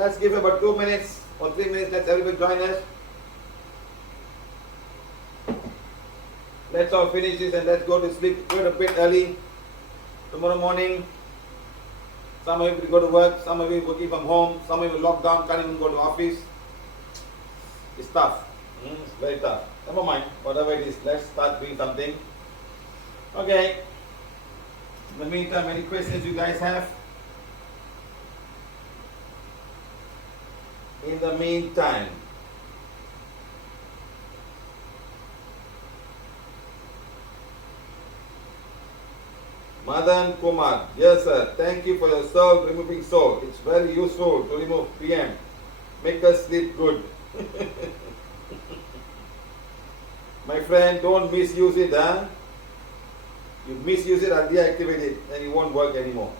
Let's give about 2 minutes or 3 minutes. Let's everybody join us. Let's all finish this and let's go to sleep. Go a bit early. Tomorrow morning, some of you will go to work, some of you working from home, some of you locked down, can't even go to office. It's tough. It's very tough. Never mind, whatever it is, let's start doing something. Okay. In the meantime, any questions you guys have? In the meantime, Madan Kumar, yes sir, thank you for your soul removing soul. It's very useful to remove PM. Make us sleep good. My friend, don't misuse it, huh? You misuse it or deactivate it, then it won't work anymore.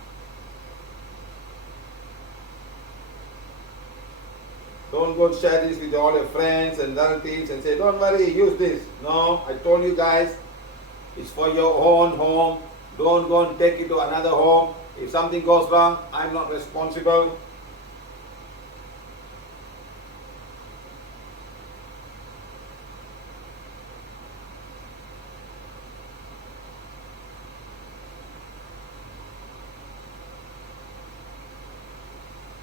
Don't go share this with all your friends and relatives and say, don't worry, use this. No, I told you guys, it's for your own home. Don't go and take it to another home. If something goes wrong, I'm not responsible.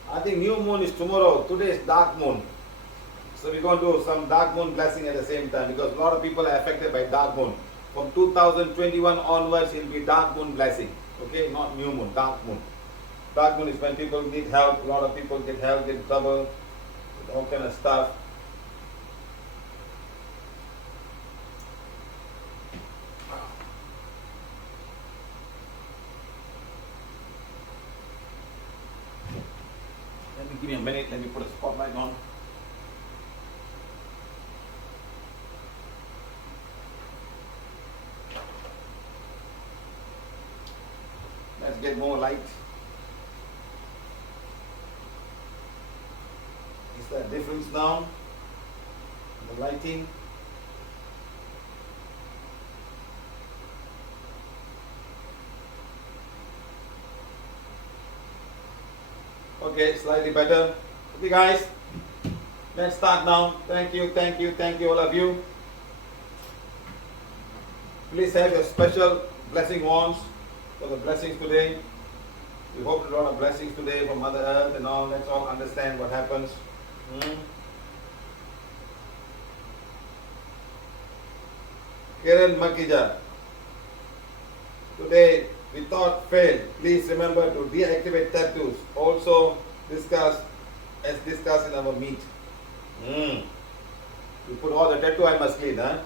I think new moon is tomorrow. Today is dark moon. So we're going to do some dark moon blessing at the same time because a lot of people are affected by dark moon. From 2021 onwards, it will be dark moon blessing. Okay, not new moon, dark moon. Dark moon is when people need help. A lot of people get help, get in trouble, with all kind of stuff. Give me a minute, let me put a spotlight on. Let's get more light. Is there a difference now? The lighting. Okay, slightly better. Okay guys, let's start now. Thank you all of you. Please have your special blessing wands for the blessings today. We hope a lot of blessings today from Mother Earth and all. Let's all understand what happens. Kiran Makija, today we thought failed. Please remember to deactivate tattoos. Also discuss in our meet. You put all the tattoo I must clean, huh?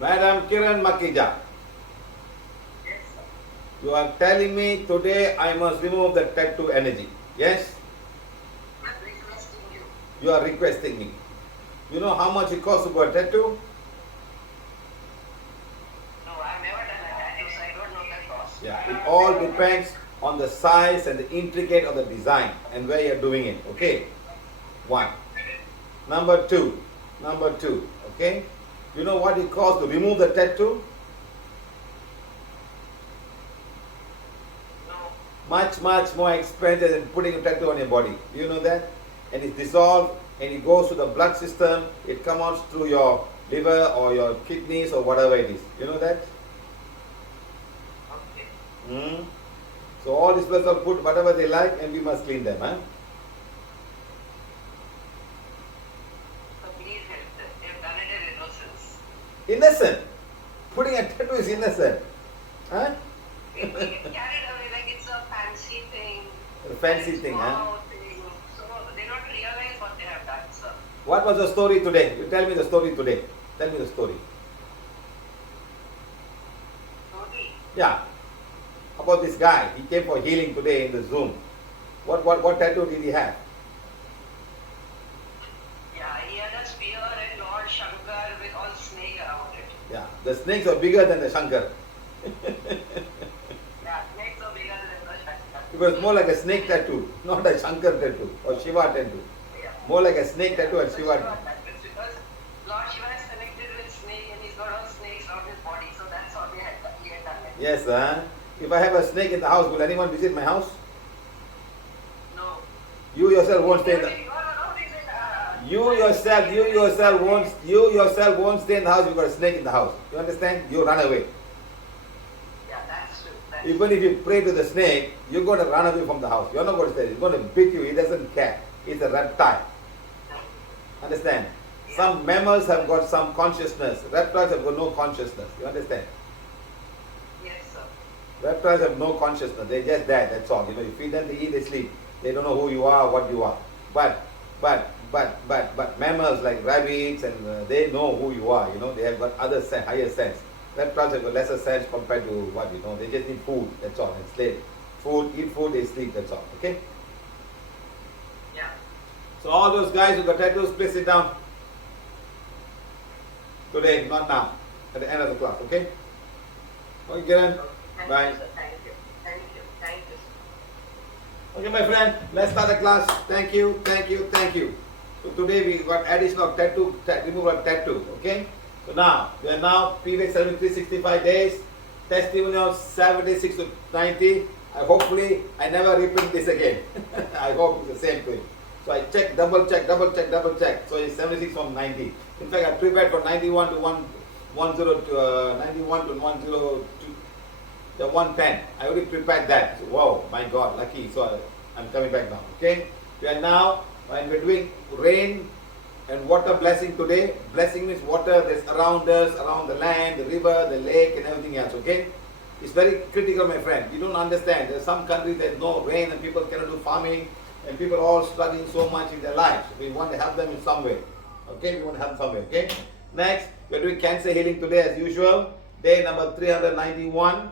Madam Kiran Makija, Yes, sir. you are telling me today I must remove the tattoo energy. Yes? I'm requesting you. You are requesting me. You know how much it costs to go a tattoo? No, I've never done a tattoo, so I don't know the cost. Yeah, it all depends on the size and the intricate of the design and where you're doing it. Okay? One. Number two, okay? You know what it costs to remove the tattoo? No. Much more expensive than putting a tattoo on your body. Do you know that? And it's dissolved and it goes to the blood system. It comes out through your liver or your kidneys or whatever it is. You know that? Okay. Mm. So all these people put whatever they like, and we must clean them. Huh? So please help them. They've done it in innocence. Innocent. Putting a tattoo is innocent. Huh? We get carried away like it's a fancy thing. A fancy It's thing, wow huh? thing. So they don't realize what they have done, sir. What was the story today? You tell me the story today. Tell me the story. Totally. Yeah. About this guy. He came for healing today in the Zoom. What tattoo did he have? Yeah, he had a spear and Lord Shankar with all snake around it. Yeah. The snakes are bigger than the Shankar. Yeah, snakes are bigger than the Shankar. It was more like a snake tattoo, not a Shankar tattoo or Shiva tattoo. Yeah. More like a snake tattoo and It's Shiva Shiva tattoo. tattoo. It's because Lord Shiva is connected with snake and he's got all snakes around his body, so that's how he had done it. Yes, if I have a snake in the house, will anyone visit my house? No. You yourself won't stay in the You are around, he said, you yourself won't stay in the house. You've got a snake in the house. You understand? You run away. Yeah, that's true. Even if you pray to the snake, you're going to run away from the house. You're not going to stay. He's going to beat you. He doesn't care. He's a reptile. Understand? Yeah. Some mammals have got some consciousness. Reptiles have got no consciousness. You understand? Yes, sir. Reptiles have no consciousness. They're just there. That's all. You feed them, they eat, they sleep. They don't know who you are, what you are. But mammals like rabbits and they know who you are. They have got other higher sense. Reptiles have got lesser sense compared to what They just need food. That's all. And sleep. Eat food, they sleep. That's all. Okay. Yeah. So all those guys who got tattoos, please sit down. Today, not now. At the end of the class. Okay. Okay, Kiran. Thank Bye. you, sir. Thank you. Thank you. Thank you, sir. Okay, my friend, let's start the class. Thank you. So today we got addition of removal of tattoo. Okay. So now we are now PVH 365 days. Testimonial 76 to 90. Hopefully I never repeat this again. I hope it's the same thing. So I check, double check. So it's 76 from 90. In fact, I prepared for 91 to 110 to 91 to 102. The 110. I already prepared that. So, wow, my God, lucky. So I'm coming back now. Okay. We are now, when we're doing rain and water blessing today. Blessing means water that's around us, around the land, the river, the lake, and everything else. Okay. It's very critical, my friend. You don't understand. There's some countries there's no rain and people cannot do farming, and people are all struggling so much in their lives. We want to help them in some way. Okay, we want to help some way. Okay. Next, we're doing cancer healing today as usual. Day number 391.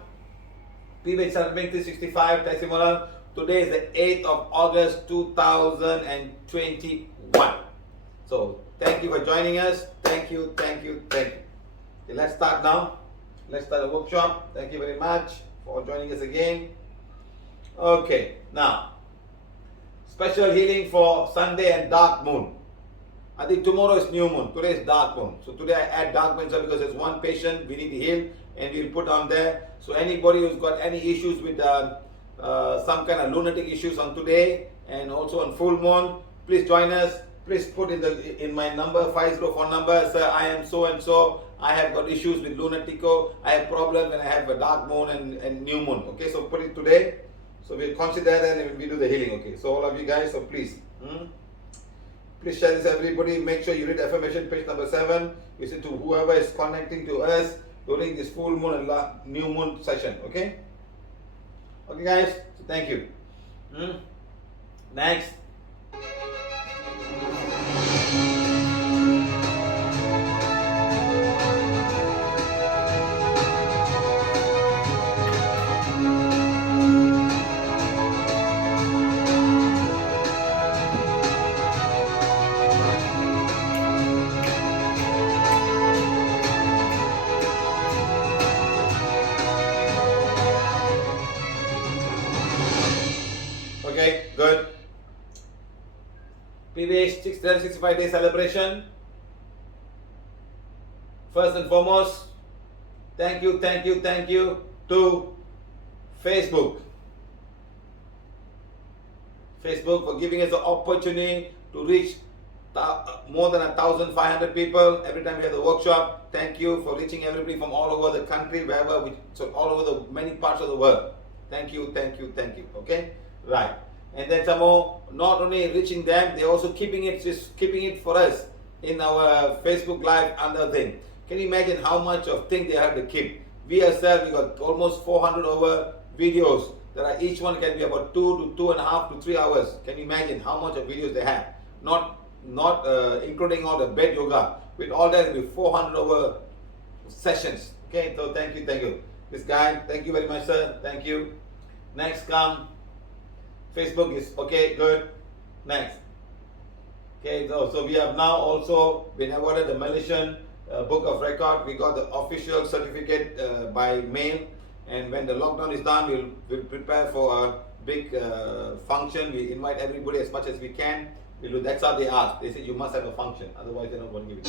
PVH 365 testimonial. Today is the 8th of August 2021. So thank you for joining us. Thank you. Okay, let's start now. Let's start the workshop. Thank you very much for joining us again. Okay, now special healing for Sunday and dark moon. I think tomorrow is new moon. Today is dark moon. So today I add dark moon because there's one patient we need to heal, and we'll put on there. So anybody who's got any issues with some kind of lunatic issues on today and also on full moon, please join us. Please put in my number 504 number. Sir, I am so and so. I have got issues with lunatico. I have problems when I have a dark moon and new moon. Okay, so put it today. So we'll consider that and we do the healing. Okay, so all of you guys, so please. Please share this everybody. Make sure you read affirmation page number 7. You say to whoever is connecting to us during this full moon and new moon session. Okay? Okay guys, so thank you. Next. Okay, good. PVH 365 day celebration. First and foremost, thank you to Facebook. Facebook for giving us the opportunity to reach more than 1,500 people every time we have the workshop. Thank you for reaching everybody from all over the country, so all over the many parts of the world. Thank you, thank you, thank you. Okay, right. And then some more, not only reaching them, they're also keeping it for us in our Facebook Live under thing. Can you imagine how much of thing they have to keep? We ourselves, we got almost 400 over videos that are, each one can be about 2 to 2.5 to 3 hours. Can you imagine how much of videos they have? Not including all the bed yoga. With all that, it'll be 400 over sessions. Okay, so thank you. This guy, thank you very much, sir. Thank you. Next come. Facebook is okay, good. Next. Okay, so we have now also been awarded the Malaysian Book of Record. We got the official certificate by mail, and when the lockdown is done, we'll prepare for a big function. We invite everybody as much as we can. We'll do. That's how they ask. They say you must have a function, otherwise they're not going to give it.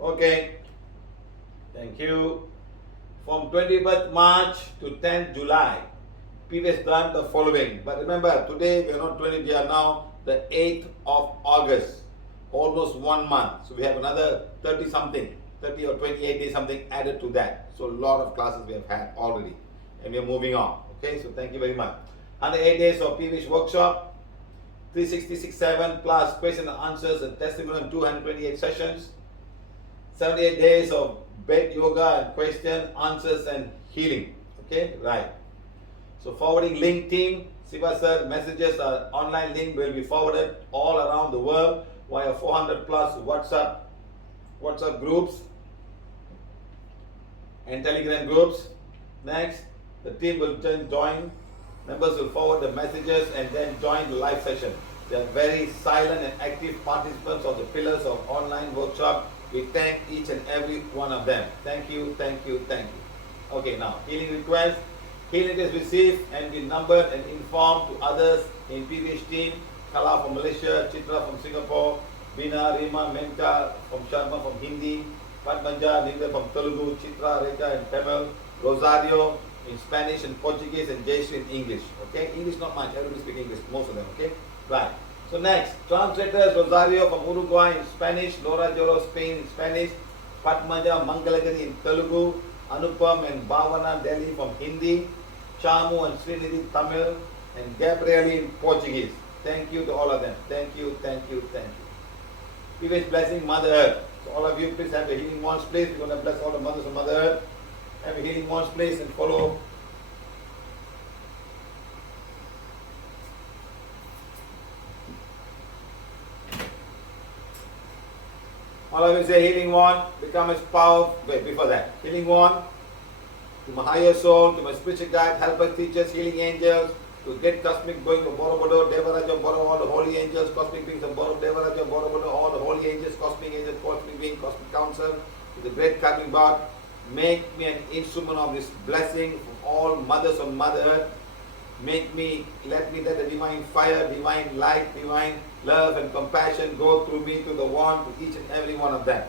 Okay, thank you. From 21st March to 10th July, PVH done the following. But remember, today we are not 20, we are now the 8th of August, almost 1 month. So we have another 30 or 28 days something added to that. So a lot of classes we have had already, and we are moving on. Okay, so thank you very much. 108 days of PVH workshop, 366.7 plus question and answers and testimony, 228 sessions. 78 days of bed yoga and question, answers and healing. Okay, right. So forwarding link team, Siva sir, messages, online link will be forwarded all around the world via 400 plus WhatsApp groups and Telegram groups. Next, the team will then join. Members will forward the messages and then join the live session. They are very silent and active participants of the pillars of online workshop. We thank each and every one of them. Thank you. Okay, now healing request. Healing is received and be numbered and informed to others in PVH team. Kala from Malaysia, Chitra from Singapore, Bina, Rima, Menka from Sharma from Hindi, Padmanja, Nivya from Telugu, Chitra, Reka in Tamil, Rosario in Spanish and Portuguese, and Jayshree in English. Okay, English not much, everybody speak English, most of them. Okay, right. So next, translators Rosario from Uruguay in Spanish, Laura Joro Spain in Spanish, Padmaja Mangalagiri in Telugu, Anupam and Bhavana Delhi from Hindi, Chamu and Srinidhi Tamil, and Gabriele in Portuguese. Thank you to all of them. Thank you. PVH blessing Mother Earth. So all of you please have the healing wands please. We're going to bless all the mothers of Mother Earth. Have a healing wands please and follow. All of you say healing wand, become as powerful. Wait, before that, healing wand to my higher soul, to my spiritual guide, helpers, teachers, healing angels, to get cosmic going of Borobodo, Devaraja, Boro, all the holy angels, cosmic beings of Boro, Devaraja, Borobodo, all the holy angels, cosmic being, cosmic council, to the great karmic God, make me an instrument of this blessing for all mothers of Mother Earth. Let me let the divine fire, divine light, divine love and compassion go through me to the wand, to each and every one of them.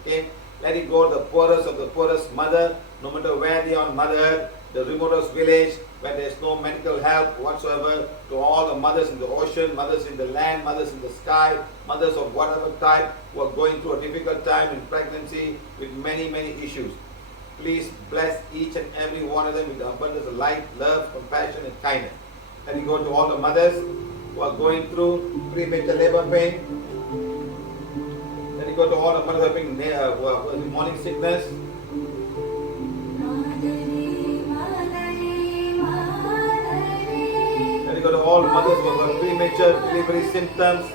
Okay? Let it go to the poorest of the poorest mother, no matter where they are on Mother Earth, the remotest village where there is no medical help whatsoever, to all the mothers in the ocean, mothers in the land, mothers in the sky, mothers of whatever type who are going through a difficult time in pregnancy with many issues. Please bless each and every one of them with the abundance of light, love, compassion, and kindness. Let it go to all the mothers who are going through premature labor pain. Let it go to all the mothers who are having morning sickness. Let it go to all the mothers who have premature delivery symptoms.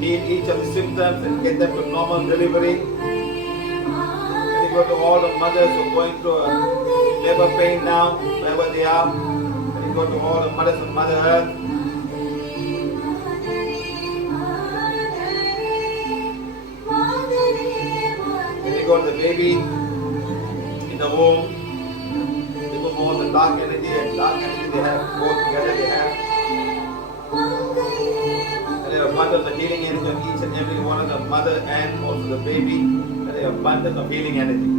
Heal each of the symptoms and get them to normal delivery. Let it go to all the mothers who are going through labor pain now, wherever they are. Let it go to all the mothers of Mother Earth. Let it go to the baby in the womb. Remove all the dark energy and dark energy they have, both together they have. And there are abundance of healing energy on each and every one of the mother and also the baby. And there are abundance of healing energy.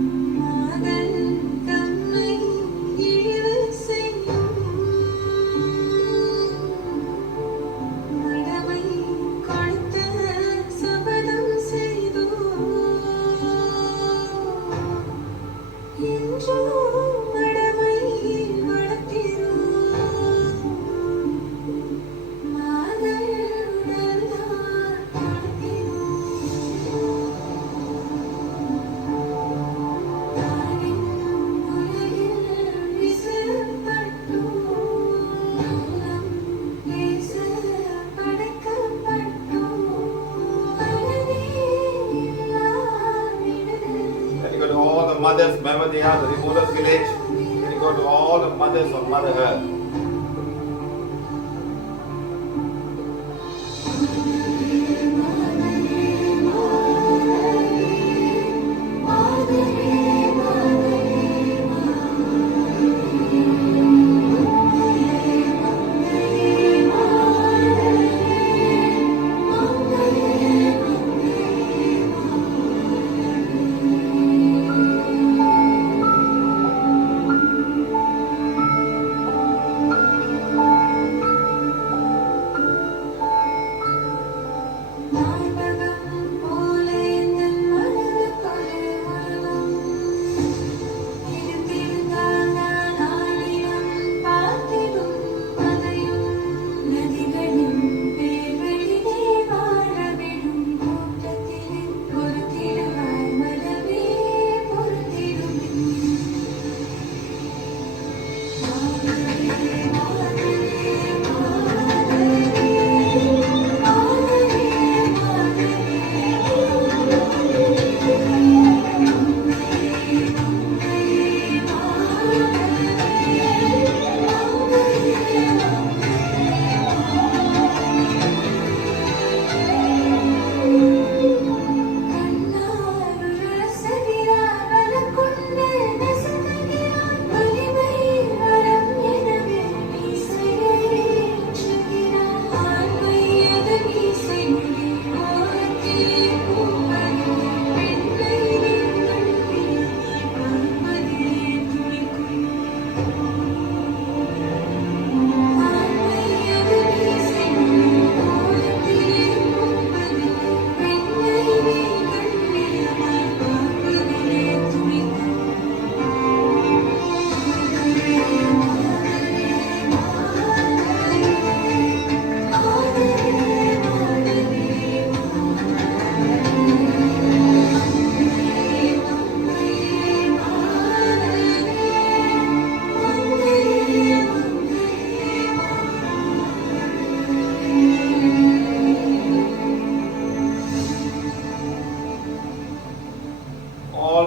Mothers, wherever they are, the remotest village, we go to all the mothers of Mother Earth.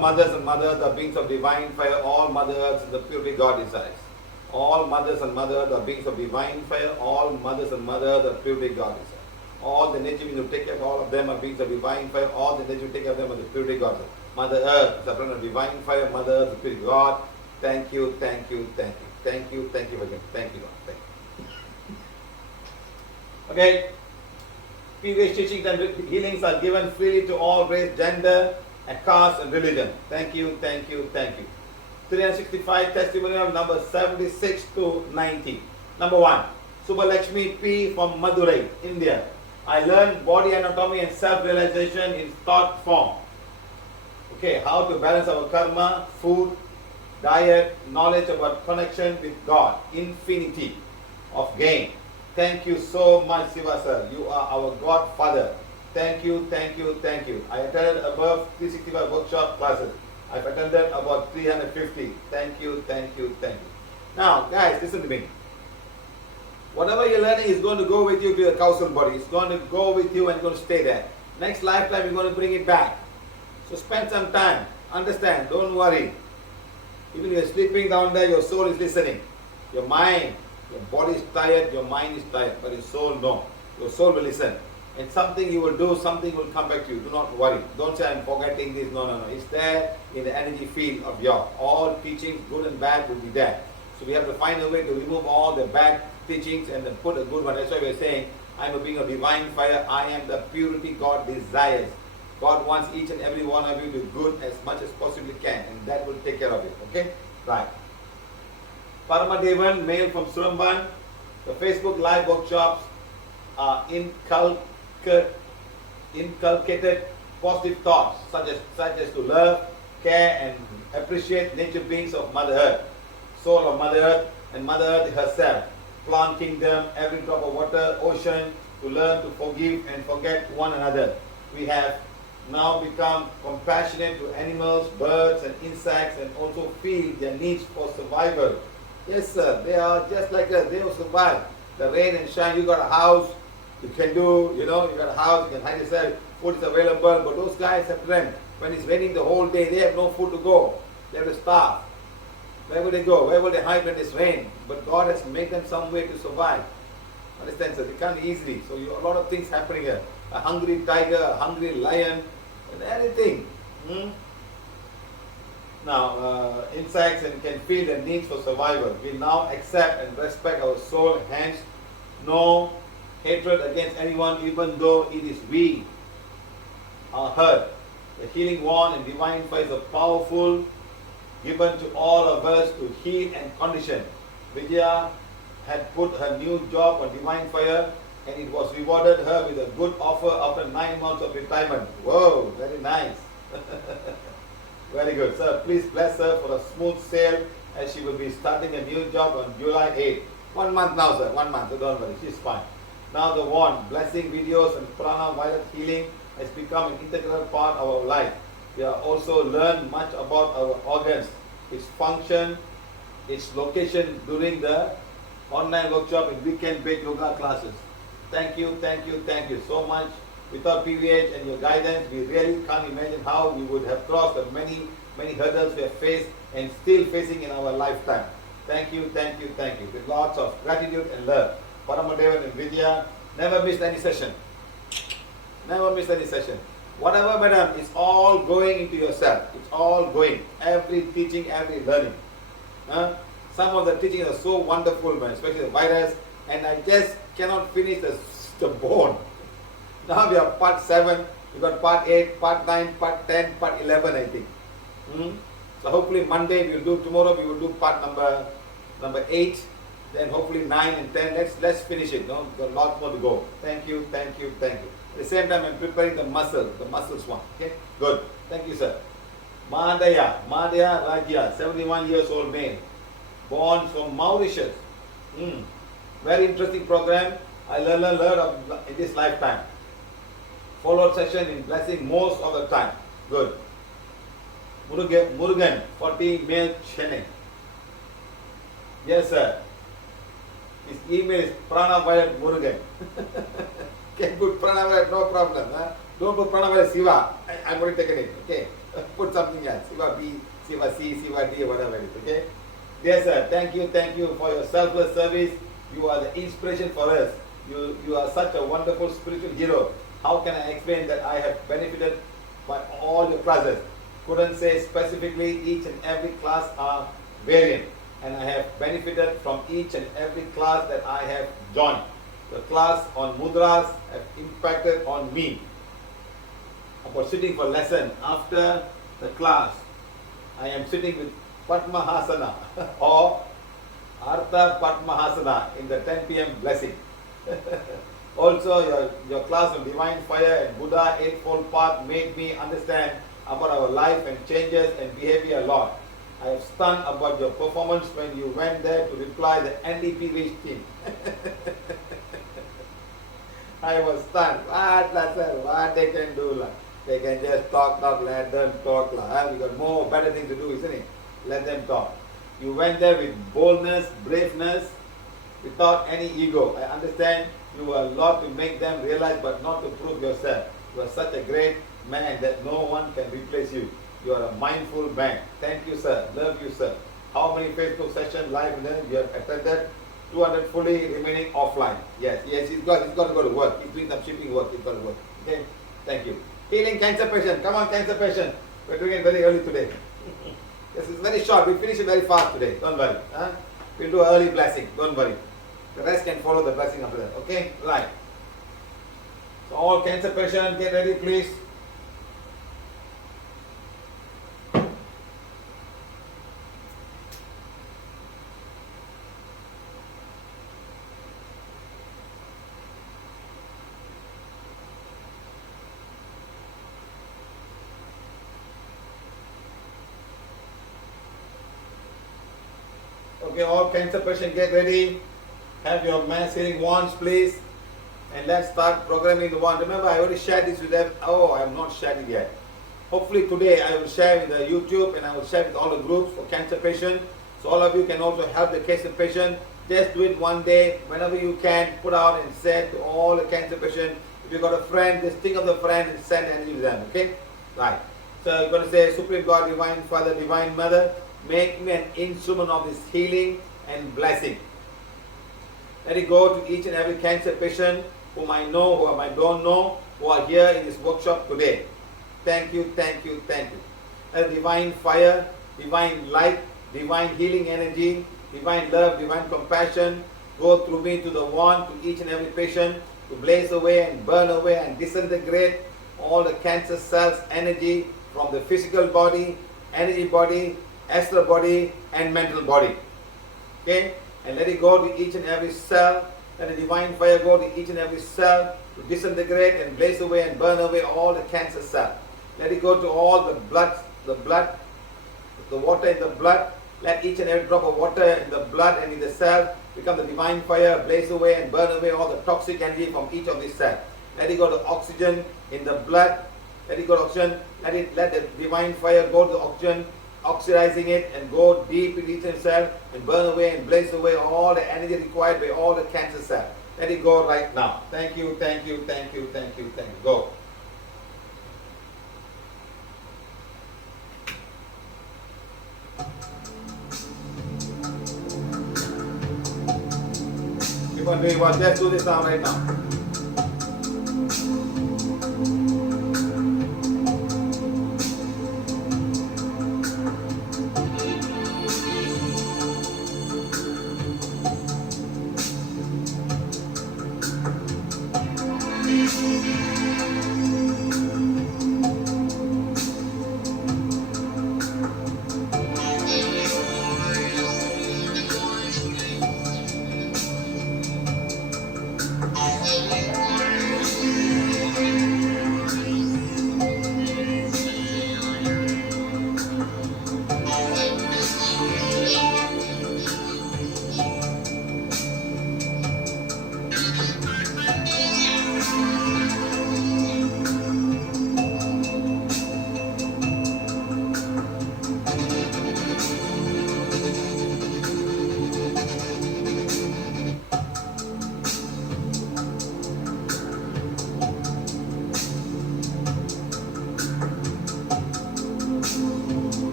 Mothers and mothers are beings of divine fire. All Mother Earth is the purity God desires. All mothers and Mother Earth are beings of divine fire. All mothers and Mother Earth are purity God desires. All the nature beings who take care of all of them are beings of divine fire. All the nature who take care of them are the purity God. Mother Earth is a plan of divine fire. Mother Earth is the purity God. Thank you, thank you, thank you. Thank you, thank you again. Thank you, Lord. Thank you. Okay. PVH teachings and healings are given freely to all race, gender, and caste and religion. Thank you, thank you, thank you. 365 testimony of number 76 to 90. Number 1, Siva.P from Madurai, India. I learned body anatomy and self-realization in thought form. Okay, how to balance our karma, food, diet, knowledge about connection with God, infinity of gain. Thank you so much, Siva sir. You are our godfather. Thank you, thank you, thank you. I attended above 365 workshop classes. I've attended about 350. Thank you, thank you, thank you. Now, guys, listen to me. Whatever you're learning is going to go with you to your causal body. It's going to go with you and going to stay there. Next lifetime, you're going to bring it back. So spend some time. Understand. Don't worry. Even if you're sleeping down there, your soul is listening. Your mind, your body is tired, your mind is tired, but your soul, no. Your soul will listen. And something you will do, something will come back to you. Do not worry. Don't say I'm forgetting this. No, no, no. It's there in the energy field of your. All teachings, good and bad, will be there. So we have to find a way to remove all the bad teachings and then put a good one. That's why we're saying, I'm a being of divine fire. I am the purity God desires. God wants each and every one of you to do good as much as possibly can, and that will take care of it. Okay? Right. Paramadevan, male from Suramban. The Facebook live workshops are inculcated positive thoughts such as to love, care, and appreciate nature beings of Mother Earth, soul of Mother Earth, and Mother Earth herself, plant kingdom, every drop of water, ocean, to learn to forgive and forget one another. We have now become compassionate to animals, birds, and insects, and also feel their needs for survival. Yes, sir, they are just like us. They will survive. The rain and shine. You got a house, you can do, you got a house, you can hide yourself, food is available, but those guys have rent. When it's raining the whole day, they have no food to go. They have to starve. Where will they go? Where will they hide when it's rain? But God has made them some way to survive. Understand, sir? They can't easily. So a lot of things happening here. A hungry tiger, a hungry lion, and anything. Now, insects and can feel the need for survival. We now accept and respect our soul, hence no hatred against anyone, even though it is we are hurt. The healing wand and divine fire is powerful, given to all of us to heal and condition. Vijaya had put her new job on divine fire, and it was rewarded her with a good offer after 9 months of retirement. Whoa, very nice. Very good. Sir, please bless her for a smooth sail as she will be starting a new job on July 8th. 1 month now, sir. 1 month. So don't worry. She's fine. Now the wand, blessing videos and prana violet healing has become an integral part of our life. We have also learned much about our organs, its function, its location during the online workshop and weekend-based yoga classes. Thank you, thank you, thank you so much. Without PVH and your guidance, we really can't imagine how we would have crossed the many, many hurdles we have faced and still facing in our lifetime. Thank you, thank you, thank you. With lots of gratitude and love. Paramadevan and Vidya, never missed any session. Never missed any session. Whatever, madam, it's all going into yourself. It's all going. Every teaching, every learning. Some of the teachings are so wonderful, man, especially the virus, and I just cannot finish the bone. Now we are part 7, we got part 8, part 9, part 10, part 11, I think. So hopefully Monday we will do, tomorrow we will do part number 8, then hopefully 9 and 10. Let's finish it. No, got a lot more to go. Thank you, thank you, thank you. At the same time, I'm preparing the muscles one. Okay, good. Thank you, sir. Madhya Rajya, 71 years old male, born from Mauritius. Very interesting program. I learn in this lifetime. Follow-up session in blessing most of the time. Good. Murugan, 40, male, Chennai. Yes, sir. His email is Prana Violet Murugan. Can put Prana Violet, no problem. Don't put Prana Violet Siva. I'm going to take it. Okay. Put something else. Siva.P, Siva.C, Siva.D, whatever it is. Okay. Yes, sir. Thank you for your selfless service. You are the inspiration for us. You are such a wonderful spiritual hero. How can I explain that I have benefited by all your classes? Couldn't say specifically. Each and every class are variant, and I have benefited from each and every class that I have joined. The class on mudras have impacted on me. About sitting for lesson, after the class, I am sitting with Padmahasana or Artha Padmahasana in the 10 p.m. blessing. Also, your class on divine fire and Buddha Eightfold Path made me understand about our life and changes and behavior a lot. I am stunned about your performance when you went there to reply the anti-PVH team. I was stunned. What they can do? La? They can just talk, let them talk. La. We got more better things to do, isn't it? Let them talk. You went there with boldness, braveness, without any ego. I understand you were a lot to make them realize, but not to prove yourself. You are such a great man that no one can replace you. You are a mindful man. Thank you, sir. Love you, sir. How many Facebook sessions live you have attended? 200 fully remaining offline. Yes, he's got to go to work. He's doing some shipping work. He's got to work. Okay, thank you. Healing cancer patient. Come on, cancer patient. We're doing it very early today. This is very short. We finish it very fast today. Don't worry. Huh? We'll do early blessing. Don't worry. The rest can follow the blessing after that. Okay? Right. So all cancer patients, get ready, please. Okay, all cancer patients, get ready. Have your mass healing wands, please. And let's start programming the wand. Remember, I already shared this with them. Oh, I have not shared it yet. Hopefully today I will share with the YouTube and I will share with all the groups for cancer patients. So all of you can also help the cancer patient. Just do it one day, whenever you can, put out and send to all the cancer patients. If you got a friend, just think of the friend and send energy to them, okay? Right. So you're going to say, Supreme God, Divine Father, Divine Mother, make me an instrument of this healing and blessing. Let it go to each and every cancer patient whom I know, whom I don't know, who are here in this workshop today. Thank you, thank you, thank you. Let divine fire, divine light, divine healing energy, divine love, divine compassion go through me to the wand, to each and every patient, to blaze away and burn away and disintegrate all the cancer cells, energy from the physical body, energy body, astral body, and mental body. Okay? And let it go to each and every cell. Let the divine fire go to each and every cell to disintegrate and blaze away and burn away all the cancer cells. Let it go to all the water in the blood. Let each and every drop of water in the blood and in the cell become the divine fire, blaze away and burn away all the toxic energy from each of these cells. Let it go to oxygen in the blood. Let it go to oxygen. Let the divine fire go to the oxygen, oxidizing it and go deep in each cell and burn away and blaze away all the energy required by all the cancer cells. Let it go right now. Thank you, thank you, thank you, thank you, thank you. Go. Keep on doing what? Just do this now, right now.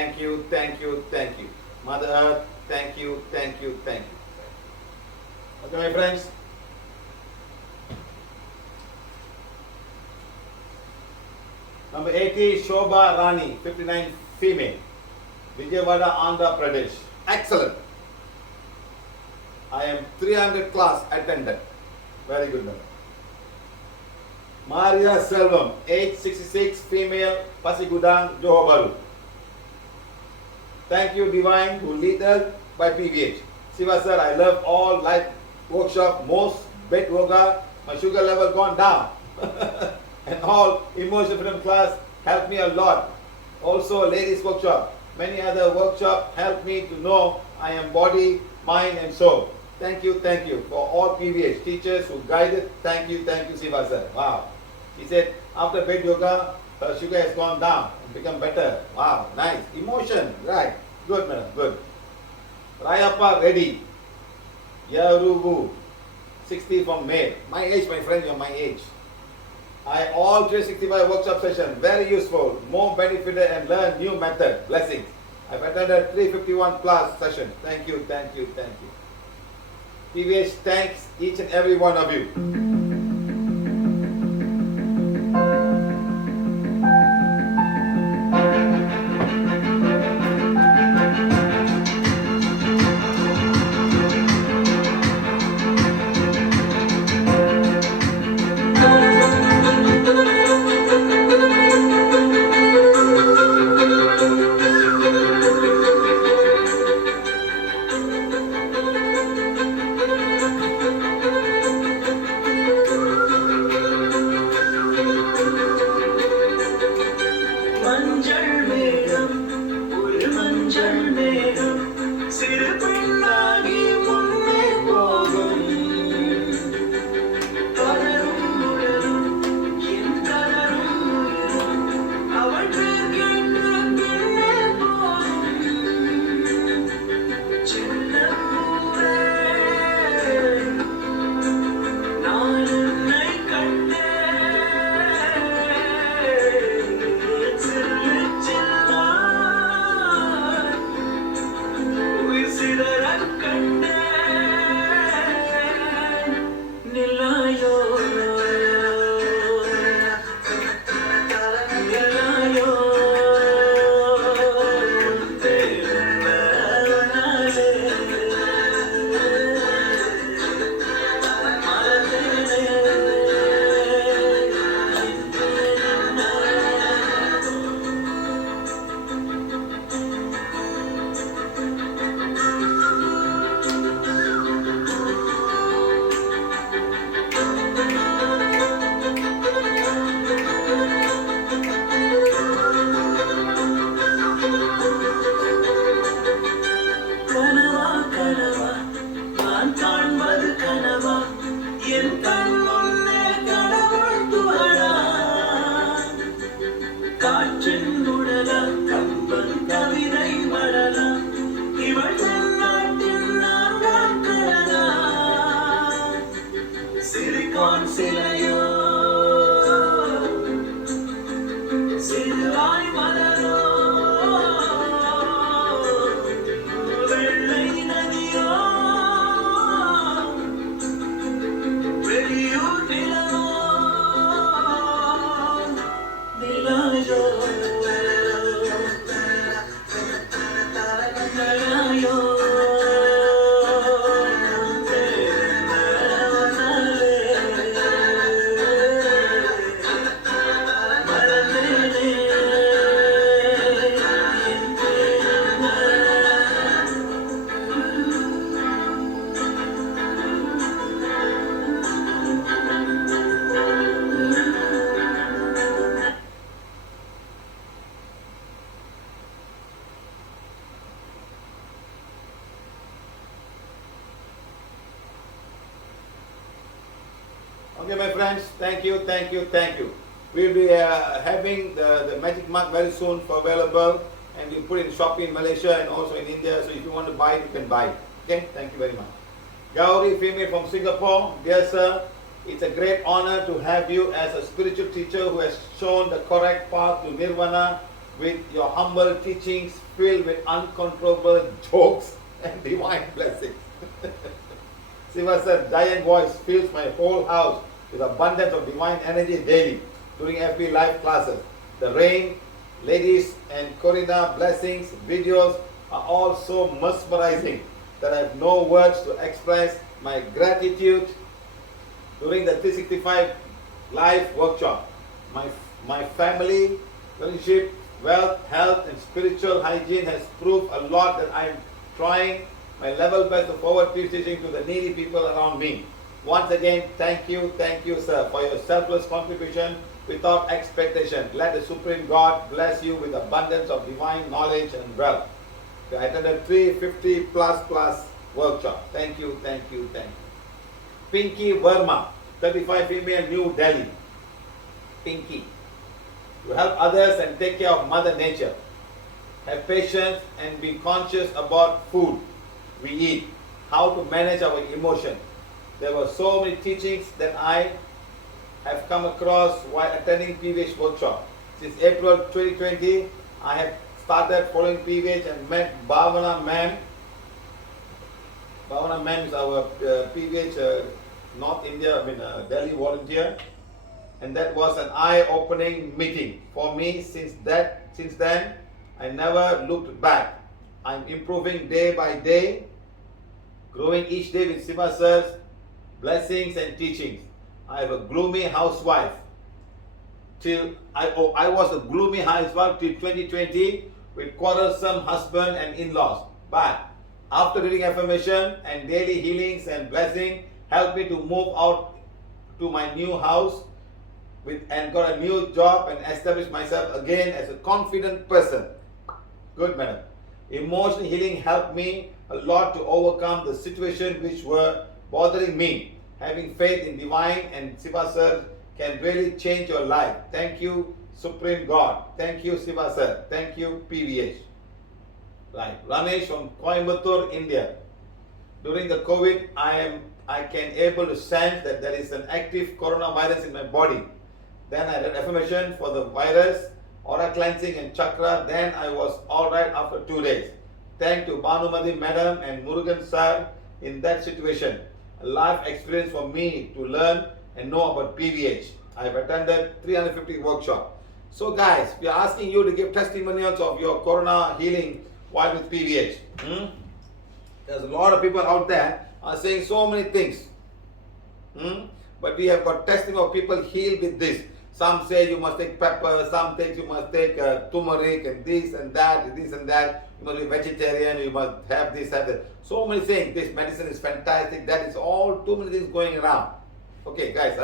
Thank you, thank you, thank you. Mother Earth, thank you, thank you, thank you. Okay, my friends. Number 80, Shobha Rani, 59, female. Vijayawada, Andhra Pradesh. Excellent. I am 300 class attended. Very good number. Maria Selvam, age 66, female, Pasigudang, Johor Bahru. Thank you, Divine, who lead us by PVH. Siva sir, I love all live workshop, most bed yoga, my sugar level gone down. And all emotion freedom class helped me a lot. Also ladies workshop, many other workshop helped me to know I am body, mind and soul. Thank you for all PVH teachers who guided. Thank you, Siva sir. Wow. He said after bed yoga, her sugar has gone down and become better. Wow, nice. Emotion, right. Good madam, good. Rayappa Reddy, Yarubu, 60 from May. My age, my friend, you're my age. All 365 workshop session, very useful, more benefited and learn new method. Blessings. I've attended 351 plus session. Thank you. PVH thanks each and every one of you. Okay, my friends, thank you. We'll be having the magic mark very soon for available, and we put in Shopee in Malaysia and also in India. So if you want to buy it, you can buy it. Okay, thank you very much. Gauri, female from Singapore. Dear sir, it's a great honor to have you as a spiritual teacher who has shown the correct path to Nirvana with your humble teachings filled with uncontrollable jokes and divine blessings. Siva said, giant voice fills my whole house with abundance of divine energy daily during FB live classes. The rain, ladies, and Corina blessings videos are all so mesmerizing that I have no words to express my gratitude during the 365 live workshop. My family, relationship, wealth, health, and spiritual hygiene has proved a lot that I am trying my level best to forward peace teaching to the needy people around me. Once again, thank you, sir, for your selfless contribution without expectation. Let the Supreme God bless you with abundance of divine knowledge and wealth. I attended 350 plus workshop. Thank you. Pinky Verma, 35 female, New Delhi. Pinky. To help others and take care of Mother Nature. Have patience and be conscious about food we eat, how to manage our emotion. There were so many teachings that I have come across while attending PVH workshop. Since April 2020, I have started following PVH and met Bhavana Ma'am. Bhavana Ma'am is our PVH North India, Delhi volunteer. And that was an eye-opening meeting for me. Since then, I never looked back. I'm improving day by day, growing each day with Siva Sir's blessings and teachings. I have a gloomy housewife. I was a gloomy housewife till 2020 with quarrelsome husband and in-laws. But after reading affirmation and daily healings and blessing, helped me to move out to my new house and got a new job and established myself again as a confident person. Good, madam. Emotional healing helped me a lot to overcome the situation which were bothering me. Having faith in divine and Siva Sir can really change your life. Thank you, Supreme God. Thank you, Siva Sir. Thank you, PVH. Right. Ramesh from Coimbatore, India. During the COVID, I can able to sense that there is an active coronavirus in my body. Then I read affirmation for the virus, aura cleansing and chakra. Then I was alright after 2 days. Thank to Bhanumati Madam and Murugan Sir in that situation. A life experience for me to learn and know about PVH. I have attended 350 workshops. So guys, we are asking you to give testimonials of your corona healing while with PVH. There's a lot of people out there are saying so many things. But we have got testimony of people healed with this. Some say you must take pepper, some think you must take turmeric and this and that. You must be vegetarian, you must have this, have that. So many things. This medicine is fantastic. That is all too many things going around. Okay, guys,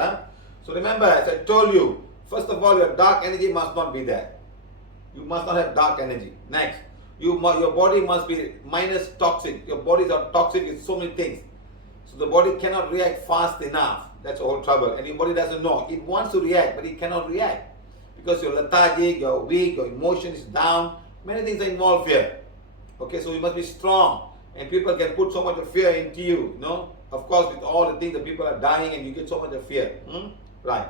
So remember, as I told you, first of all, your dark energy must not be there. You must not have dark energy. Next, your body must be minus toxic. Your bodies are toxic with so many things. So the body cannot react fast enough. That's the whole trouble. And your body doesn't know. It wants to react, but it cannot react. Because you're lethargic, you're weak, your emotion is down. Many things are involved here. Okay, so you must be strong. And people can put so much of fear into you, Of course, with all the things that people are dying and you get so much of fear. Right.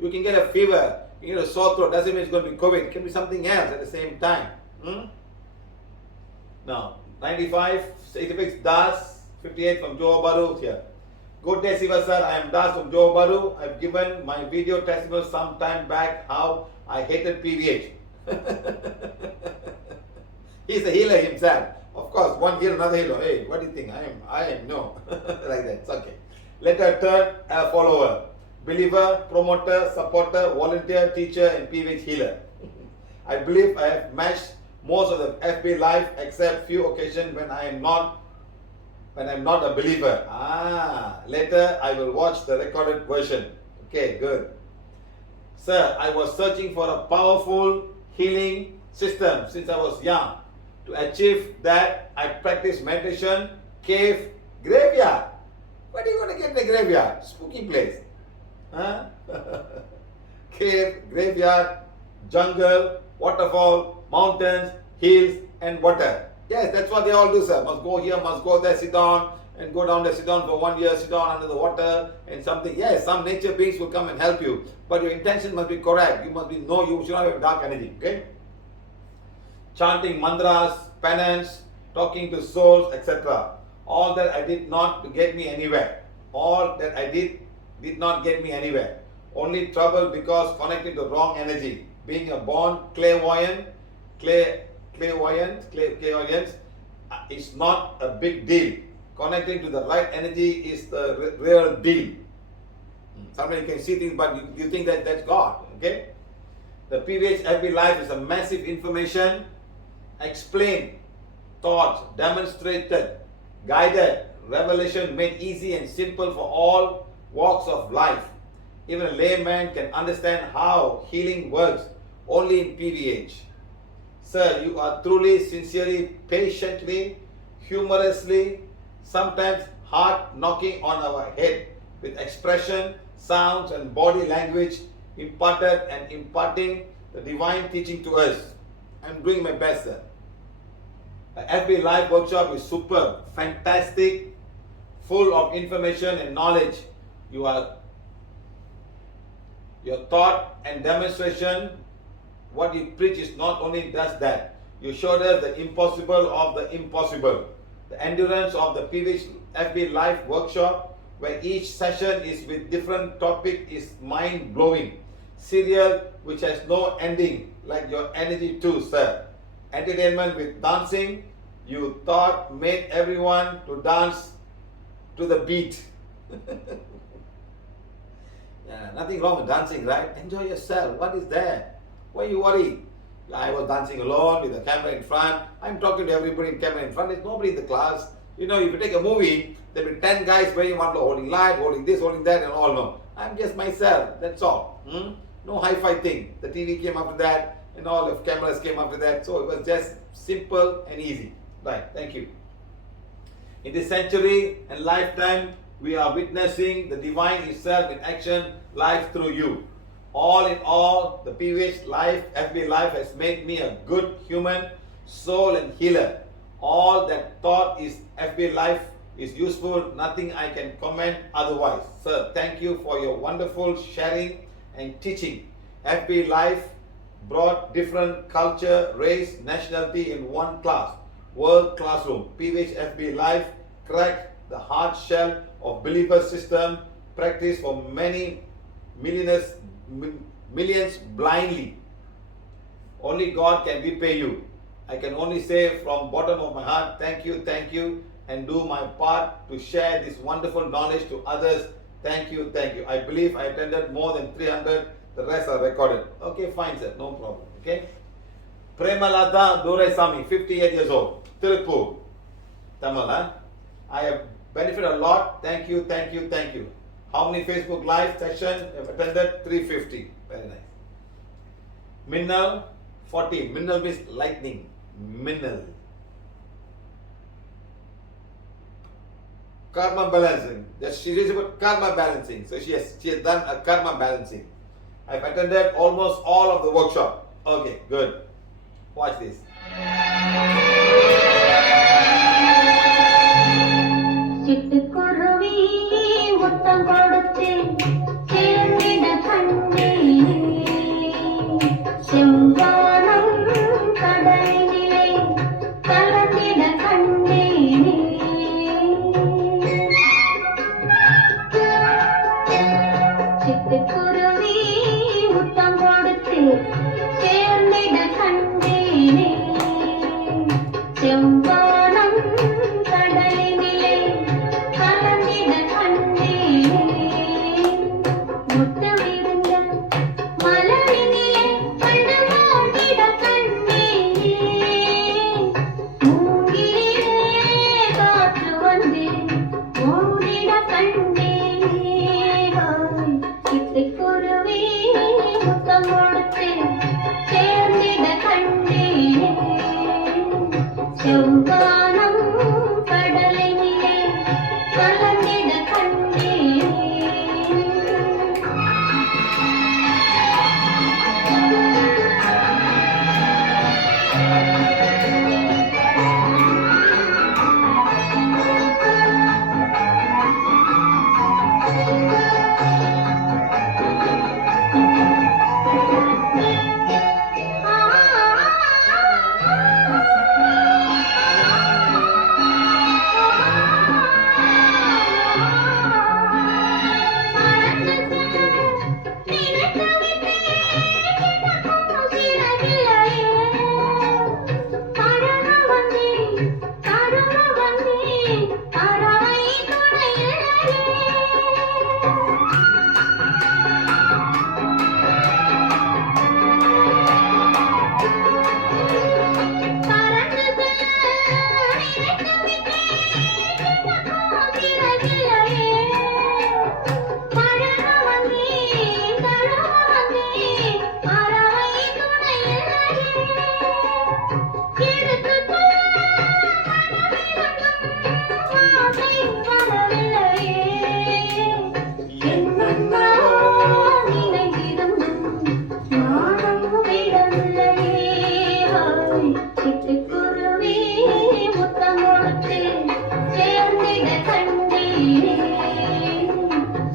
You can get a fever, you get a sore throat. Doesn't mean it's going to be COVID. It can be something else at the same time. Now, 95, 86, Das, 58 from Johor Bahru here. Good day, Siva sir. I am Das from Johor Bahru. I've given my video testimonial some time back how I hated PVH. He's a healer himself. Of course, one healer, another healer. Hey, what do you think? I am, no. Like that. It's okay. Later turn a follower. Believer, promoter, supporter, volunteer, teacher, and PVH healer. I believe I have matched most of the FB life except few occasions when I am not a believer. Later I will watch the recorded version. Okay, good. Sir, I was searching for a powerful healing system since I was young. To achieve that, I practice meditation, cave, graveyard. Where are you going to get the graveyard? Spooky place. Cave, graveyard, jungle, waterfall, mountains, hills, and water. Yes, that's what they all do, sir. Must go here, must go there, sit down, and go down there, sit down for 1 year, sit down under the water, and something. Yes, some nature beings will come and help you. But your intention must be correct. You must be, you should not have dark energy, okay? chanting mantras, penance, talking to souls, etc. All that I did not get me anywhere. All that I did not get me anywhere. Only trouble because connected to wrong energy. Being a born clairvoyant is not a big deal. Connecting to the right energy is the real deal. Sometimes you can see things, but you think that that's God. Okay? The PVH FB Life is a massive information, explained, taught, demonstrated, guided, revelation made easy and simple for all walks of life. Even a layman can understand how healing works only in PVH. Sir, you are truly, sincerely, patiently, humorously, sometimes heart knocking on our head with expression, sounds, and body language imparted and imparting the divine teaching to us. I'm doing my best, sir. The FB Live workshop is superb, fantastic, full of information and knowledge. Your thought and demonstration, what you preach is not only does that. You showed us the impossible of the impossible. The endurance of the PVH FB Live workshop, where each session is with different topic, is mind-blowing. Serial which has no ending, like your energy too, sir. Entertainment with dancing, you thought made everyone to dance to the beat. Yeah, nothing wrong with dancing, right? Enjoy yourself. What is there? Why you worry? I was dancing alone with the camera in front. I'm talking to everybody in camera in front. There's nobody in the class. You know, if you take a movie, there'll be 10 guys where you want to holding light, holding this, holding that, and all. No, I'm just myself. That's all. No hi-fi thing. The TV came after that, and all the cameras came after that. So it was just simple and easy. Right. Thank you. In this century and lifetime, we are witnessing the divine itself in action live through you. All in all, the PVH Life, FB Life has made me a good human, soul and healer. All that thought is FB Life is useful, nothing I can comment otherwise. Sir, thank you for your wonderful sharing and teaching. FB Life brought different culture, race, nationality in one class. World classroom. PVH FB Life cracked the hard shell of believer system practiced for many millions blindly. Only God can repay you. I can only say from bottom of my heart, thank you, and do my part to share this wonderful knowledge to others. Thank you. I believe I attended more than 300. The rest are recorded. Okay, fine, sir. No problem. Okay. Premalata Doresami, 58 years old. Tirupur. Tamil, huh? I have benefited a lot. Thank you. How many Facebook Live sessions have attended? 350. Very nice. Minnal, 40. Minnal means lightning. Minnal. Karma balancing. She is about karma balancing. So she has done a karma balancing. I've attended almost all of the workshop. Okay, good. Watch this. சிட்டுக்குருவி முத்தம் கொடுத்து சேர்ந்திட கண்டேனே செவ்வானம் கடலிலே கலந்திட கண்டேனே சிட்டுக்குருவி முத்தம் கொடுத்து சேர்ந்திட கண்டேனே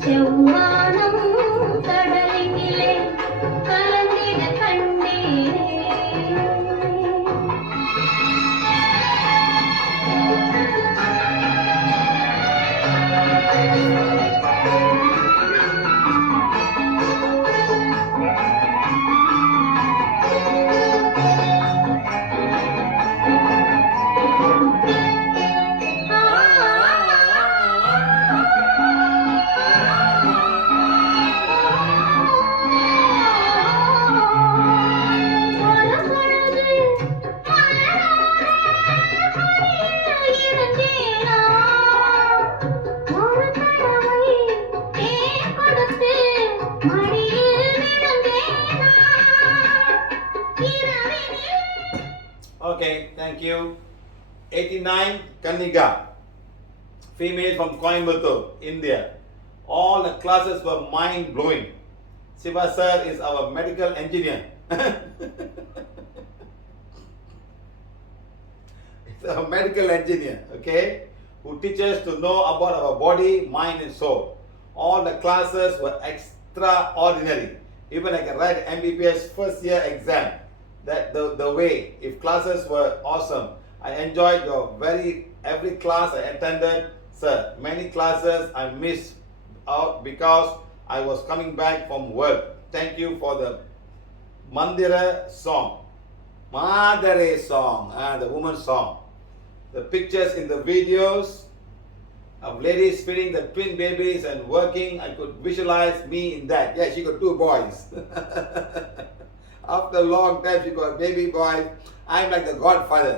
செவ்வானம் கடலினிலே கலந்திட கண்டேனே. ஒரு பொழுது இருந்தேனா, ஒரு தடவை தேன் கொடுத்து மடியில் விழுந்தேனா, இரவினில் Okay, thank you. 89 Kanika, female from Coimbatore, India. All the classes were mind blowing. Siva sir is our medical engineer. He's a medical engineer, okay, who teaches to know about our body, mind, and soul. All the classes were extraordinary. Even I can write MBBS first year exam. That the way, if classes were awesome. I enjoyed your every class I attended, sir. Many classes I missed out because I was coming back from work. Thank you for the Mandira song. Madare song, the woman's song. The pictures in the videos of ladies feeding the twin babies and working, I could visualize me in that. Yeah, she got 2 boys. After a long time, she got baby boy. I'm like the godfather.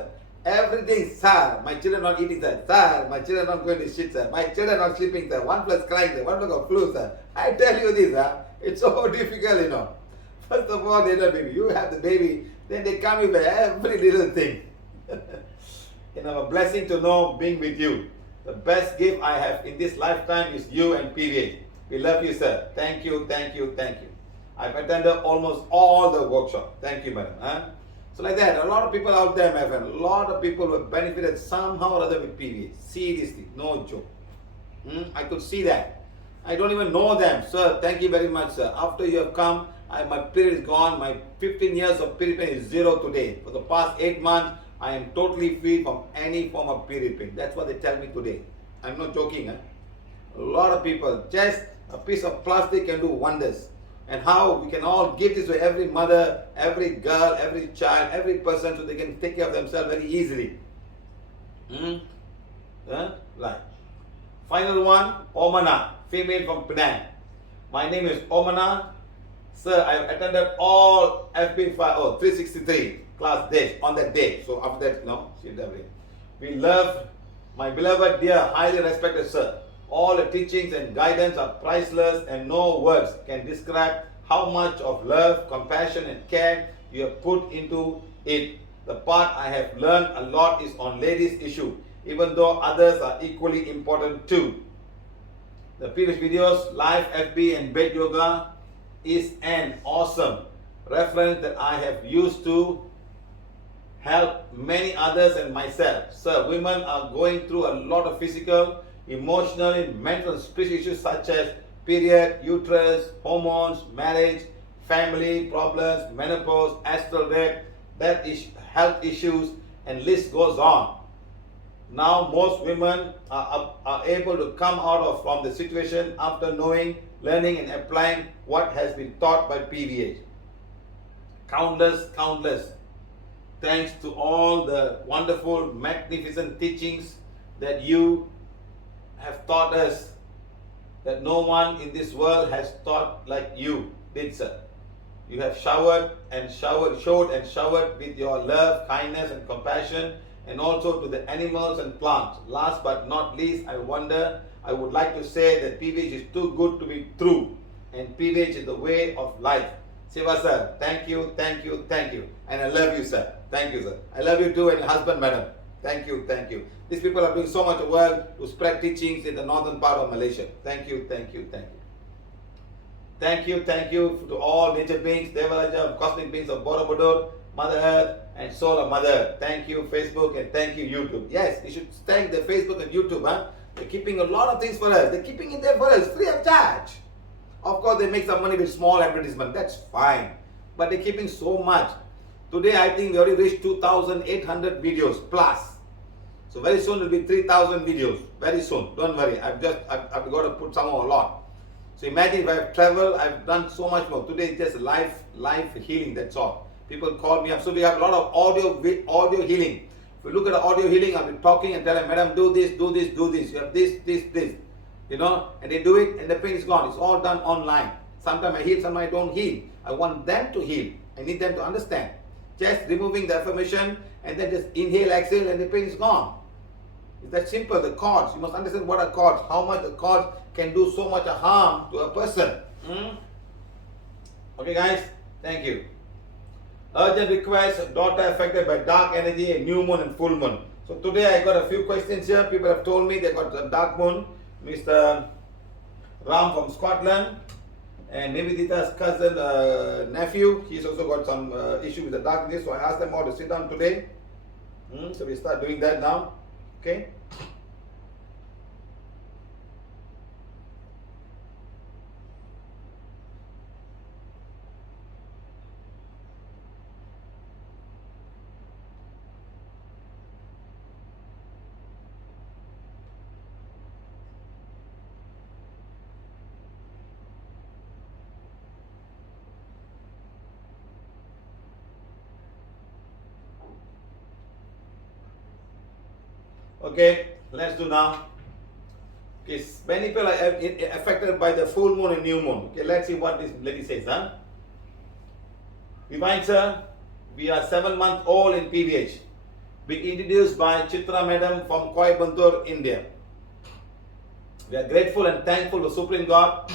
Everything, sir. My children not eating, sir. Sir, my children not going to shit, sir. My children not sleeping, sir. 1 plus crying, sir. 1 plus of flu, sir. I tell you this, sir. It's so difficult, you know. First of all, they don't baby. You have the baby, then they come with every little thing. You know, a blessing to know being with you. The best gift I have in this lifetime is you and PVH. We love you, sir. Thank you, thank you, thank you. I've attended almost all the workshops. Thank you, madam. Huh? So like that, a lot of people out there, my friend, a lot of people were benefited somehow or other with PVH. Seriously, no joke. I could see that. I don't even know them. Sir, thank you very much, sir. After you have come, my period is gone. My 15 years of period pain is 0 today. For the past 8 months, I am totally free from any form of period pain. That's what they tell me today. I'm not joking. Huh? A lot of people, just a piece of plastic can do wonders. And how we can all give this to every mother, every girl, every child, every person, so they can take care of themselves very easily. Right. Final one, Omana, female from Penang. My name is Omana. Sir, I have attended all FP5, 363 class days on that day. So after that, she did everything. We love my beloved, dear, highly respected sir. All the teachings and guidance are priceless, and no words can describe how much of love, compassion, and care you have put into it. The part I have learned a lot is on ladies' issue, even though others are equally important too. The previous videos, live FB and bed yoga, is an awesome reference that I have used to help many others and myself. Sir, women are going through a lot of physical, emotional, and mental and spiritual issues such as period, uterus, hormones, marriage, family problems, menopause, astral red, health issues, and list goes on. Now most women are able to come out from the situation after knowing, learning, and applying what has been taught by PVH. Countless thanks to all the wonderful, magnificent teachings that you have taught us, that no one in this world has taught like you did, sir. You have showed and showered with your love, kindness, and compassion, and also to the animals and plants. Last but not least, I would like to say that PVH is too good to be true, and PVH is the way of life. Siva sir, thank you, thank you, thank you. And I love you, sir. Thank you, sir. I love you too, and your husband, madam. Thank you, thank you. These people are doing so much work to spread teachings in the northern part of Malaysia. Thank you, thank you, thank you. Thank you to all nature beings, Devaraja, cosmic beings of Borobudur, Mother Earth, and Soul of Mother. Thank you, Facebook, and thank you, YouTube. Yes, you should thank the Facebook and YouTube. They're keeping a lot of things for us. They're keeping it there for us, free of charge. Of course, they make some money with small advertisement. That's fine. But they're keeping so much. Today, I think we already reached 2,800 videos plus. So very soon it will be 3,000 videos. Very soon. Don't worry. I've got to put some more, a lot. So imagine if I've traveled, I've done so much more. Today it's just life healing. That's all. People call me up. So we have a lot of audio healing. If you look at the audio healing, I'll be talking and tell them, madam, do this, do this, do this. You have this. You know, and they do it and the pain is gone. It's all done online. Sometimes I heal, sometimes I don't heal. I want them to heal. I need them to understand. Just removing the affirmation and then just inhale, exhale, and the pain is gone. It's that simple. The cords, you must understand what are cords, how much the cords can do so much harm to a person. Okay guys, thank you. Urgent request, daughter affected by dark energy and new moon and full moon. So today I got a few questions here. People have told me they got a dark moon. Mr. Ram from Scotland and Nivedita's cousin, nephew, he's also got some issue with the darkness. So I asked them all to sit down today. So we start doing that now. Okay. Okay, let's do now. Okay, many people are affected by the full moon and new moon. Okay, let's see what this lady says. Divine sir, we are 7 months old in PVH. Being introduced by Chitra Madam from Coimbatore, India. We are grateful and thankful to Supreme God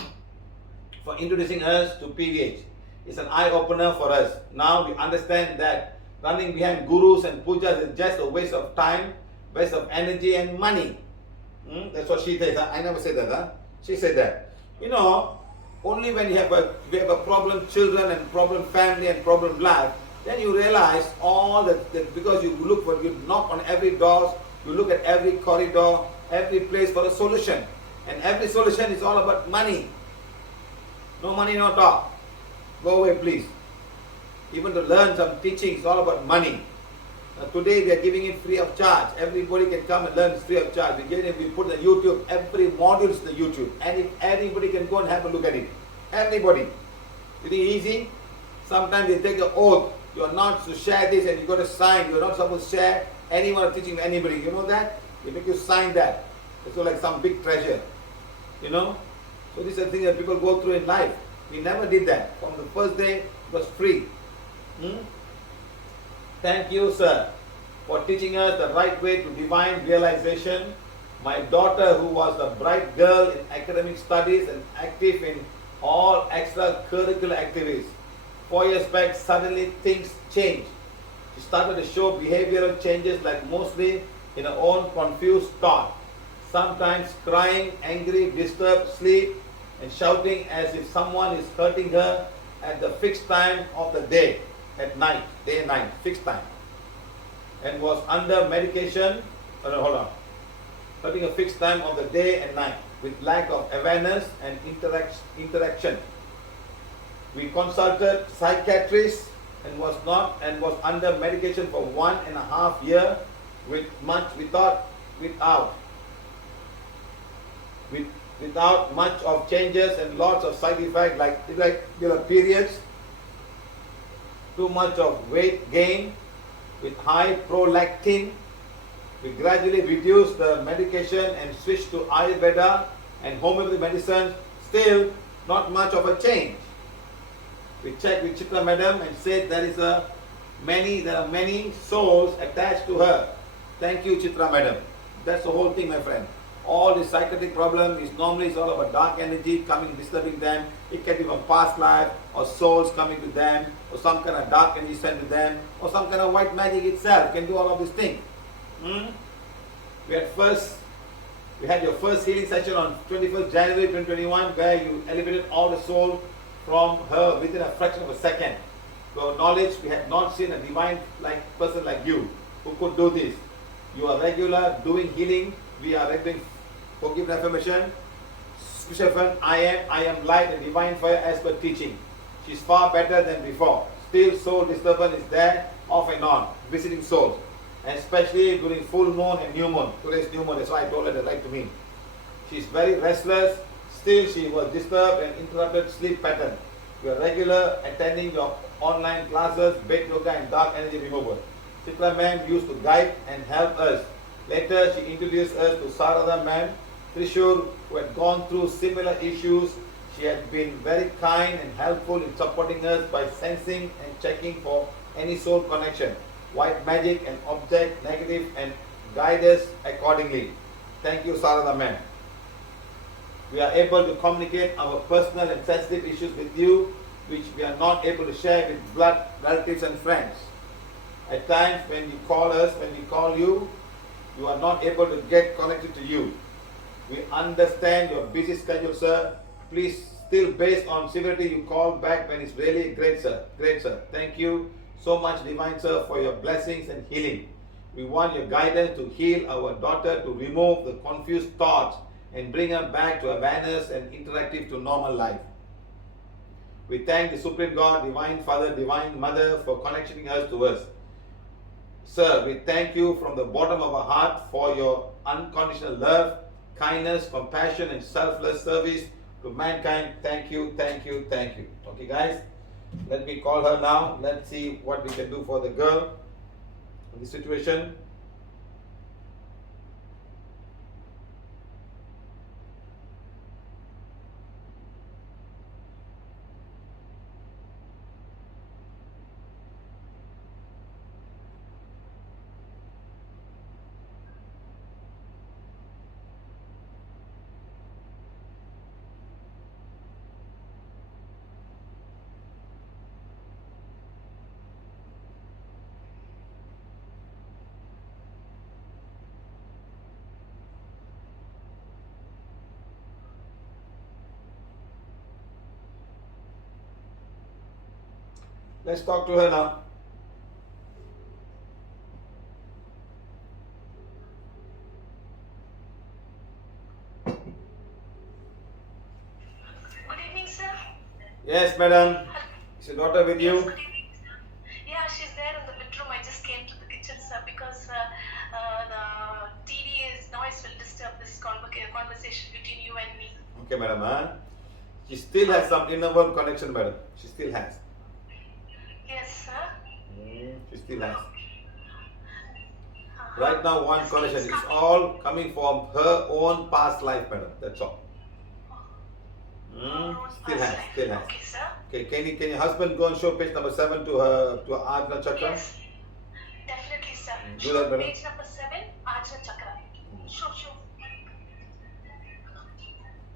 for introducing us to PVH. It's an eye-opener for us. Now we understand that running behind gurus and pujas is just a waste of time, waste of energy and money. That's what she says. I never said that. She said that. You know, only when you have a problem children and problem family and problem life, then you realize all that because you knock on every door, you look at every corridor, every place for a solution. And every solution is all about money. No money, no talk. Go away, please. Even to learn some teaching, it's all about money. Today we are giving it free of charge. Everybody can come and learn free of charge. We put the YouTube, every module is the YouTube. And anybody can go and have a look at it. Everybody. You think easy? Sometimes they take an oath. You are not to share this and you got to sign. You are not supposed to share anyone teaching anybody. You know that? They make you sign that. It's like some big treasure. You know? So these are things that people go through in life. We never did that. From the first day, it was free. Thank you, sir, for teaching us the right way to divine realization. My daughter, who was a bright girl in academic studies and active in all extracurricular activities, 4 years back, suddenly things changed. She started to show behavioral changes like mostly in her own confused thought. Sometimes crying, angry, disturbed sleep, and shouting as if someone is hurting her at the fixed time of the day. At night, day and night, fixed time, and was under medication. Having a fixed time of the day and night with lack of awareness and interaction. We consulted psychiatrists and was under medication for 1.5 years without much of changes and lots of side effects like irregular periods. Too much of weight gain with high prolactin. We gradually reduced the medication and switched to Ayurveda and homeopathic medicine. Still not much of a change. We checked with Chitra Madam and said there are many souls attached to her. Thank you, Chitra Madam. That's the whole thing, my friend. All the psychiatric problem is normally all about dark energy coming, disturbing them. It can be from past life or souls coming to them or some kind of dark energy sent to them or some kind of white magic itself can do all of these things. We had your first healing session on 21st January 2021 where you elevated all the soul from her within a fraction of a second. To our knowledge, we had not seen a divine person like you who could do this. You are regular doing healing. We are doing Forgive affirmation. Scripture, I am light and divine fire as per teaching. She's far better than before. Still soul disturbance is there off and on, visiting souls. And especially during full moon and new moon. Today's new moon, that's why I told her to write to me. She's very restless. Still she was disturbed and interrupted sleep pattern. You are regular attending your online classes, bed yoga and dark energy removal. Chitra ma'am used to guide and help us. Later she introduced us to Sarada ma'am, Trishur, who had gone through similar issues. She had been very kind and helpful in supporting us by sensing and checking for any soul connection, white magic and object negative, and guide us accordingly. Thank you, Sarada ma'am. We are able to communicate our personal and sensitive issues with you, which we are not able to share with blood relatives and friends. At times when we call you, you are not able to get connected to you. We understand your busy schedule, sir. Please, still based on severity, you call back when it's really great, sir. Great, sir. Thank you so much, Divine Sir, for your blessings and healing. We want your guidance to heal our daughter, to remove the confused thoughts and bring her back to awareness and interactive to normal life. We thank the Supreme God, Divine Father, Divine Mother for connecting us to us. Sir, we thank you from the bottom of our heart for your unconditional love, kindness, compassion, and selfless service to mankind. Thank you, thank you, thank you. Okay, guys, let me call her now. Let's see what we can do for the girl in this situation. Let's talk to her now. Good evening, sir. Yes, madam. Is your daughter with Yes, you? good evening, sir. Yeah, she's there in the bedroom. I just came to the kitchen, sir, because the TV noise will disturb this conversation between you and me. Okay, madam. Huh? She still has some inner world connection, madam. She still has. Yes, sir. She still has. Right now, one This connection keeps is coming. all coming from her own past life, madam. That's all. Own Still past has, life. still has. Okay, sir. Okay, can your husband go and show page number 7 to her Ajna Chakra? Yes, definitely, sir. Do Show that, madam. page number 7, Ajna Chakra. Show.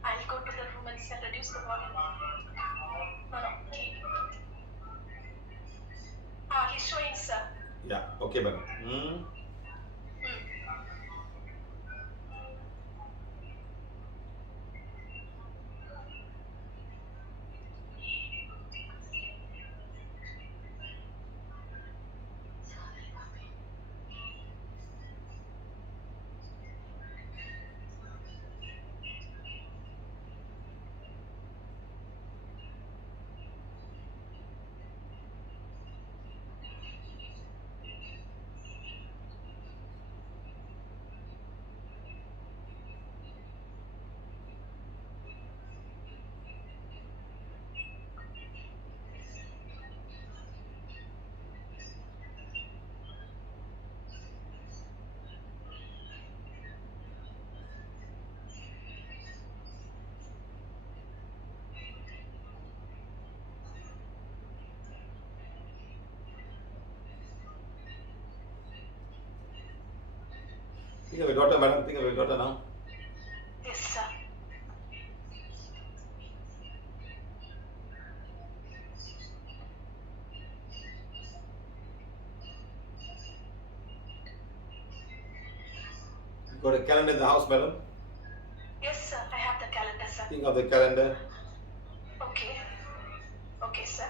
I'll go to the room and say, reduce the volume. No. He's showing, sir. Yeah. Okay, madam. Think of your daughter, madam. Think of your daughter now. Yes, sir. You got a calendar in the house, madam. Yes, sir. I have the calendar, sir. Think of the calendar. Okay. Okay, sir.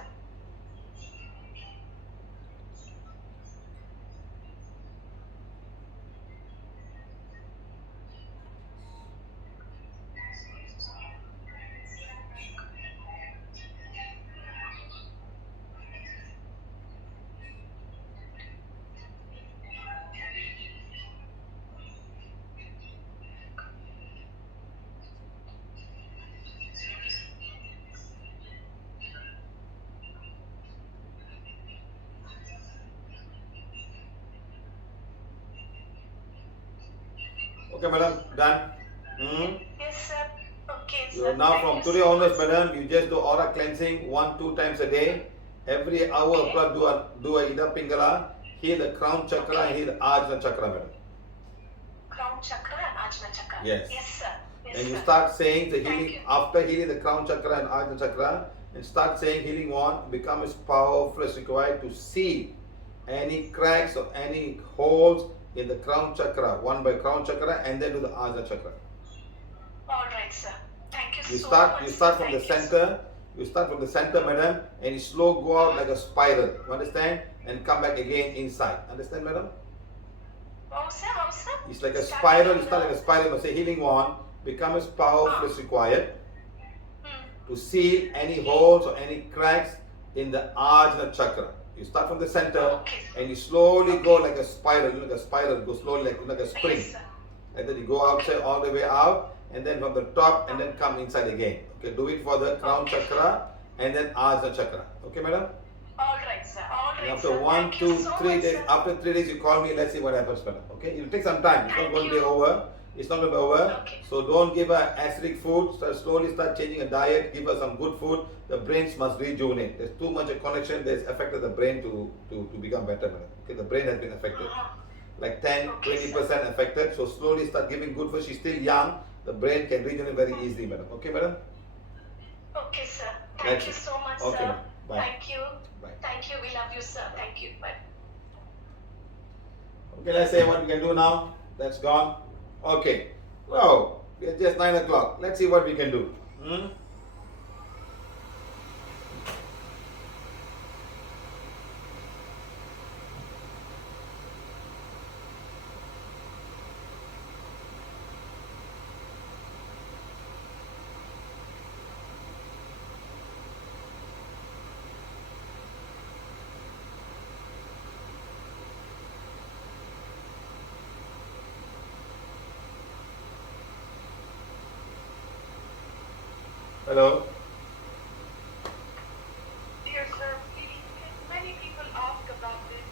Okay, madam, done. Hmm? Yes, sir. Okay, You sir. now Thank from you today so onwards, much. madam, you just do aura cleansing 1-2 times a day. Every hour, Okay. plus do a Ida Pingala, heal the crown chakra, Okay. and heal the Ajna chakra, madam. Crown chakra and Ajna chakra. Yes. Yes, sir. Yes, And you sir. start saying the Thank healing you. after healing the crown chakra and Ajna chakra, and start saying healing one becomes powerful as required to see any cracks or any holes in the crown chakra, one by crown chakra, and then do the Ajna chakra. All right, sir. Thank you You so start much. you start sir. from the Thank you, sir. center. You start from the center, madam, and you slow go out like a spiral. You understand? And come back again inside. Understand, madam? Oh, sir. Oh, sir. It's like a Starting spiral. from It's not like a spiral. But say healing one become as powerful as required Hmm. to seal any holes or any cracks in the Ajna chakra. You start from the center Okay, sir. and you slowly go like a spiral. Like a spiral, go slowly like a spring. Yes, sir. And then you go outside all the way out, and then from the top, and then come inside again. Okay, do it for the crown chakra and then Ajna chakra. Okay, madam? All right, sir. All And right, after sir. 1, Thank you 2, so 3 much, days, sir. after 3 days, you call me. Let's see what happens, madam. Okay, it will take some time. It's not Thank going to be you. over. It's not going to be over. Okay. So don't give her acidic food. Slowly start changing a diet. Give her some good food. The brains must rejuvenate. There's too much a connection that's affected the brain to become better, madam. Okay, the brain has been affected. Like 10, Okay, 20% affected. So slowly start giving good food. She's still young. The brain can regenerate very easily, madam. Okay, madam? Okay, sir. That's Thank you it. so much, Okay, sir. ma'am. Bye. Thank you. Bye. Thank you. We love you, sir. Thank you. Bye. Okay, let's say what we can do now. That's gone. Okay. Well, it's just 9 o'clock. Let's see what we can do. Hmm? Hello? Dear sir, please, many people ask about this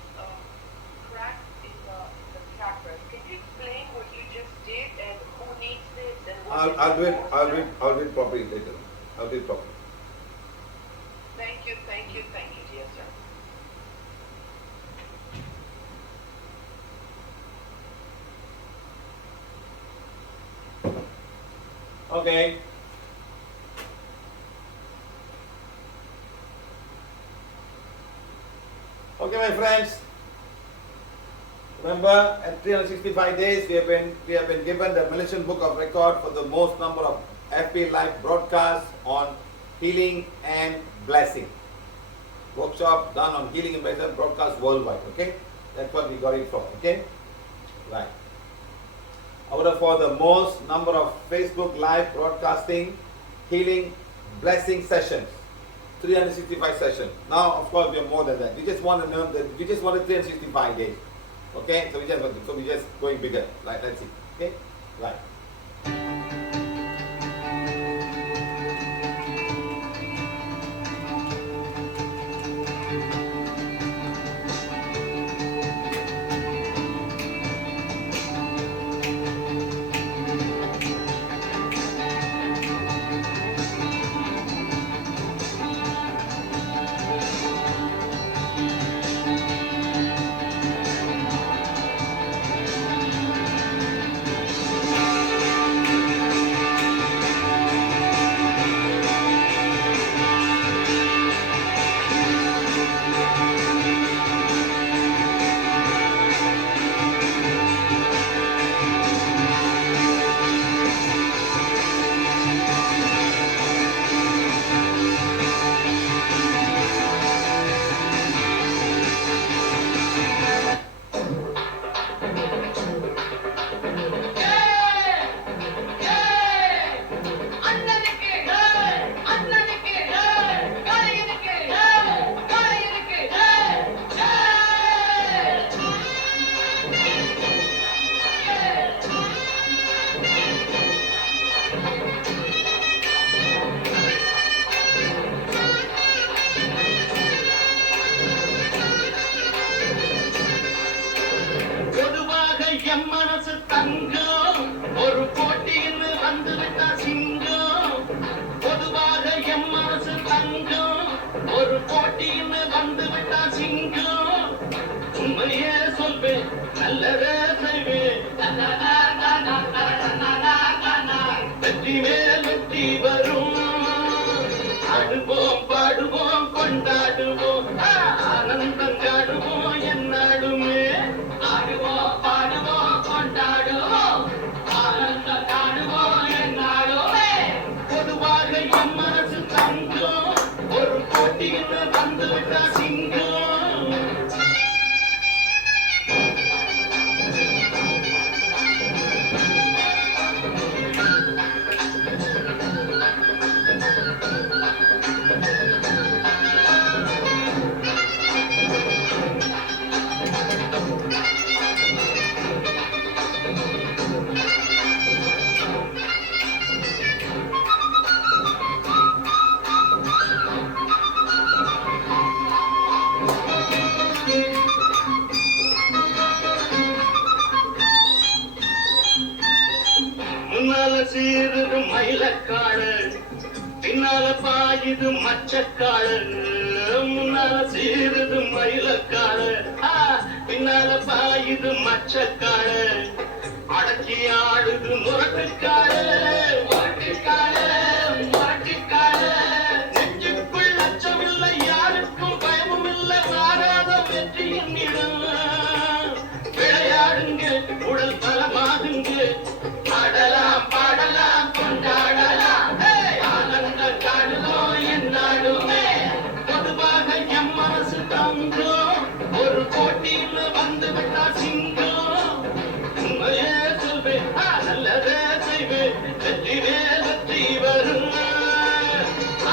crack in the chakras. Can you explain what you just did and who needs this and what I'll do it. for, I'll sir? do it. I'll do it properly later. I'll do it properly. Thank you, dear sir. Okay. Okay, my friends. Remember, at 365 days, we have been given the Malaysian Book of Record for the most number of FP live broadcasts on healing and blessing. Workshop done on healing and blessing broadcast worldwide. Okay, that's what we got it from. Okay, right. Out of for the most number of Facebook live broadcasting healing blessing sessions. 365 sessions. Now, of course, we are more than that. We just want to know that we just wanted 365 days. Okay, so we just going bigger. Right, let's see. Okay, right. சொல்வேன் நல்லதே செய்வேன் வெற்றி மேல் வெற்றி வரும் ஆடுவோம் பாடுவோம் கொண்டாடுவோம் ஆனந்தம் காடுவோம் என்னாடுமே ஆடுவோம் பாடுவோம் கொண்டாடுவோம் ஆனந்தம் காடுவோம் என்னாடுமே பொதுவாக என் மனசு தங்கும் ஒரு போட்டியில் வந்து விட்டா சிங்கம் முன்னால சீருது மயிலக்காடு பின்னால பாயுது மச்சக்காடு முன்னால சீருது மயிலக்காடு பின்னால பாயுது மச்சக்காடு அடக்கி ஆடுது முரட்டுக்காடு முரட்டுக்காடு முரட்டுக்காடு நெஞ்சுக்குள் அச்சமில்லை யாருக்கும் பயமும் இல்லை மாறாத வெற்றியின் இடம் விளையாடுங்க உடல் பலமாகுங்க ஆடலாம் பாடலாம் கொண்டாடலாம் ஆனந்த காடுவோம் என்னாடுமே பொதுவாக எம் மனசு தங்கும் ஒரு போட்டியில் வந்து விட்டா சிங்கம் உண்மையே சொல்வேன் நல்லதே செய்வேன் வெற்றி மேல் வெற்றி வரும்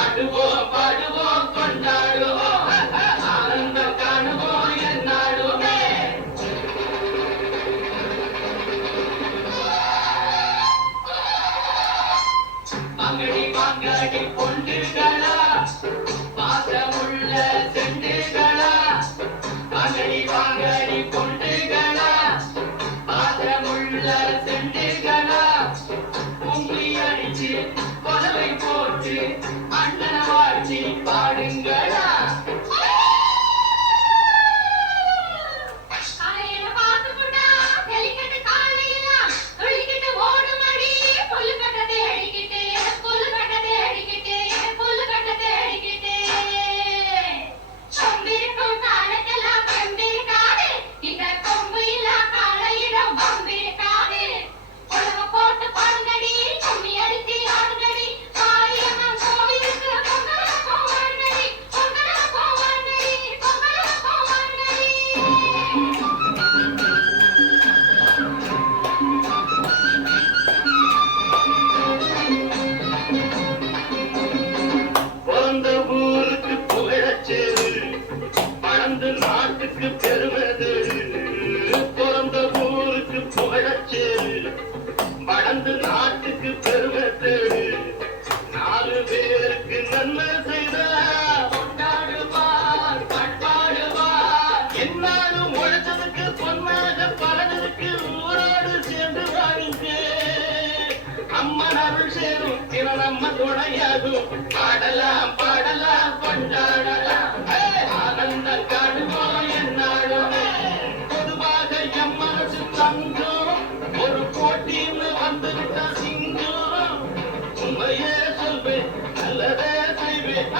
ஆடுவோம் பாடுவோம் கொண்டாடுவோம் ஆனந்த காணுவோம் என்னாடுமே வாங்கடி வாங்கடி பொண்டுகளா பாசமுள்ள செண்டுகளா வாங்கடி வாங்கடி பொண்டுகளா பாசமுள்ள செண்டுகளா கும்பி அடிச்சு கொலவை போட்டு அண்ணனை வாழ்த்தி பாடுங்களா காலையில பார்த்து புட்டா தெளிக்கட்டு காலையில துள்ளிக்கிட்டு ஓடுமடி புல்லுக்கட்டை தேடிக்கிட்டு புல்லுக்கட்டை தேடிக்கிட்டு புல்லுக்கட்டை தேடிக்கிட்டு கொம்பிருக்கும் காலக்கெல்லாம் கொம்பிருக்காது இந்த கொம்பு இல்ல காலையிடம் கொம்பிருக்காது உலக போட்டு பாடுங்கடி கும்மி அடிச்சு ஆடுங்கடி காளியம்மன் கோவிலுக்கு பொங்கலுக்கு போவாங்கடி பொங்கலுக்கு போவாங்கடி பொங்கலுக்கு போவாங்கடி பிறந்த ஊருக்கு புகழச்சேரு வளர்ந்து நாட்டுக்கு பெருமது பிறந்த ஊருக்கு புகழச்சேரு வளர்ந்து நாட்டுக்கு பெருமது நாலு பேருக்கு நன்மை செய்த கொண்டாடுவார் பண்பாடுவார் என்னாலும் உழைச்சதுக்கு பொன்னாக பலனதுக்கு ஊரோடு சேர்ந்து வாழுங்க அம்மன் அருள் சேரும் தின நம்ம துணையாகும் பாடலாம் பாடலாம் கொண்டாடலாம் ஆனந்தம் காணுவோம் என்னாடுமே பொதுவாக எம் மனசு தங்கும் ஒரு போட்டியில் வந்து விட்டா சிங்கம் உண்மையே சொல்வேன் நல்லதே செய்வேன்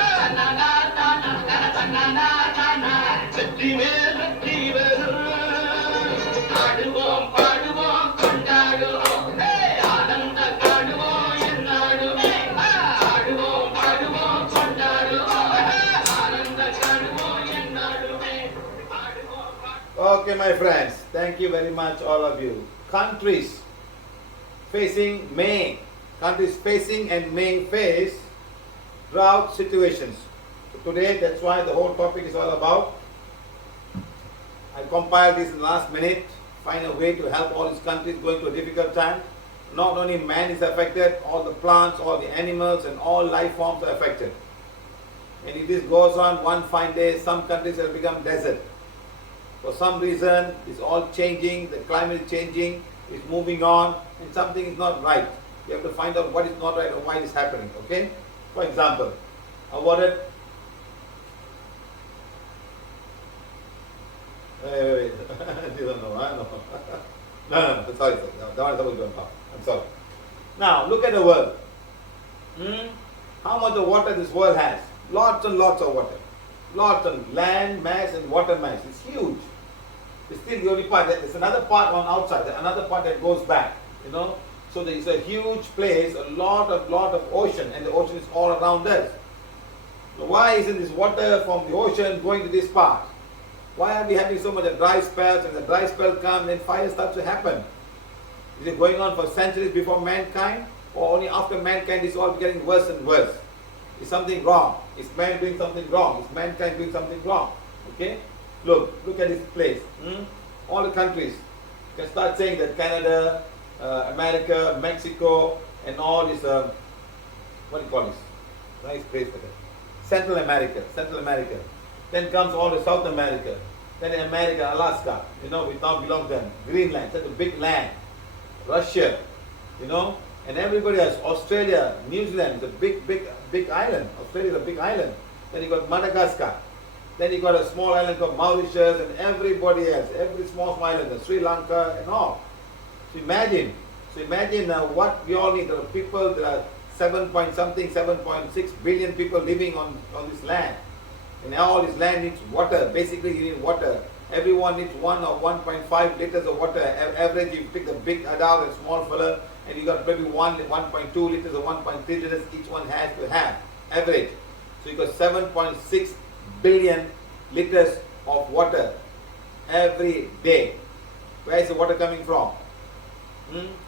வெற்றி மேல் வெற்றி வரும் ஆடுவோம் பாடுவோம் கொண்டாடுவோம் ஆனந்த காடுவோம் என்னாடுமே ஆடுவோம் பாடுவோம் கொண்டாடுவோம் ஆனந்த காடுவோம் என்னாடுமே ஆடுவோம் Okay, my friends, thank you very much, all of you. Countries facing and may face drought situations. So today, that's why the whole topic is all about. I compiled this in the last minute, find a way to help all these countries going through a difficult time. Not only man is affected, all the plants, all the animals, and all life forms are affected. And if this goes on, one fine day, some countries will become desert. For some reason, it's all changing, the climate is changing, it's moving on, and something is not right. You have to find out what is not right or why it is happening, okay? For example, awarded Wait. You don't know, huh? No. No, sorry, sir. No, that one is supposed to be on top. I'm sorry. Now, look at the world. How much of water this world has? Lots and lots of water. Lots of land mass and water mass. It's huge. It's still the only part. There's another part on outside, another part that goes back, you know. So there is a huge place, a lot of ocean, and the ocean is all around us. So why isn't this water from the ocean going to this part? Why are we having so much of dry spells, and the dry spell comes and then fire starts to happen? Is it going on for centuries before mankind, or only after mankind is all getting worse and worse? Is something wrong? Is man doing something wrong? Is mankind doing something wrong? Okay? Look at this place. All the countries. You can start saying that Canada, America, Mexico, and all this, what do you call this? Nice place for that. Central America. Then comes all the South America. Then America, Alaska, you know, we now belong to them. Greenland, such a big land. Russia, you know, and everybody else. Australia, New Zealand is a big island. Australia is a big island. Then you got Madagascar. Then you got a small island called Mauritius, and everybody else, every small island, Sri Lanka and all. So imagine what we all need. There are people, there are 7.6 billion people living on this land. And all this land needs water. Basically, you need water. Everyone needs 1 or 1.5 liters of water. Average, you pick the big adult and small fella, and you got maybe 1.2 liters or 1.3 liters each one has to have. Average. So you got 7.6 billion liters of water every day. Where is the water coming from?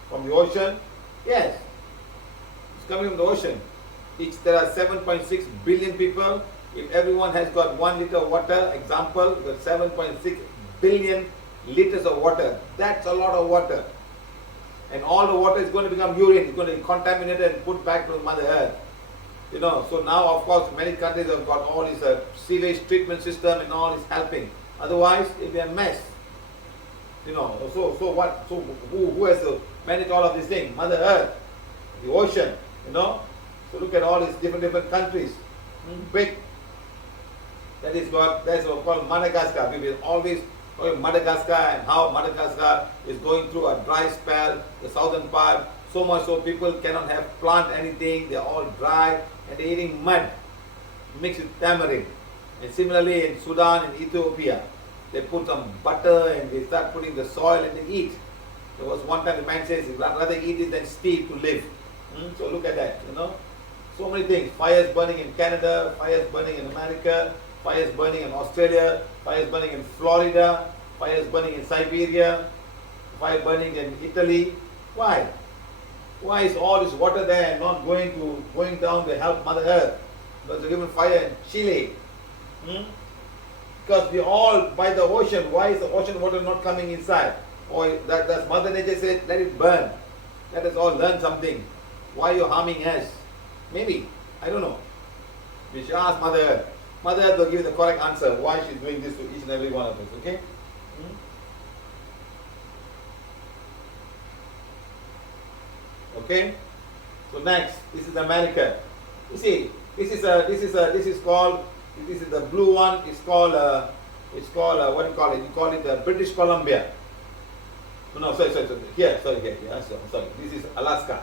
From the ocean? Yes. It's coming from the ocean. There are 7.6 billion people. If everyone has got 1 liter of water, example, you got 7.6 billion liters of water. That's a lot of water. And all the water is going to become urine. It's going to be contaminated and put back to Mother Earth. You know, so now of course many countries have got all this sewage treatment system and all is helping. Otherwise, it will be a mess. You know, so who has to manage all of these things? Mother Earth, the ocean, you know. So look at all these different countries. Big. That's called Madagascar. We will always talk about Madagascar and how Madagascar is going through a dry spell, the southern part. So much so people cannot have plant anything. They're all dry and they're eating mud mixed with tamarind. And similarly in Sudan and Ethiopia, they put some butter and they start putting the soil and they eat. There was one time the man says, he'd rather eat it than steal to live. So look at that, you know. So many things. Fires burning in Canada, fires burning in America, fires burning in Australia, fires burning in Florida, fires burning in Siberia, fire burning in Italy. Why? Why is all this water there and not going down to help Mother Earth? Because there's even fire in Chile. Because we all by the ocean. Why is the ocean water not coming inside? Or does Mother Nature say, let it burn? Let us all learn something. Why are you harming us? Maybe. I don't know. We should ask Mother Earth. Mother Earth will give the correct answer why she's doing this to each and every one of us. Okay? Okay? So next, this is America. You see, this is the blue one. It's called what do you call it? You call it British Columbia. No, sorry. Here. Sorry. This is Alaska.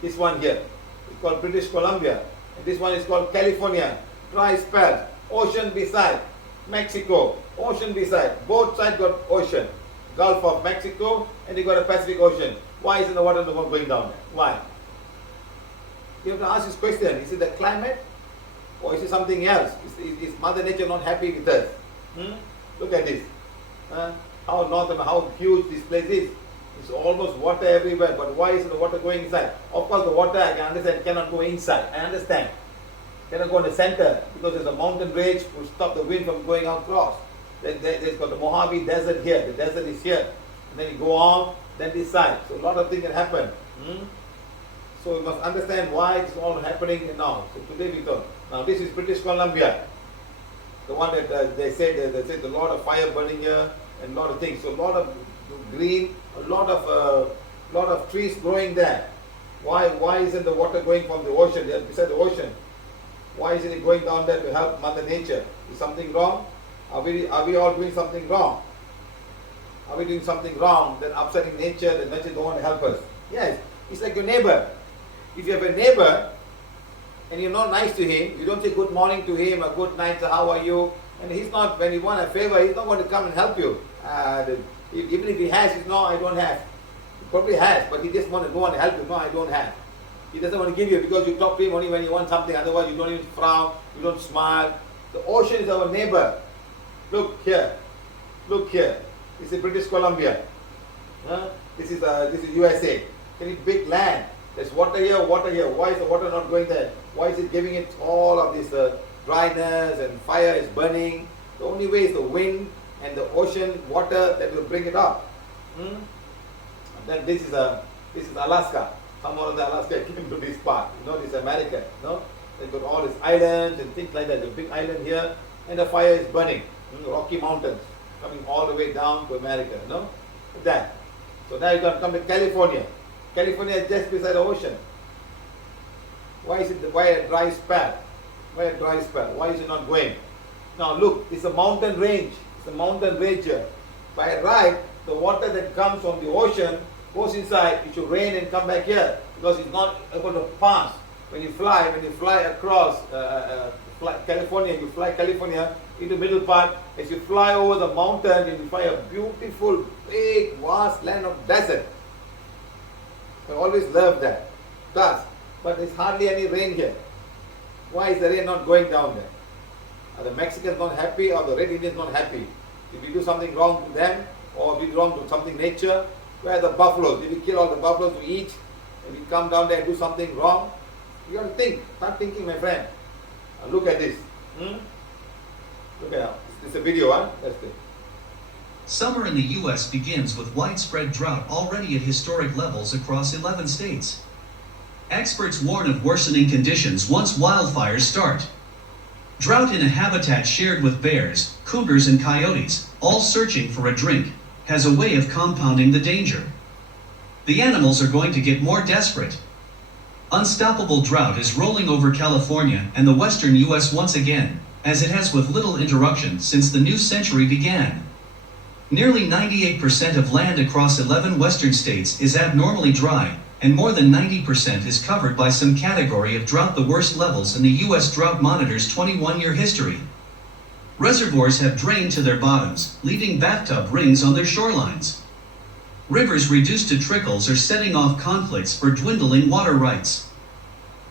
This one here. It's called British Columbia. And this one is called California. Dry spell. Ocean beside. Mexico. Ocean beside. Both sides got ocean. Gulf of Mexico and you got a Pacific Ocean. Why isn't the water going down there? Why? You have to ask this question. Is it the climate? Or is it something else? Is Mother Nature not happy with us? Look at this. How north and how huge this place is. It's almost water everywhere. But why isn't the water going inside? Of course the water, I can understand, cannot go inside. I understand. Cannot go in the center because there's a mountain range to stop the wind from going across. There's got the Mojave Desert here. The desert is here. And then you go on, then this side. So a lot of things can happen. So we must understand why it's all happening now. So today we talk. Now this is British Columbia. The one that they said a lot of fire burning here and a lot of things. So a lot of green, a lot of trees growing there. Why isn't the water going from the ocean there beside the ocean? Why isn't it going down there to help Mother Nature? Is something wrong? Are we all doing something wrong? Are we doing something wrong? Then upsetting nature, the nature don't want to help us. Yes, it's like your neighbor. If you have a neighbor and you're not nice to him, you don't say good morning to him or good night, how are you? And he's not, when you want a favor, he's not going to come and help you. Even if he has, he's no, I don't have. He probably has, but he just want to help you. No, I don't have. He doesn't want to give you because you talk to him only when you want something. Otherwise, you don't even frown, you don't smile. The ocean is our neighbor. Look here. Look here. This is British Columbia. This is USA. Very big land. There's water here, water here. Why is the water not going there? Why is it giving it all of this dryness and fire is burning? The only way is the wind and the ocean water that will bring it up. Then this is Alaska. Someone of the Alaska came to this part. You know, this is America. No, they've got all these islands and things like that. The big island here, and the fire is burning. Rocky Mountains coming all the way down to America. No, like that. So now you can come to California. California is just beside the ocean. Why a dry spell? Why a dry spell? Why is it not going? Now look, it's a mountain range. It's a mountain range here. By right, the water that comes from the ocean goes inside. It should rain and come back here because it's not able to pass. When you fly across California, you fly California into the middle part. As you fly over the mountain, you find a beautiful, big, vast land of desert. I always love that. Dust. But there's hardly any rain here. Why is the rain not going down there? Are the Mexicans not happy or the Red Indians not happy? Did we do something wrong to them or did we wrong to something nature? Where are the buffaloes? Did we kill all the buffaloes to eat? Did we come down there and do something wrong? You got to think. Start thinking, my friend. Now look at this. Look at that. It's a video, huh? That's it. Summer in the U.S. begins with widespread drought already at historic levels across 11 states. Experts warn of worsening conditions once wildfires start. Drought in a habitat shared with bears, cougars, and coyotes, all searching for a drink, has a way of compounding the danger. The animals are going to get more desperate. Unstoppable drought is rolling over California and the western U.S. once again, as it has with little interruption since the new century began. Nearly 98% of land across 11 western states is abnormally dry, and more than 90% is covered by some category of drought, the worst levels in the U.S. Drought Monitor's 21-year history. Reservoirs have drained to their bottoms, leaving bathtub rings on their shorelines. Rivers reduced to trickles are setting off conflicts for dwindling water rights.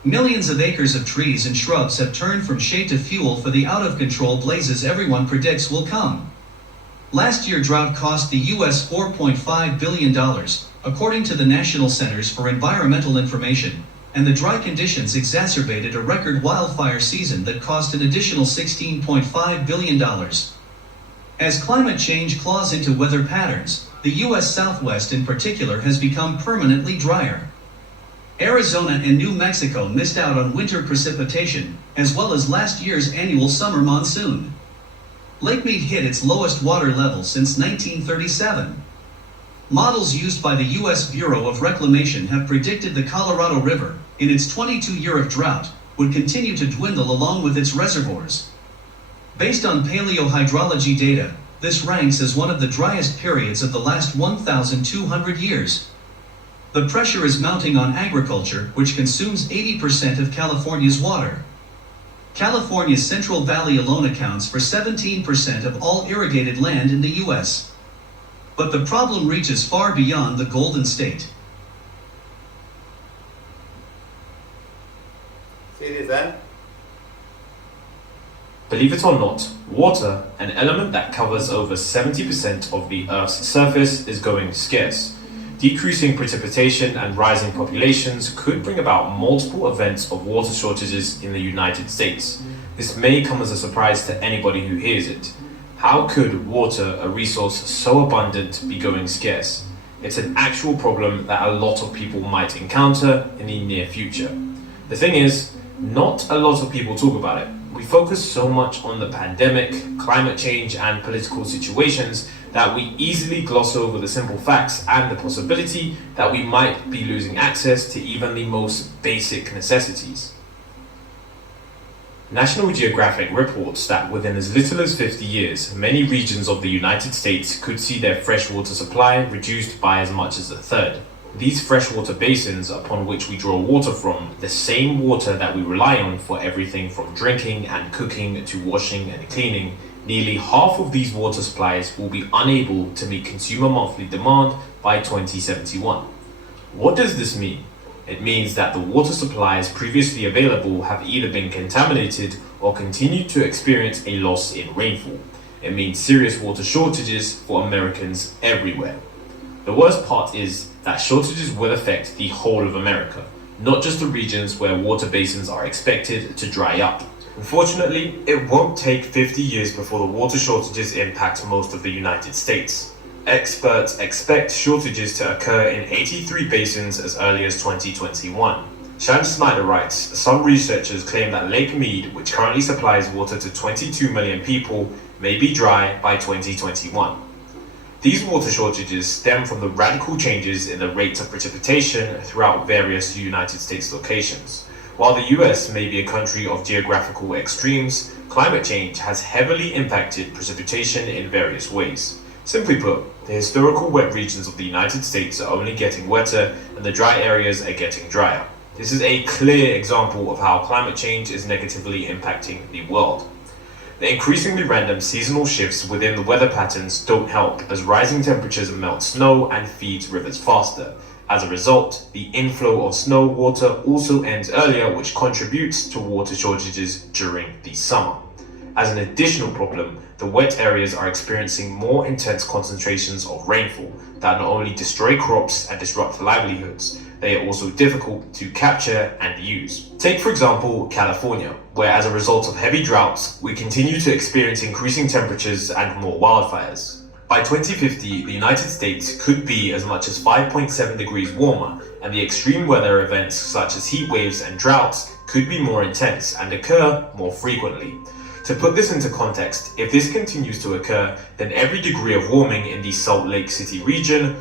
Millions of acres of trees and shrubs have turned from shade to fuel for the out-of-control blazes everyone predicts will come. Last year, drought cost the U.S. $4.5 billion, according to the National Centers for Environmental Information, and the dry conditions exacerbated a record wildfire season that cost an additional $16.5 billion. As climate change claws into weather patterns, the U.S. Southwest in particular has become permanently drier. Arizona and New Mexico missed out on winter precipitation, as well as last year's annual summer monsoon. Lake Mead hit its lowest water level since 1937. Models used by the U.S. Bureau of Reclamation have predicted the Colorado River, in its 22-year of drought, would continue to dwindle along with its reservoirs. Based on paleohydrology data, this ranks as one of the driest periods of the last 1,200 years. The pressure is mounting on agriculture, which consumes 80% of California's water. California's Central Valley alone accounts for 17% of all irrigated land in the U.S. But the problem reaches far beyond the Golden State. See this, eh? Believe it or not, water, an element that covers over 70% of the Earth's surface, is going scarce. Decreasing precipitation and rising populations could bring about multiple events of water shortages in the United States. This may come as a surprise to anybody who hears it. How could water, a resource so abundant, be going scarce? It's an actual problem that a lot of people might encounter in the near future. The thing is, not a lot of people talk about it. We focus so much on the pandemic, climate change, and political situations that we easily gloss over the simple facts and the possibility that we might be losing access to even the most basic necessities. National Geographic reports that within as little as 50 years, many regions of the United States could see their freshwater supply reduced by as much as a third. These freshwater basins upon which we draw water from, the same water that we rely on for everything from drinking and cooking to washing and cleaning, nearly half of these water supplies will be unable to meet consumer monthly demand by 2071. What does this mean? It means that the water supplies previously available have either been contaminated or continue to experience a loss in rainfall. It means serious water shortages for Americans everywhere. The worst part is that shortages will affect the whole of America, not just the regions where water basins are expected to dry up. Unfortunately, it won't take 50 years before the water shortages impact most of the United States. Experts expect shortages to occur in 83 basins as early as 2021. Shan Snyder writes, some researchers claim that Lake Mead, which currently supplies water to 22 million people, may be dry by 2021. These water shortages stem from the radical changes in the rates of precipitation throughout various United States locations. While the US may be a country of geographical extremes, climate change has heavily impacted precipitation in various ways. Simply put, the historical wet regions of the United States are only getting wetter and the dry areas are getting drier. This is a clear example of how climate change is negatively impacting the world. The increasingly random seasonal shifts within the weather patterns don't help as rising temperatures melt snow and feed rivers faster. As a result, the inflow of snow water also ends earlier, which contributes to water shortages during the summer. As an additional problem, the wet areas are experiencing more intense concentrations of rainfall that not only destroy crops and disrupt livelihoods, they are also difficult to capture and use. Take for example California, where as a result of heavy droughts, we continue to experience increasing temperatures and more wildfires. By 2050, the United States could be as much as 5.7 degrees warmer, and the extreme weather events such as heat waves and droughts could be more intense and occur more frequently. To put this into context, if this continues to occur, then every degree of warming in the Salt Lake City region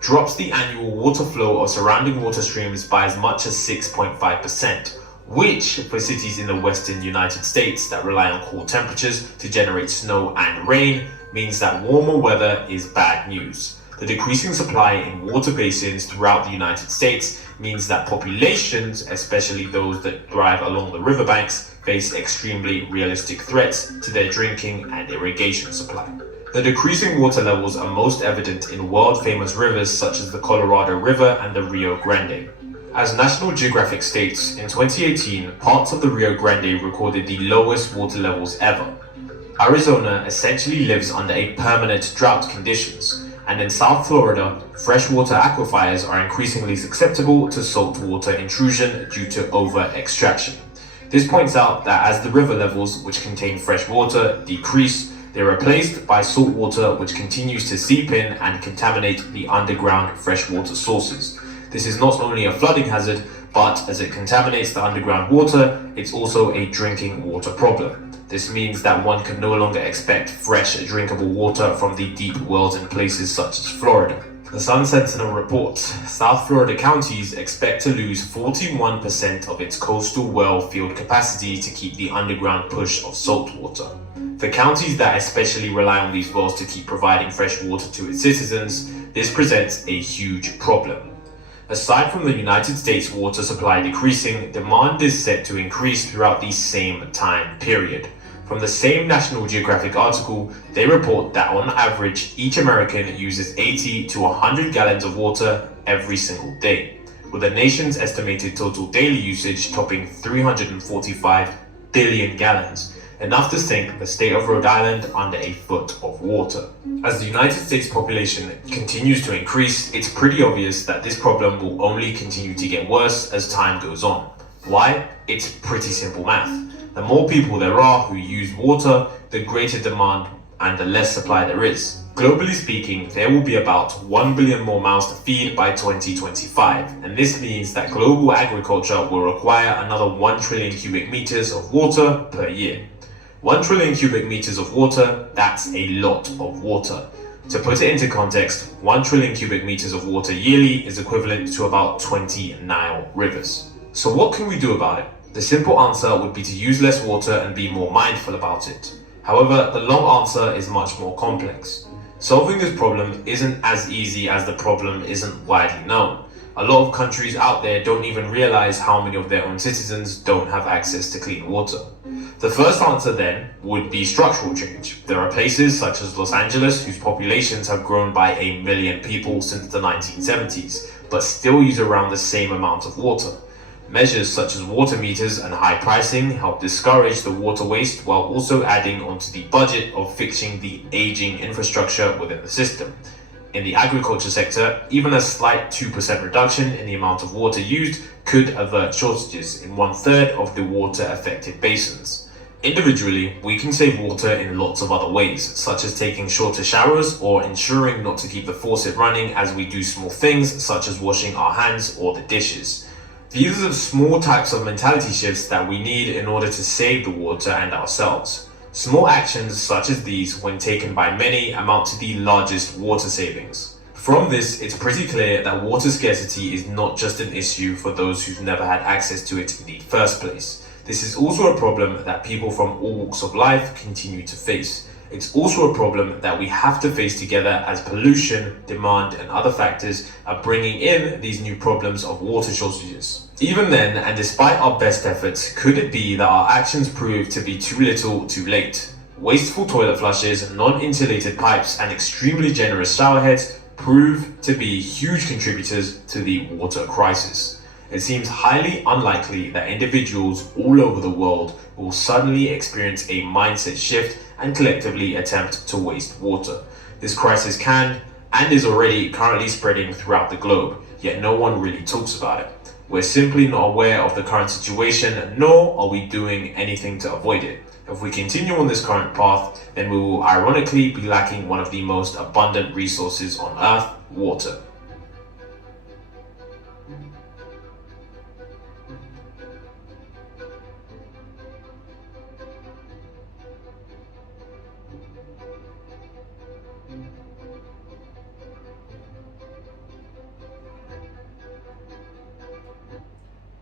drops the annual water flow of surrounding water streams by as much as 6.5%, which, for cities in the western United States that rely on cool temperatures to generate snow and rain, means that warmer weather is bad news. The decreasing supply in water basins throughout the United States means that populations, especially those that thrive along the riverbanks, face extremely realistic threats to their drinking and irrigation supply. The decreasing water levels are most evident in world-famous rivers such as the Colorado River and the Rio Grande. As National Geographic states, in 2018, parts of the Rio Grande recorded the lowest water levels ever. Arizona essentially lives under a permanent drought conditions, and in South Florida, freshwater aquifers are increasingly susceptible to saltwater intrusion due to over-extraction. This points out that as the river levels, which contain fresh water, decrease, they're replaced by salt water which continues to seep in and contaminate the underground freshwater sources. This is not only a flooding hazard, but as it contaminates the underground water, it's also a drinking water problem. This means that one can no longer expect fresh drinkable water from the deep wells in places such as Florida. The Sun Sentinel reports, South Florida counties expect to lose 41% of its coastal well field capacity to keep the underground push of salt water. For counties that especially rely on these wells to keep providing fresh water to its citizens, this presents a huge problem. Aside from the United States water supply decreasing, demand is set to increase throughout the same time period. From the same National Geographic article, they report that on average, each American uses 80 to 100 gallons of water every single day, with the nation's estimated total daily usage topping 345 billion gallons, enough to sink the state of Rhode Island under a foot of water. As the United States population continues to increase, it's pretty obvious that this problem will only continue to get worse as time goes on. Why? It's pretty simple math. The more people there are who use water, the greater demand and the less supply there is. Globally speaking, there will be about 1 billion more mouths to feed by 2025, and this means that global agriculture will require another 1 trillion cubic meters of water per year. 1 trillion cubic meters of water, that's a lot of water. To put it into context, 1 trillion cubic meters of water yearly is equivalent to about 20 Nile rivers. So what can we do about it? The simple answer would be to use less water and be more mindful about it. However, the long answer is much more complex. Solving this problem isn't as easy as the problem isn't widely known. A lot of countries out there don't even realize how many of their own citizens don't have access to clean water. The first answer then would be structural change. There are places such as Los Angeles whose populations have grown by 1 million people since the 1970s, but still use around the same amount of water. Measures such as water meters and high pricing help discourage the water waste while also adding onto the budget of fixing the aging infrastructure within the system. In the agriculture sector, even a slight 2% reduction in the amount of water used could avert shortages in 1/3 of the water-affected basins. Individually, we can save water in lots of other ways, such as taking shorter showers or ensuring not to keep the faucet running as we do small things such as washing our hands or the dishes. These are the small types of mentality shifts that we need in order to save the water and ourselves. Small actions such as these, when taken by many, amount to the largest water savings. From this, it's pretty clear that water scarcity is not just an issue for those who've never had access to it in the first place. This is also a problem that people from all walks of life continue to face. It's also a problem that we have to face together as pollution, demand, and other factors are bringing in these new problems of water shortages. Even then, and despite our best efforts, could it be that our actions prove to be too little too late? Wasteful toilet flushes, non-insulated pipes, and extremely generous showerheads prove to be huge contributors to the water crisis. It seems highly unlikely that individuals all over the world will suddenly experience a mindset shift and collectively attempt to waste water. This crisis can and is already currently spreading throughout the globe, yet no one really talks about it. We're simply not aware of the current situation, nor are we doing anything to avoid it. If we continue on this current path, then we will ironically be lacking one of the most abundant resources on Earth, water.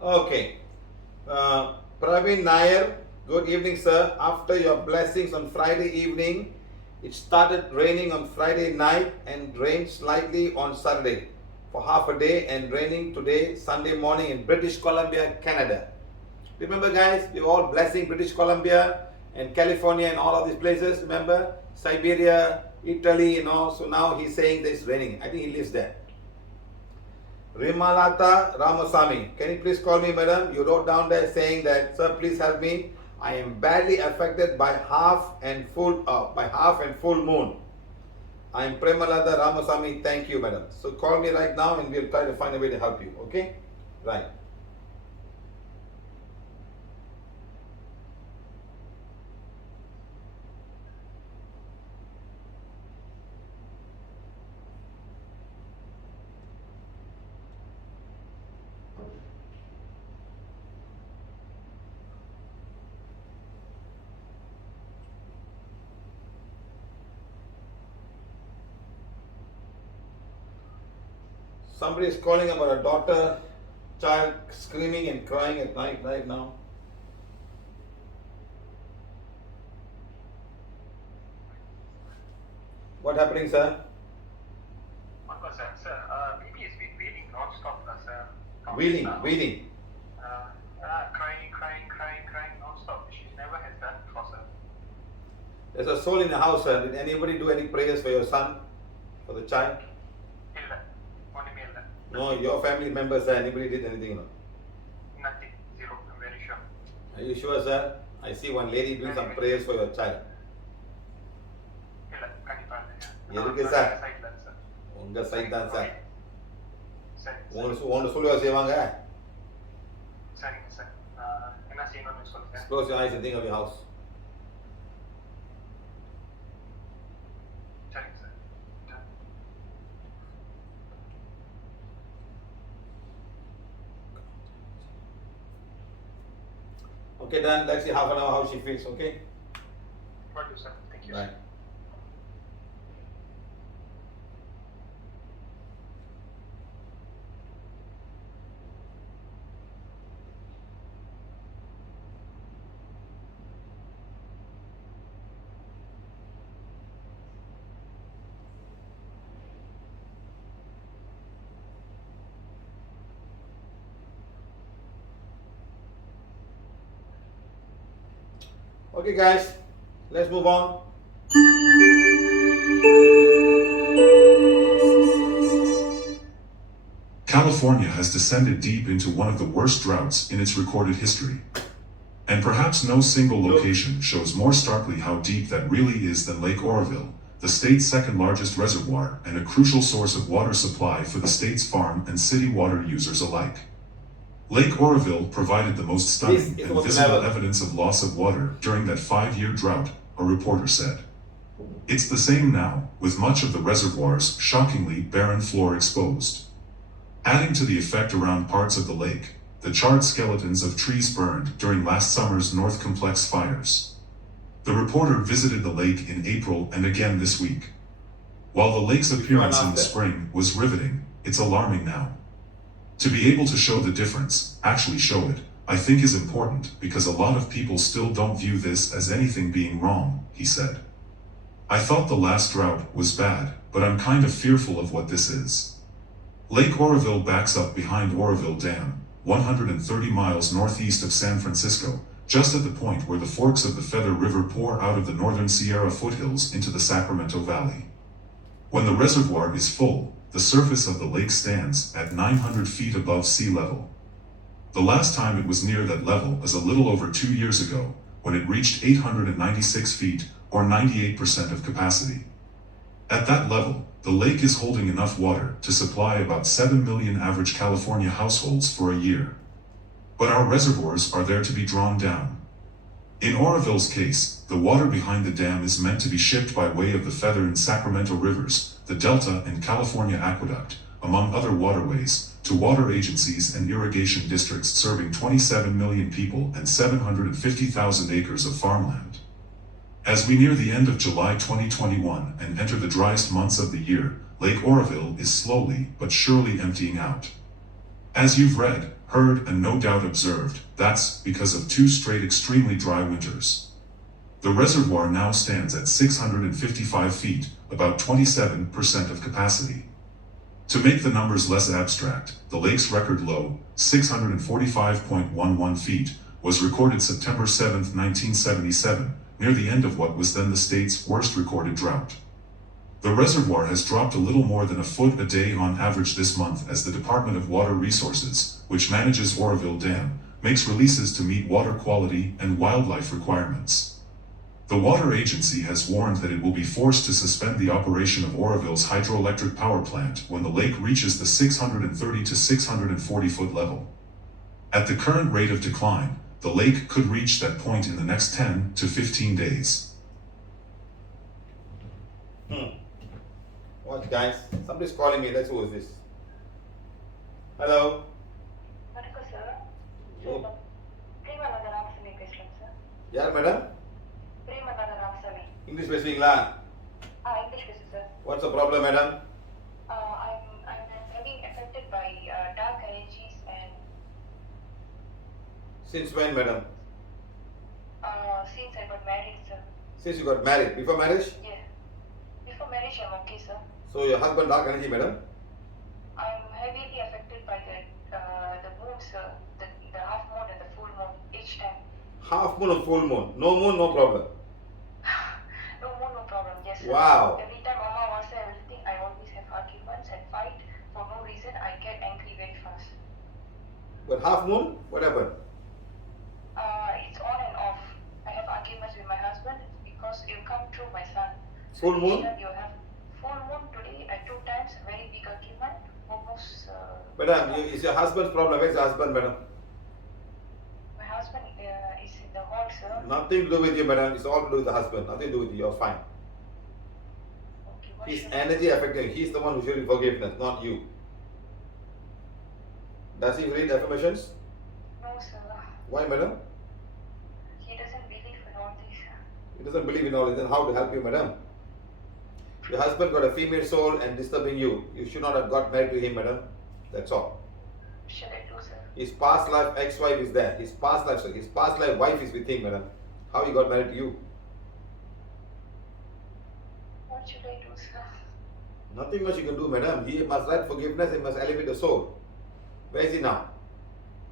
Okay. Praveen Nair, good evening, sir. After your blessings on Friday evening, it started raining on Friday night and rained slightly on Saturday for half a day and raining today, Sunday morning in British Columbia, Canada. Remember, guys, we were all blessing British Columbia and California and all of these places. Remember, Siberia, Italy, and all. So now he's saying that it's raining. I think he lives there. Rimalata Ramasamy, can you please call me, madam? You wrote down there saying that, sir, please help me. I am badly affected by half and full moon. I am Premalata Ramasamy. Thank you, madam. So call me right now and we'll try to find a way to help you. Okay? Right. Somebody is calling about a daughter, child screaming and crying at night right now. What happening, sir? Sir, baby has been wailing non-stop, sir. Wheeling. Crying non-stop. She's never had that before, sir. There's a soul in the house, sir. Did anybody do any prayers for your son, for the child? No, your family members, sir. Anybody did anything? No? Nothing. Zero. I'm very sure. Are you sure, sir? I see one lady doing some prayers for your child. எதுக்கு sir உங்க side தான் sir உங்களுக்கு சொல்லுவா செய்வாங்க சரிங்க sir என்ன செய்யணும்னு சொல்லுங்க Close your eyes and think of your house. சரிங்க sir Okay, done. Let's see half an hour how she feels, okay? Got you, sir. Thank you, Right. sir. Okay, guys, let's move on. California has descended deep into one of the worst droughts in its recorded history. And perhaps no single location shows more starkly how deep that really is than Lake Oroville, the state's second largest reservoir and a crucial source of water supply for the state's farm and city water users alike. Lake Oroville provided the most stunning and visible evidence of loss of water during that 5-year drought, a reporter said. It's the same now, with much of the reservoir's shockingly barren floor exposed. Adding to the effect around parts of the lake, the charred skeletons of trees burned during last summer's North Complex fires. The reporter visited the lake in April and again this week. While the lake's appearance in the spring was riveting, it's alarming now. To be able to show the difference, actually show it, I think is important because a lot of people still don't view this as anything being wrong, he said. I thought the last drought was bad, but I'm kind of fearful of what this is. Lake Oroville backs up behind Oroville Dam, 130 miles northeast of San Francisco, just at the point where the forks of the Feather River pour out of the northern Sierra foothills into the Sacramento Valley. When the reservoir is full, the surface of the lake stands at 900 feet above sea level. The last time it was near that level is a little over 2 years ago, when it reached 896 feet, or 98% of capacity. At that level, the lake is holding enough water to supply about 7 million average California households for a year. But our reservoirs are there to be drawn down. In Oroville's case, the water behind the dam is meant to be shipped by way of the Feather and Sacramento rivers, the Delta and California Aqueduct, among other waterways, to water agencies and irrigation districts serving 27 million people and 750,000 acres of farmland. As we near the end of July 2021 and enter the driest months of the year, Lake Oroville is slowly but surely emptying out. As you've read, heard, and no doubt observed, that's because of 2 straight extremely dry winters. The reservoir now stands at 655 feet, about 27% of capacity. To make the numbers less abstract, the lake's record low, 645.11 feet, was recorded September 7, 1977, near the end of what was then the state's worst recorded drought. The reservoir has dropped a little more than a foot a day on average this month as the Department of Water Resources, which manages Oroville Dam, makes releases to meet water quality and wildlife requirements. The water agency has warned that it will be forced to suspend the operation of Oroville's hydroelectric power plant when the lake reaches the 630 to 640 foot level. At the current rate of decline, the lake could reach that point in the next 10 to 15 days. What, guys? Somebody's calling me. Let's who is this? Hello? வணக்கம் sir. Oh. பிரேமநாத Ramasamy பேசுறேன் sir. யார் madam? பிரேமநாத Ramasamy. English பேசுவீங்களா? English பேசுறேன் sir. What's the problem, madam? I'm having affected by dark allergies and Since when, madam? since I got married, sir. Since you got married. Before marriage? Yeah. Before marriage, I'm okay, sir. So your husband dark energy, madam? I'm heavily affected by the moons, sir. The half moon and the full moon each time. Half moon or full moon? No moon, no problem. No moon, no problem. Yes, sir. Wow. Every time Mama wants everything, I always have arguments and fight for no reason. I get angry very fast. But half moon? What happened? It's on and off. I have arguments with my husband because you come true, my son. Full moon? You have full moon today at 2 times, very big argument, almost. Madam, is your husband's problem? Where's your husband, madam? My husband is in the hall, sir. Nothing to do with you, madam. It's all to do with the husband. Nothing to do with you. You're fine. Okay, what His should I energy affecting. He's the one who should be forgiveness, not you. Does he read affirmations? No, sir. Why, madam? He doesn't believe in all this. He doesn't believe in all this. Then how to help you, madam? Your husband got a female soul and disturbing you. You should not have got married to him, madam. That's all. What shall I do, sir? His past life ex-wife is there. His past life wife is with him, madam. How he got married to you? What should I do, sir? Nothing much you can do, madam. He must write forgiveness. He must elevate the soul. Where is he now?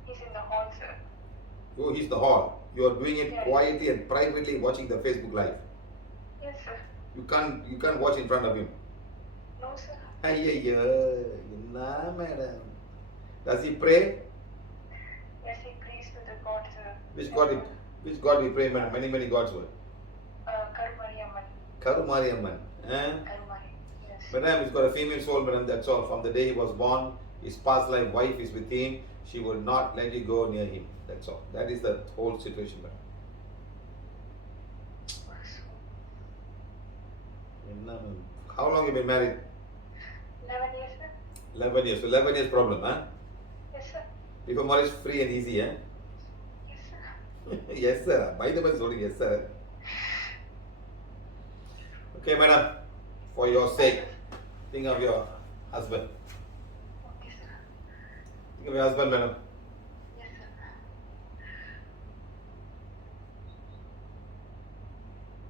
He's in the hall, sir. Oh, he's the hall. You are doing it Yeah. quietly and privately, watching the Facebook live. Yes, sir. You can't watch in front of him. No, sir. Ayyo, nah, madam. Does he pray? Yes, he prays to the God, sir. Which God we pray, madam? Many gods were. Karumariamman. Karumariamman. Karumari. Yes. Madam, he's got a female soul, madam, that's all. From the day he was born, his past life wife is with him. She will not let you go near him. That's all. That is the whole situation, madam. How long have you been married? 11 years, sir. 11 years. So 11 years problem, huh? Yes, sir. Before marriage, free and easy, huh? Yes, sir. Yes, sir. By the way, sorry, yes, sir. Okay, madam. For your sake, think of your husband. Okay, sir. Think of your husband, madam. Yes, sir.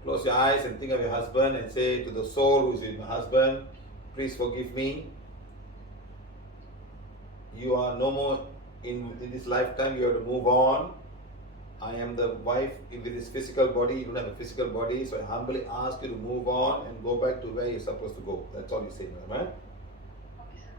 Close your eyes and think of your husband and say to the soul who is with my husband, please forgive me. You are no more in this lifetime. You have to move on. I am the wife with this physical body. You don't have a physical body. So I humbly ask you to move on and go back to where you're supposed to go. That's all you say, madam. Okay, sir.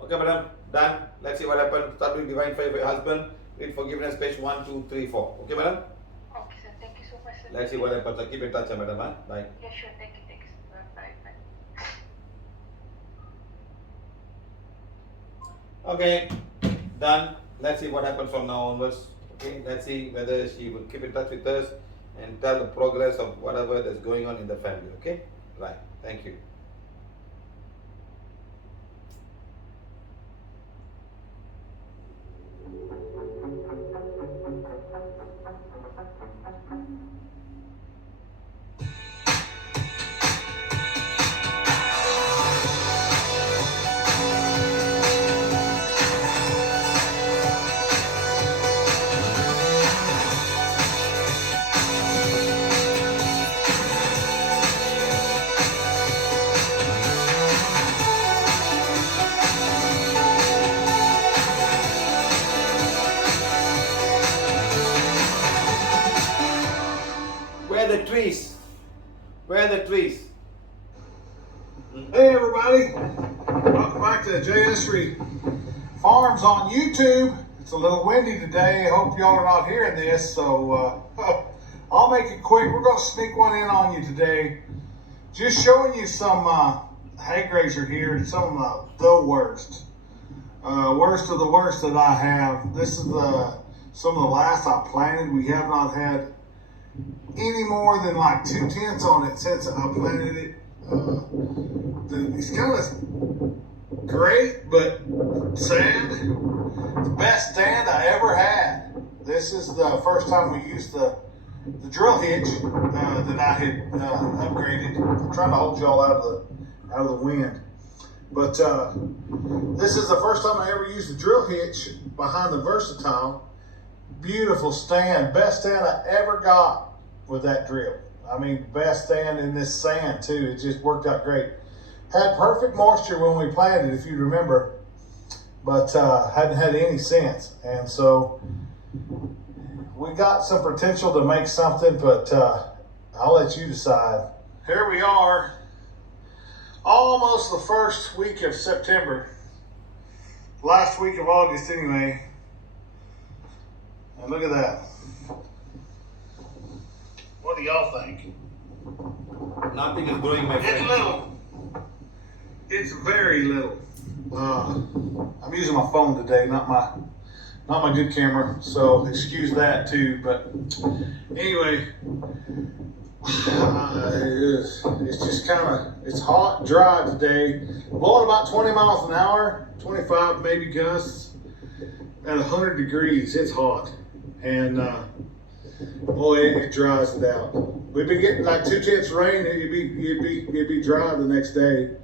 Okay, madam. Done. Let's see what happens. Start with divine favor for your husband. Read forgiveness, page 1, 2, 3, 4. Okay, madam? Okay, sir. Thank you so much, sir. Let's see what happens. Keep in touch, madam. Huh? Bye. Yeah, sure. Thank you, sir. Bye, bye. Okay, done. Let's see what happens from now onwards. Okay, let's see whether she will keep in touch with us and tell the progress of whatever that's going on in the family. Okay, right. Thank you. Where are the trees? Where are the trees? Hey everybody, welcome back to JS Farms on YouTube. It's a little windy today. I hope y'all are not hearing this, so I'll make it quick. We're going to sneak one in on you today. Just showing you some hay grazer here, some of the worst. Worst of the worst that I have. This is some of the last I planted. We have not had any more than like 2 tenths on it since I planted it. It's kind of great, but sad. The best stand I ever had. This is the first time we used the drill hitch that I had upgraded. I'm trying to hold y'all out of the wind. But this is the first time I ever used the drill hitch behind the Versatile. Beautiful stand, best stand I ever got with that drill. I mean, best stand in this sand too. It just worked out great. Had perfect moisture when we planted, if you remember, but hadn't had any since. And so we got some potential to make something, but I'll let you decide. Here we are, almost the first week of September. Last week of August anyway. And look at that. What do y'all think? Nothing is growing, my friend. It's little. It's very little. I'm using my phone today, not my good camera, so excuse that too. But anyway, it's just it's hot, dry today. Blowing about 20 miles an hour, 25 maybe gusts at 100 degrees. It's hot, and boy, it dries it out. We've been getting like 2 tenths rain. It'd be dry the next day,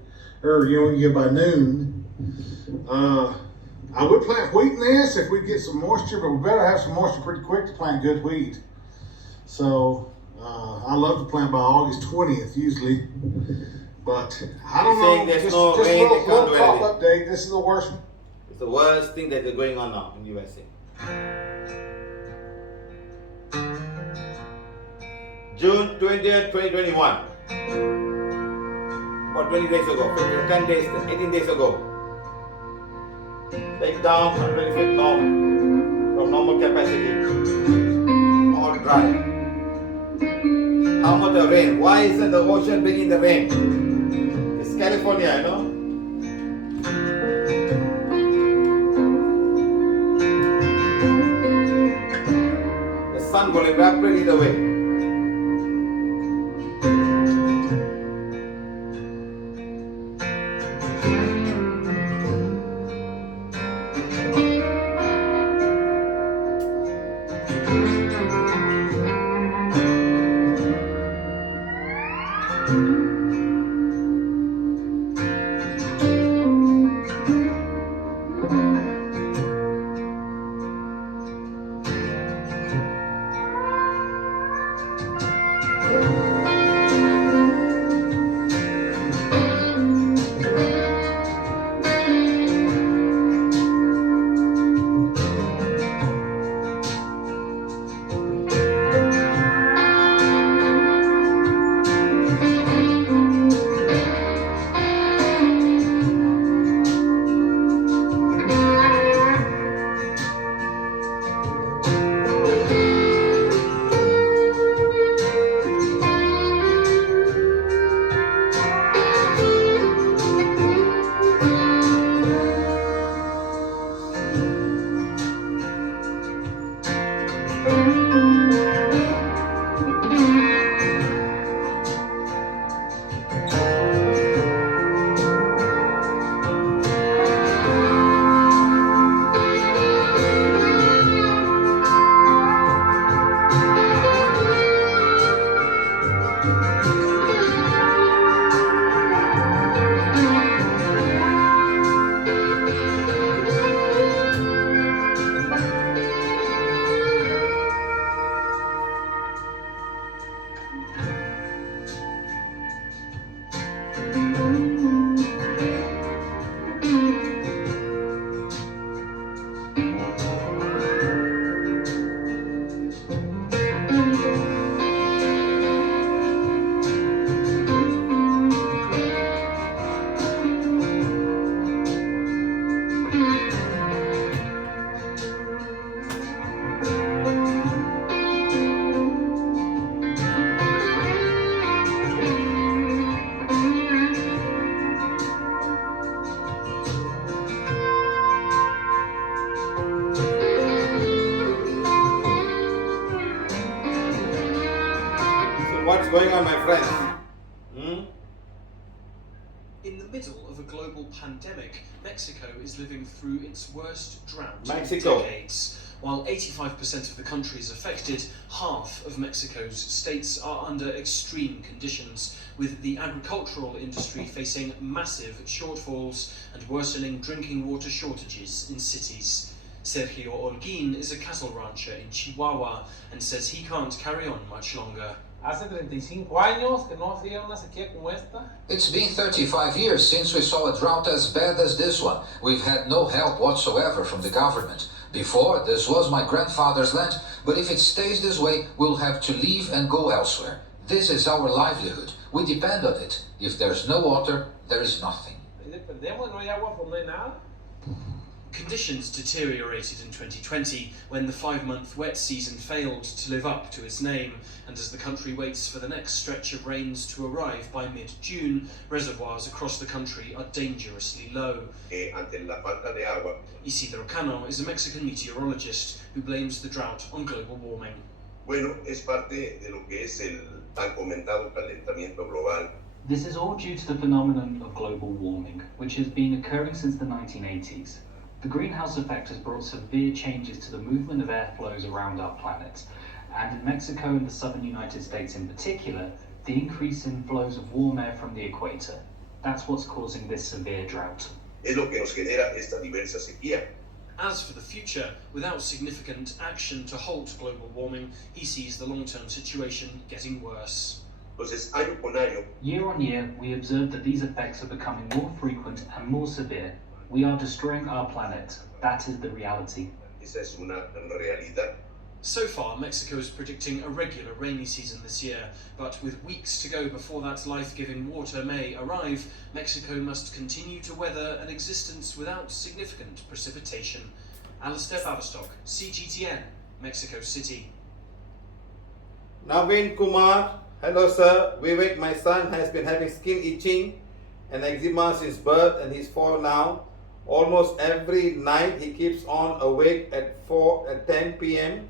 or you get by noon. I would plant wheat in this if we get some moisture, but we better have some moisture pretty quick to plant good wheat. So I love to plant by August 20th usually, but I don't You're saying know. there's Just, no just rain, a they little, can't do crop anything. update. This is the worst. It's the worst thing that is going on now in USA. June 20th, 2021. About 20 days ago, 10 days, 18 days ago. Take down 120 feet norm from normal capacity. All dry. How much of rain? Why isn't the ocean bringing the rain? It's California, you know. The sun will evaporate it away. What's going on, my friends? In the middle of a global pandemic, Mexico is living through its worst drought in Mexico. decades. While 85% of the country is affected, half of Mexico's states are under extreme conditions, with the agricultural industry facing massive shortfalls and worsening drinking water shortages in cities. Sergio Holguín is a cattle rancher in Chihuahua and says he can't carry on much longer. Hace 35 años que no hacía una sequía como esta. It's been 35 years since we saw a drought as bad as this one. We've had no help whatsoever from the government. Before, this was my grandfather's land, but if it stays this way, we'll have to leave and go elsewhere. This is our livelihood. We depend on it. If there's no water, there is nothing. Ahí dependemos, no hay agua, pues no hay nada. Conditions deteriorated in 2020 when the 5-month wet season failed to live up to its name, and as the country waits for the next stretch of rains to arrive by mid-June, reservoirs across the country are dangerously low. Isidro Cano is a Mexican meteorologist who blames the drought on global warming. Bueno, es parte de lo que es el tan comentado calentamiento global. This is all due to the phenomenon of global warming, which has been occurring since the 1980s. The greenhouse effect has brought severe changes to the movement of air flows around our planet, and in Mexico and the southern United States in particular, the increase in flows of warm air from the equator. That's what's causing this severe drought. Es lo que nos genera esta diversa sequía. As for the future, without significant action to halt global warming, he sees the long-term situation getting worse. Entonces, año con año, Year on year, we observe that these effects are becoming more frequent and more severe. We are destroying our planet. That is the reality. esa es una realidad. So far, Mexico is predicting a regular rainy season this year, but with weeks to go before that life-giving water may arrive, Mexico must continue to weather an existence without significant precipitation. Alistair Baverstock, CGTN, Mexico City. Naveen Kumar, hello sir. Vivek, my son, has been having skin itching and eczema since birth, and he's 4 now. Almost every night he keeps on awake at 10 p.m.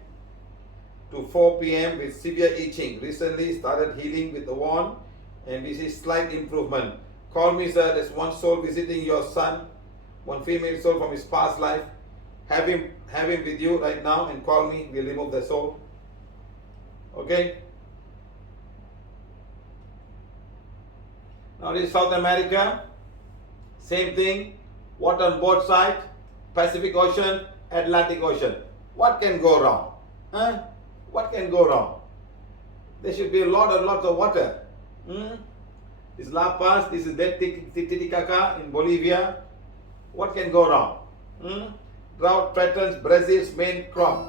to 4 p.m. with severe itching. Recently started healing with the wand, and we see slight improvement. Call me sir, there's one soul visiting your son, one female soul from his past life. Have him with you right now and call me, we'll remove the soul. Okay? Now this is South America, same thing, water on both sides, Pacific Ocean, Atlantic Ocean. What can go wrong? Huh? What can go wrong? There should be lots of water. This is La Paz, this is Titicaca in Bolivia. What can go wrong? Drought threatens Brazil's main crop.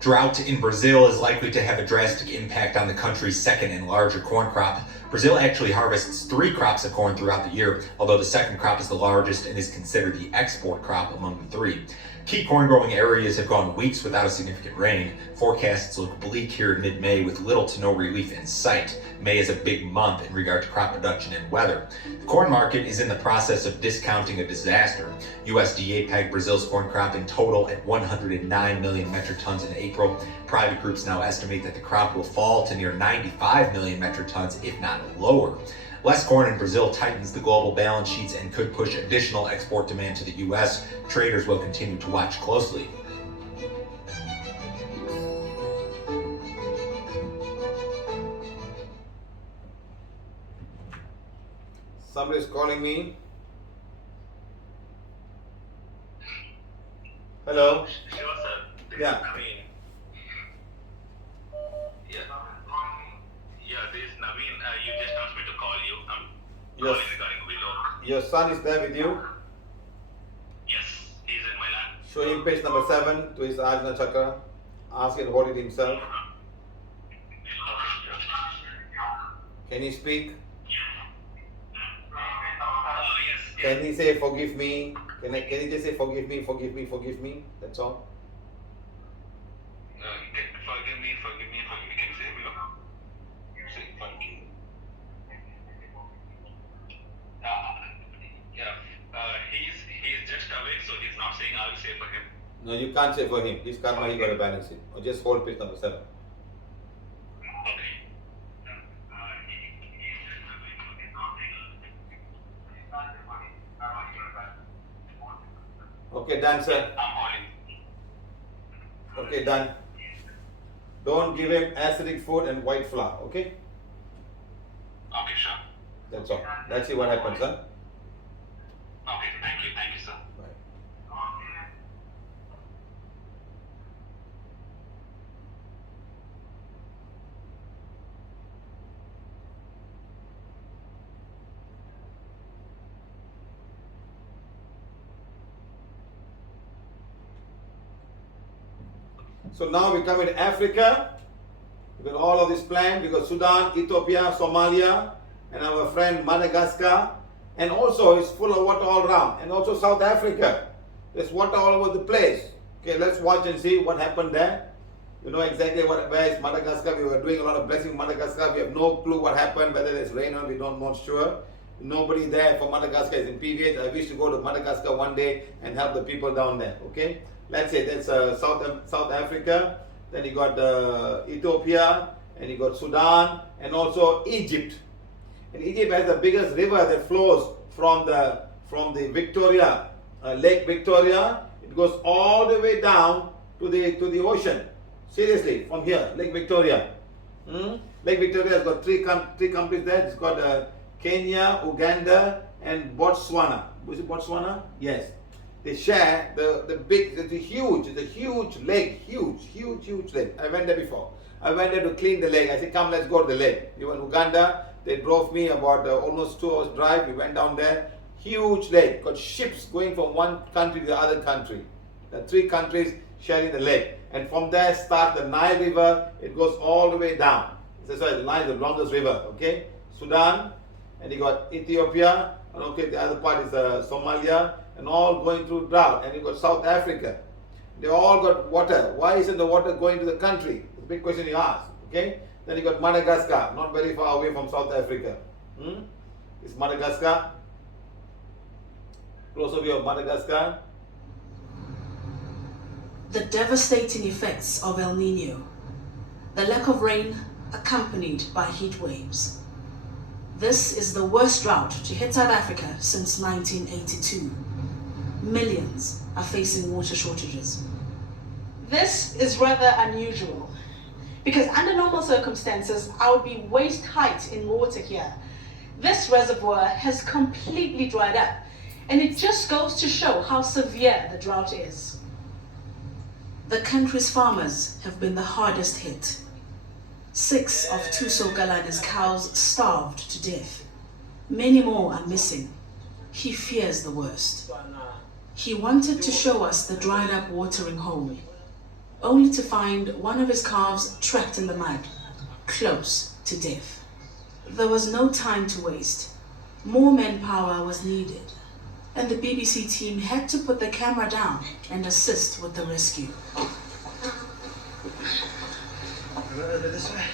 Drought in Brazil is likely to have a drastic impact on the country's second and larger corn crop. Brazil actually harvests 3 crops of corn throughout the year, although the second crop is the largest and is considered the export crop among the 3. Key corn growing areas have gone weeks without a significant rain. Forecasts look bleak here in mid-May with little to no relief in sight. May is a big month in regard to crop production and weather. The corn market is in the process of discounting a disaster. USDA pegged Brazil's corn crop in total at 109 million metric tons in April. Private groups now estimate that the crop will fall to near 95 million metric tons, if not lower. Less corn in Brazil tightens the global balance sheets and could push additional export demand to the U.S. Traders will continue to watch closely. Somebody's calling me. Hello? Sure, sir. Yeah. Naveen. Yeah, this is Naveen. You just asked me to call you. I'm Yes. calling regarding Willow. Your son is there with you? Yes, he's in my land. Show him page number 7 to his Ajna Chakra. Ask him to hold it himself. Can he speak? Can he say forgive me? Can he just say forgive me, forgive me, forgive me? That's all. Forgive me, forgive me, forgive me. Can you say Willow? Say forgive me. He's just awake, so he's not saying I'll say for him. No, you can't say for him. His karma, he got to balance it. Or just hold page number 7. Okay, done, sir. Okay, done. Don't give him acidic food and white flour, okay? Okay, sure. That's all. Let's see what happens, huh? Okay, thank you, sir. So now we come in Africa. We got all of this planned. We got Sudan, Ethiopia, Somalia, and our friend Madagascar. And also it's full of water all around. And also South Africa. There's water all over the place. Okay, let's watch and see what happened there. You know exactly where is Madagascar. We were doing a lot of blessing in Madagascar. We have no clue what happened, whether it's rain or we don't know sure. Nobody there for Madagascar is in PVH. I wish to go to Madagascar one day and help the people down there. Okay, let's say that's South Africa. Then you got Ethiopia, and you got Sudan, and also Egypt. And Egypt has the biggest river that flows from the Victoria, Lake Victoria. It goes all the way down to the ocean. Seriously, from here, Lake Victoria. Lake Victoria has got three countries there. It's got Kenya, Uganda, and Botswana. Was it Botswana? Yes. They share the huge lake, huge lake. I went there before. I went there to clean the lake. I said, come, let's go to the lake. We were in Uganda. They drove me about almost 2 hours drive. We went down there. Huge lake. Got ships going from one country to the other country. There are 3 countries sharing the lake. And from there start the Nile River. It goes all the way down. The Nile is the longest river. Okay, Sudan, and you got Ethiopia, and okay, the other part is Somalia, and all going through drought. And you got South Africa. They all got water. Why isn't the water going to the country? It's a big question you ask. Okay. Then you got Madagascar, not very far away from South Africa. It's Madagascar. Close view of Madagascar. The devastating effects of El Nino. The lack of rain accompanied by heat waves. This is the worst drought to hit South Africa since 1982. Millions are facing water shortages. This is rather unusual because under normal circumstances, I would be waist height in water here. This reservoir has completely dried up, and it just goes to show how severe the drought is. The country's farmers have been the hardest hit. 6 of Tuso Galana's cows starved to death. Many more are missing. He fears the worst. He wanted to show us the dried up watering hole, only to find one of his calves trapped in the mud, close to death. There was no time to waste. More manpower was needed, and the BBC team had to put the camera down and assist with the rescue. Over this way.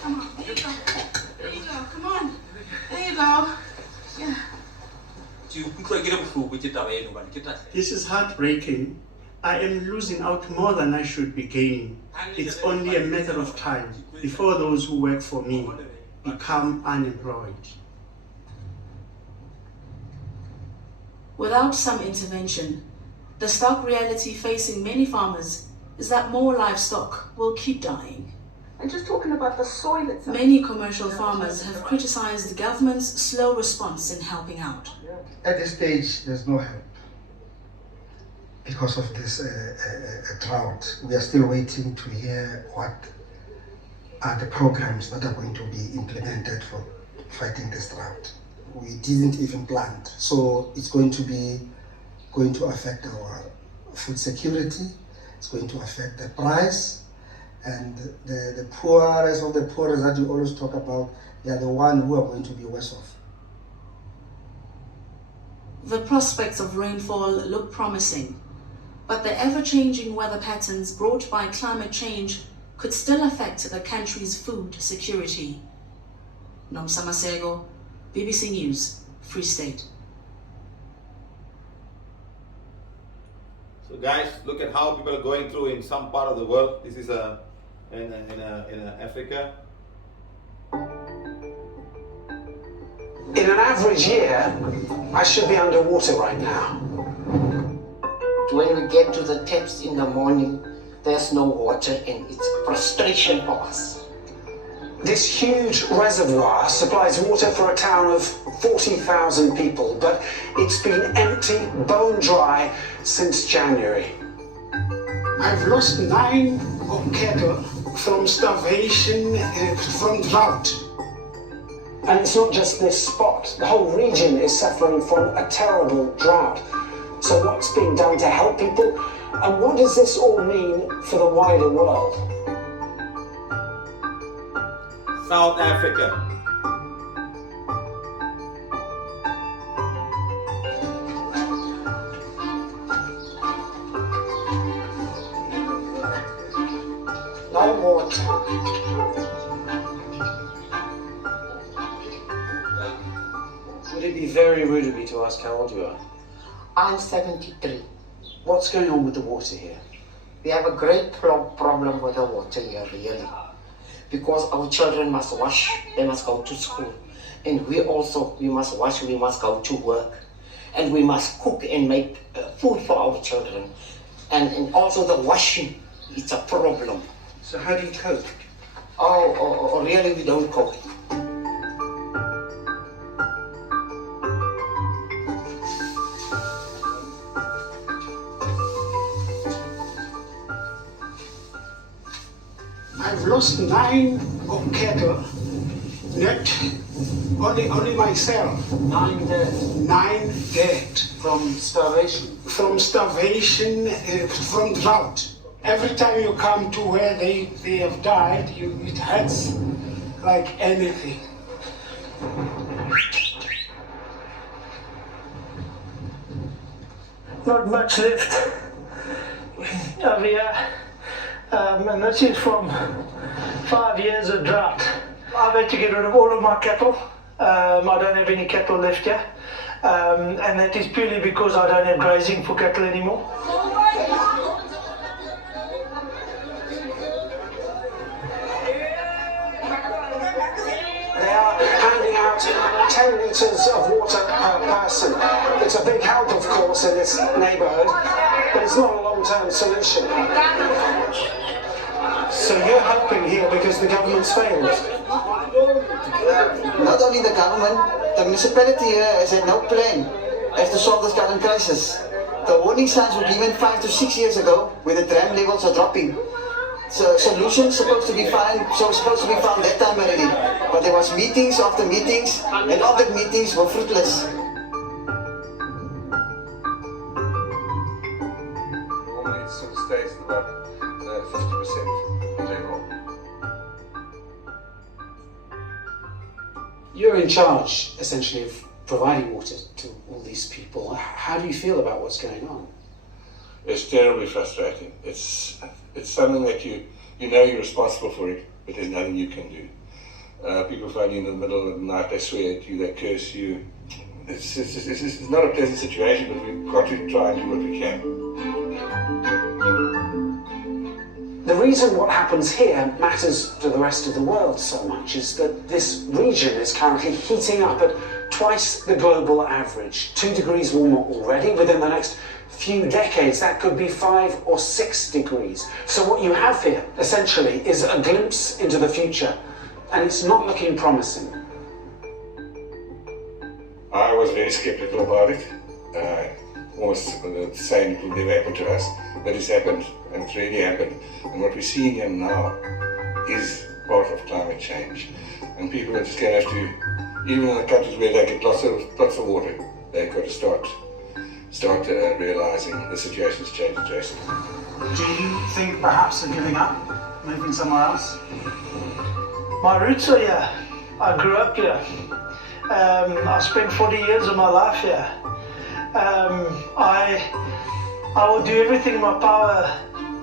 Come on, there you go. There you go, come on. There you go. Yeah. This is heartbreaking. I am losing out more than I should be gaining. It's only a matter of time before those who work for me become unemployed. Without some intervention, the stark reality facing many farmers is that more livestock will keep dying. I'm just talking about the soil itself. Many commercial farmers have criticized the government's slow response in helping out. At this stage, there's no help because of this drought. We are still waiting to hear what are the programs that are going to be implemented for fighting this drought. We didn't even plan, so it's going to affect our food security. It's going to affect the price, and the poorest of the poorest that you always talk about, they are the ones who are going to be worse off. The prospects of rainfall look promising, but the ever-changing weather patterns brought by climate change could still affect the country's food security. Nomsa Masego, BBC News, Free State. So guys, look at how people are going through in some part of the world. This is in Africa. In an average year, I should be underwater right now. When we get to the taps in the morning, there's no water and it's frustration for us. This huge reservoir supplies water for a town of 40,000 people, but it's been empty, bone dry, since January. I've lost 9 cattle from starvation, from drought. And it's not just this spot. The whole region is suffering from a terrible drought. So what's being done to help people? And what does this all mean for the wider world? South Africa. No water. Would it be very rude of me to ask how old you are? I'm 73. What's going on with the water here? We have a great problem with the water here, really. Because our children must wash, they must go to school. And we must wash, we must go to work. And we must cook and make food for our children. And also the washing, it's a problem. So how do you cope? Oh, really we don't cope. I've lost 9 cattle, net, only myself. 9 dead. 9 dead. From starvation? From starvation, from drought. Every time you come to where they have died, it hurts like anything. Not much left over here, and this is from 5 years of drought. I've had to get rid of all of my cattle. I don't have any cattle left here, and that is purely because I don't have grazing for cattle anymore. They are handing out 10 litres of water per person. It's a big help, of course, in this neighbourhood, but it's not a long-term solution. So you're helping here because the government's failed? Not only the government, the municipality here has had no plan as to solve this current crisis. The warning signs were given 5 to 6 years ago when the dram levels are dropping. So solutions supposed to be found that time already. But there was meetings after meetings, and all the meetings were fruitless. Normally it sort of stays at about 50% level. You're in charge, essentially, of providing water to all these people. How do you feel about what's going on? It's terribly frustrating. It's something that you know you're responsible for it, but there's nothing you can do. People phone you in the middle of the night, they swear at you, they curse you. It's not a pleasant situation, but we've got to try and do what we can. The reason what happens here matters to the rest of the world so much is that this region is currently heating up at twice the global average. 2 degrees warmer already. Within the next few decades, that could be 5 or 6 degrees. So what you have here, essentially, is a glimpse into the future, and it's not looking promising. I was very skeptical about it. Almost saying it will never happen to us, but it's happened, and it's really happened. And what we're seeing here now is part of climate change. And people are just going to have to, even in the countries where they get lots of water, they've got to start realising the situation's changed drastically. Do you think perhaps of giving up, moving somewhere else? My roots are here. I grew up here. I spent 40 years of my life here. I will do everything in my power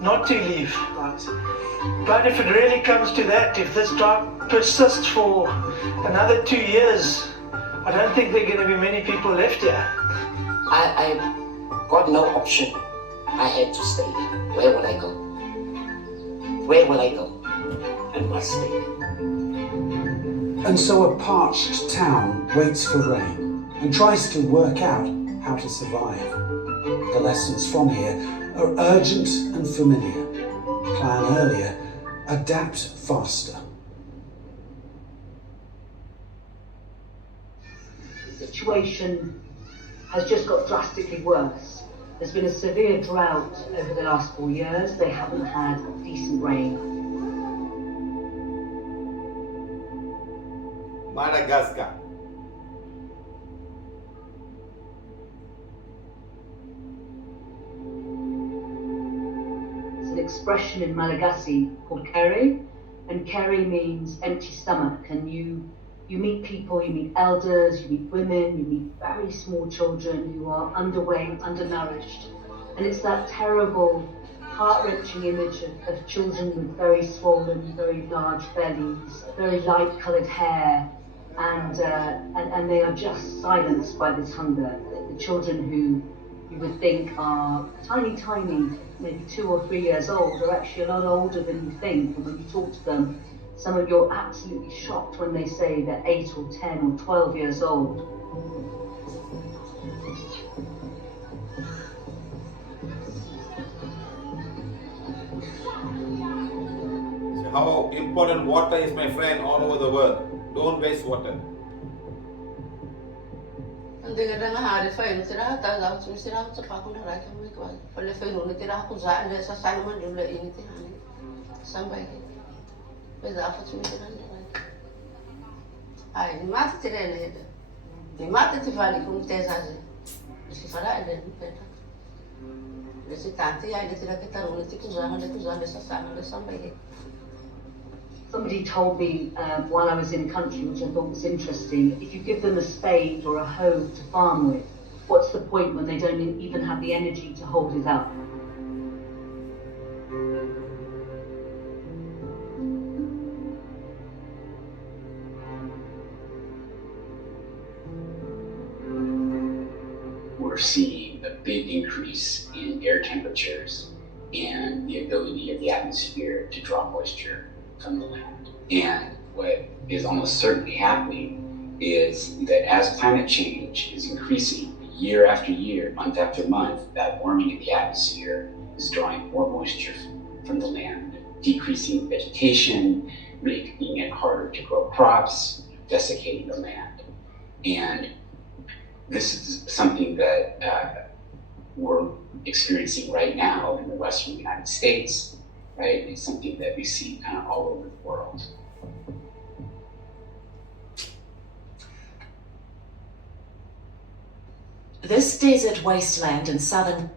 not to leave. But if it really comes to that, if this drought persists for another 2 years, I don't think there are going to be many people left here. I got no option. I had to stay. Where will I go? Where will I go? I must stay. And so a parched town waits for rain and tries to work out how to survive. The lessons from here are urgent and familiar. Plan earlier, adapt faster. The situation has just got drastically worse. There's been a severe drought over the last 4 years. They haven't had decent rain. Madagascar. It's an expression in Malagasy called keri, and keri means empty stomach. And you meet people, you meet elders, you meet women, you meet very small children who are underweight, undernourished. And it's that terrible, heart-wrenching image of children with very swollen, very large bellies, very light-coloured hair, and they are just silenced by this hunger. The children who you would think are tiny, maybe 2 or 3 years old, are actually a lot older than you think. And when you talk to them, some of you are absolutely shocked when they say they're 8 or 10 or 12 years old. So how important water is, my friend, all over the world. Don't waste water. Where's the opportunity? Ai, ni mata tirene. Ni mata tivali kum tesaje. Si fala ade peta. Resi tanti ai de tira que taruna tikuzana sa sana le sambaye. Somebody told me while I was in country, which I thought was interesting, if you give them a spade or a hoe to farm with, what's the point when they don't even have the energy to hold it up? We're seeing a big increase in air temperatures and the ability of the atmosphere to draw moisture from the land. And what is almost certainly happening is that as climate change is increasing year after year, month after month, that warming of the atmosphere is drawing more moisture from the land, decreasing vegetation, making it harder to grow crops, desiccating the land. And this is something that we're experiencing right now in the Western United States, right? It's something that we see kind of all over the world. This desert wasteland in southern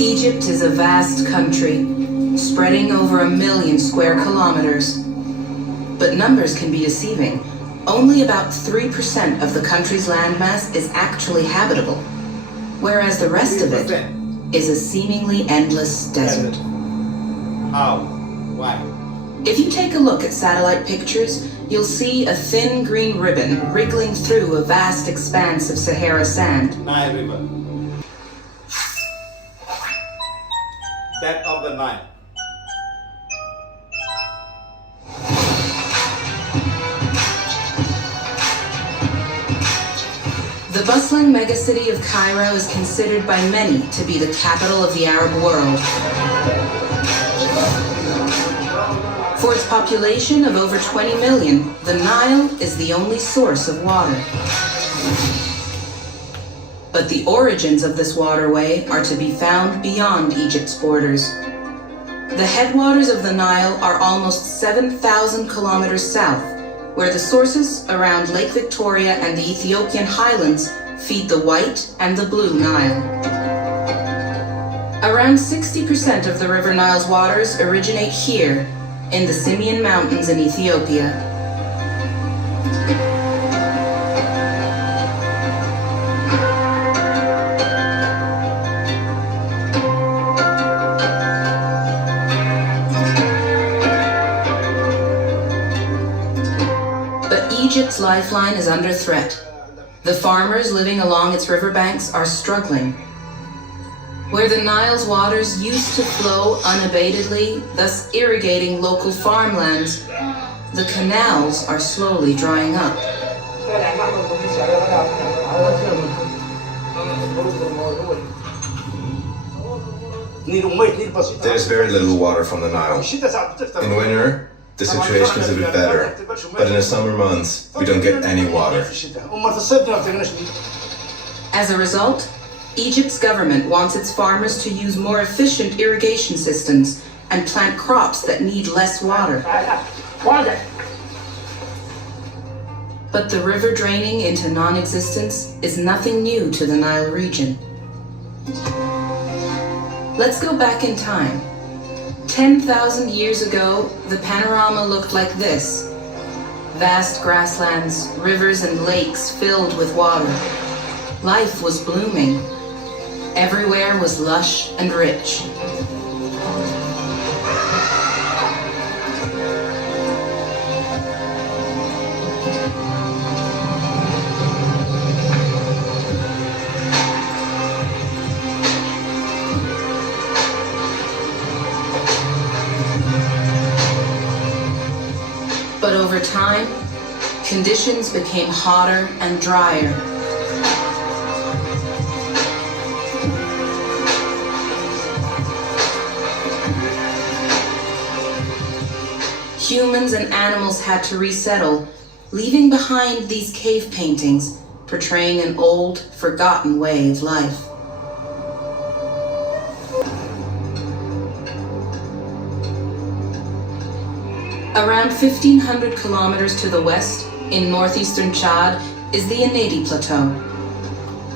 Egypt is a vast country, spreading over 1 million square kilometers. But numbers can be deceiving. Only about 3% of the country's landmass is actually habitable, whereas the rest of it is a seemingly endless desert. How? Why? If you take a look at satellite pictures, you'll see a thin green ribbon wriggling through a vast expanse of Sahara sand. Nile River. That of the Nile. The bustling megacity of Cairo is considered by many to be the capital of the Arab world. For its population of over 20 million, the Nile is the only source of water. But the origins of this waterway are to be found beyond Egypt's borders. The headwaters of the Nile are almost 7,000 kilometers south, where the sources around Lake Victoria and the Ethiopian highlands feed the White and the Blue Nile. Around 60% of the River Nile's waters originate here, in the Simien Mountains in Ethiopia. But Egypt's lifeline is under threat. The farmers living along its riverbanks are struggling. Where the Nile's waters used to flow unabatedly, thus irrigating local farmlands, the canals are slowly drying up. There's very little water from the Nile. In winter, the situation is a bit better, but in the summer months, we don't get any water. As a result, Egypt's government wants its farmers to use more efficient irrigation systems and plant crops that need less water. But the river draining into non-existence is nothing new to the Nile region. Let's go back in time. 10,000 years ago, the panorama looked like this. Vast grasslands, rivers and lakes filled with water. Life was blooming. Everywhere was lush and rich. But over time, conditions became hotter and drier. Humans and animals had to resettle, leaving behind these cave paintings portraying an old, forgotten way of life. Around 1,500 kilometers to the west, in northeastern Chad, is the Inedi Plateau.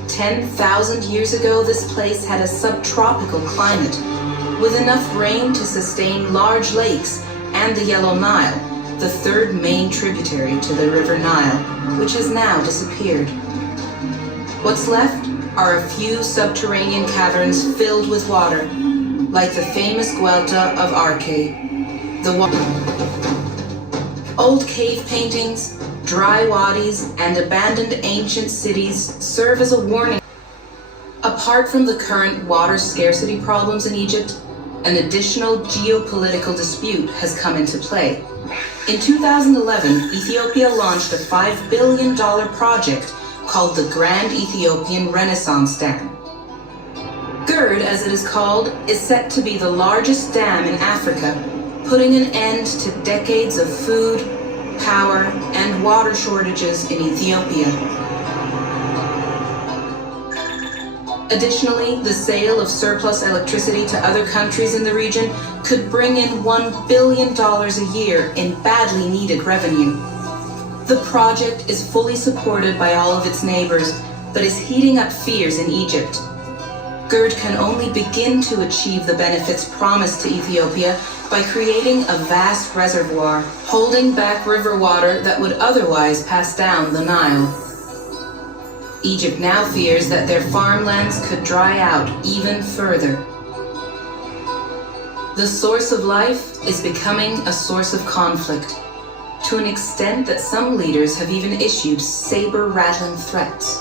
10,000 years ago, this place had a subtropical climate, with enough rain to sustain large lakes and the Yellow Nile, the third main tributary to the River Nile, which has now disappeared. What's left are a few subterranean caverns filled with water, like the famous Guelta of Arque. Old cave paintings, dry wadis, and abandoned ancient cities serve as a warning. Apart from the current water scarcity problems in Egypt, an additional geopolitical dispute has come into play. In 2011, Ethiopia launched a $5 billion project called the Grand Ethiopian Renaissance Dam. GERD, as it is called, is set to be the largest dam in Africa, putting an end to decades of food, power, and water shortages in Ethiopia. Additionally, the sale of surplus electricity to other countries in the region could bring in $1 billion a year in badly needed revenue. The project is fully supported by all of its neighbors, but is heating up fears in Egypt. GERD can only begin to achieve the benefits promised to Ethiopia by creating a vast reservoir, holding back river water that would otherwise pass down the Nile. Egypt now fears that their farmlands could dry out even further. The source of life is becoming a source of conflict, to an extent that some leaders have even issued saber-rattling threats.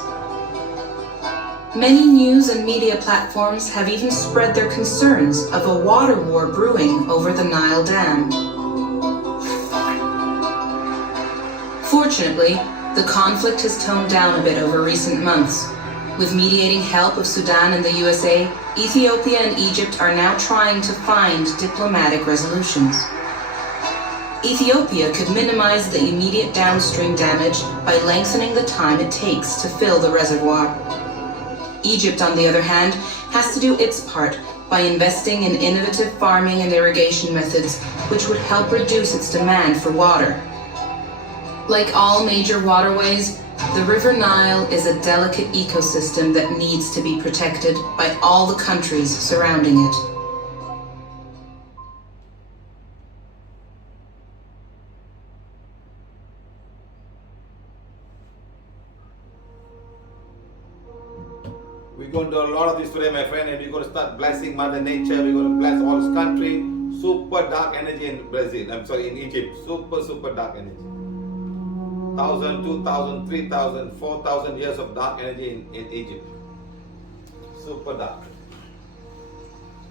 Many news and media platforms have even spread their concerns of a water war brewing over the Nile Dam. Fortunately, the conflict has toned down a bit over recent months. With mediating help of Sudan and the USA, Ethiopia and Egypt are now trying to find diplomatic resolutions. Ethiopia could minimize the immediate downstream damage by lengthening the time it takes to fill the reservoir. Egypt, on the other hand, has to do its part by investing in innovative farming and irrigation methods, which would help reduce its demand for water. Like all major waterways, the River Nile is a delicate ecosystem that needs to be protected by all the countries surrounding it. We're going to do a lot of this today, my friend, and we're going to start blessing Mother Nature. We're going to bless all this country. Super dark energy in Brazil. In Egypt. Super dark energy. 1,000, 2,000, 3,000, 4,000 years of dark energy in Egypt. Super dark.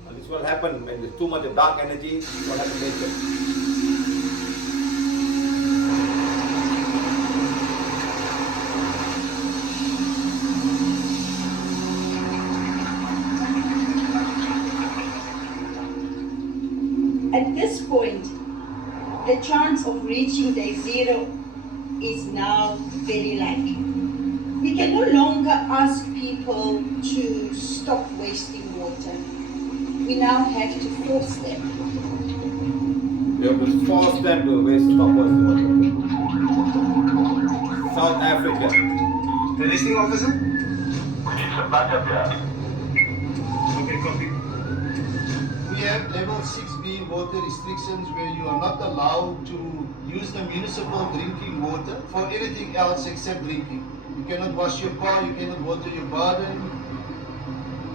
And this will happen when there's too much of dark energy. This will happen later. At this point, the chance of reaching day zero is now very likely. We can no longer ask people to stop wasting water. We now have to force them. We have to force them to stop wasting water. South Africa. The listening officer? We need some backup here. Okay, copy. We have level 6B water restrictions where you are not allowed to use the municipal drinking water for anything else except drinking. You cannot wash your car, you cannot water your garden.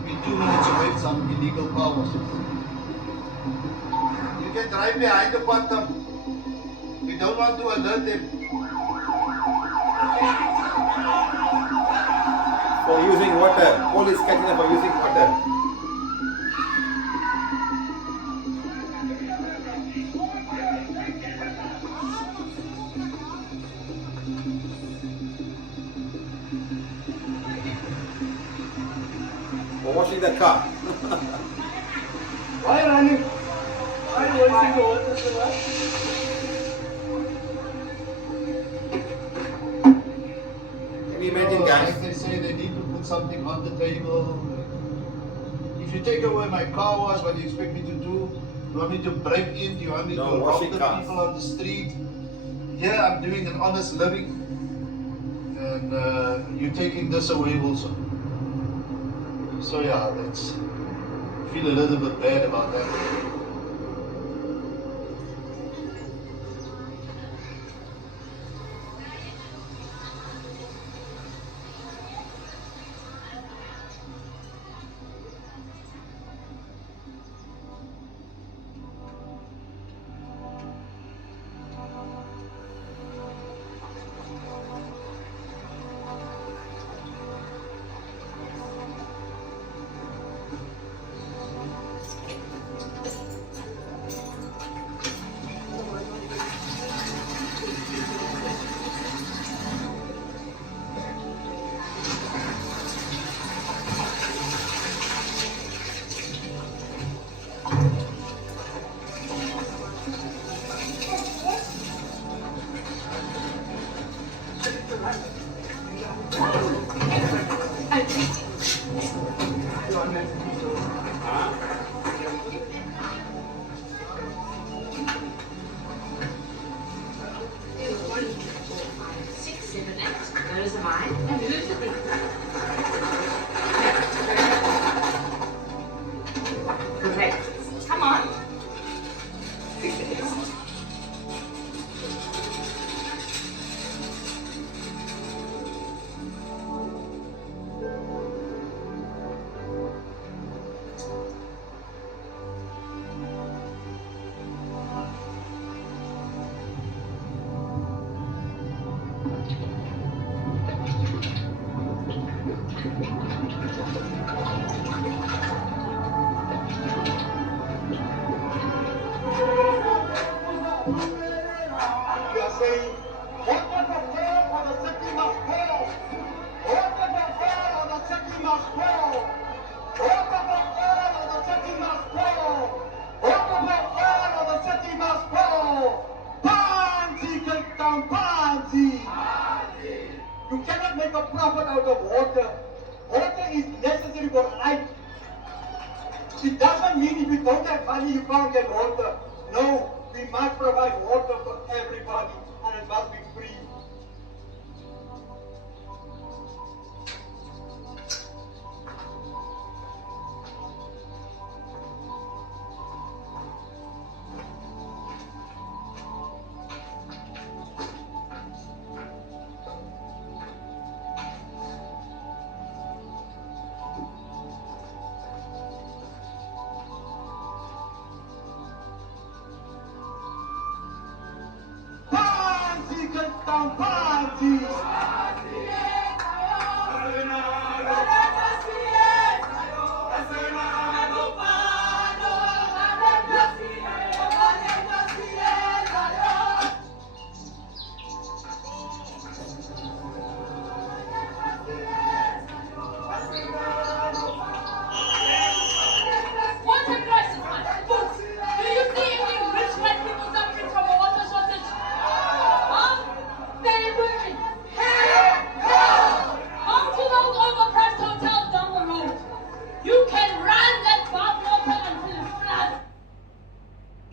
We're 2 minutes away from some illegal power washes. You can drive behind the quantum. We don't want to alert them. For using water. Police catching them for using water. Washing the car. Why running? Why wasting the water so much? Can you imagine, guys? Like they say, they need to put something on the table. If you take away my car wash, what do you expect me to do? You want me to break in? Do you want me to rob washing the cars. people on the street? Yeah, I'm doing an honest living. And you're taking this away also. So yeah, that's, I feel a little bit bad about that. Those are mine. And who's the big Correct. Come on. You cannot make a profit out of water. Water is necessary for life. It doesn't mean if you don't have money, you can't get water. No, we must provide water for everybody, and it must be free.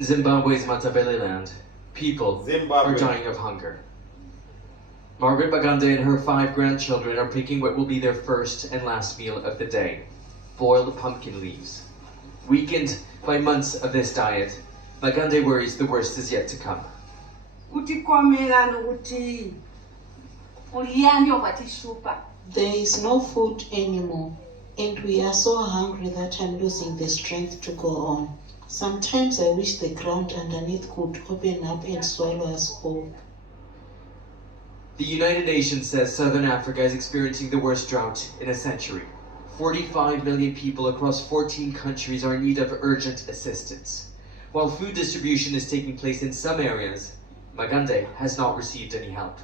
Zimbabwe's Matabeleland. People are dying of hunger. Margaret Bagande and her 5 grandchildren are picking what will be their first and last meal of the day. Boiled pumpkin leaves. Weakened by months of this diet, Bagande worries the worst is yet to come. There is no food anymore, and we are so hungry that I'm losing the strength to go on. Sometimes I wish the ground underneath could open up and swallow us whole. The United Nations says Southern Africa is experiencing the worst drought in a century. 45 million people across 14 countries are in need of urgent assistance. While food distribution is taking place in some areas, Magande has not received any help.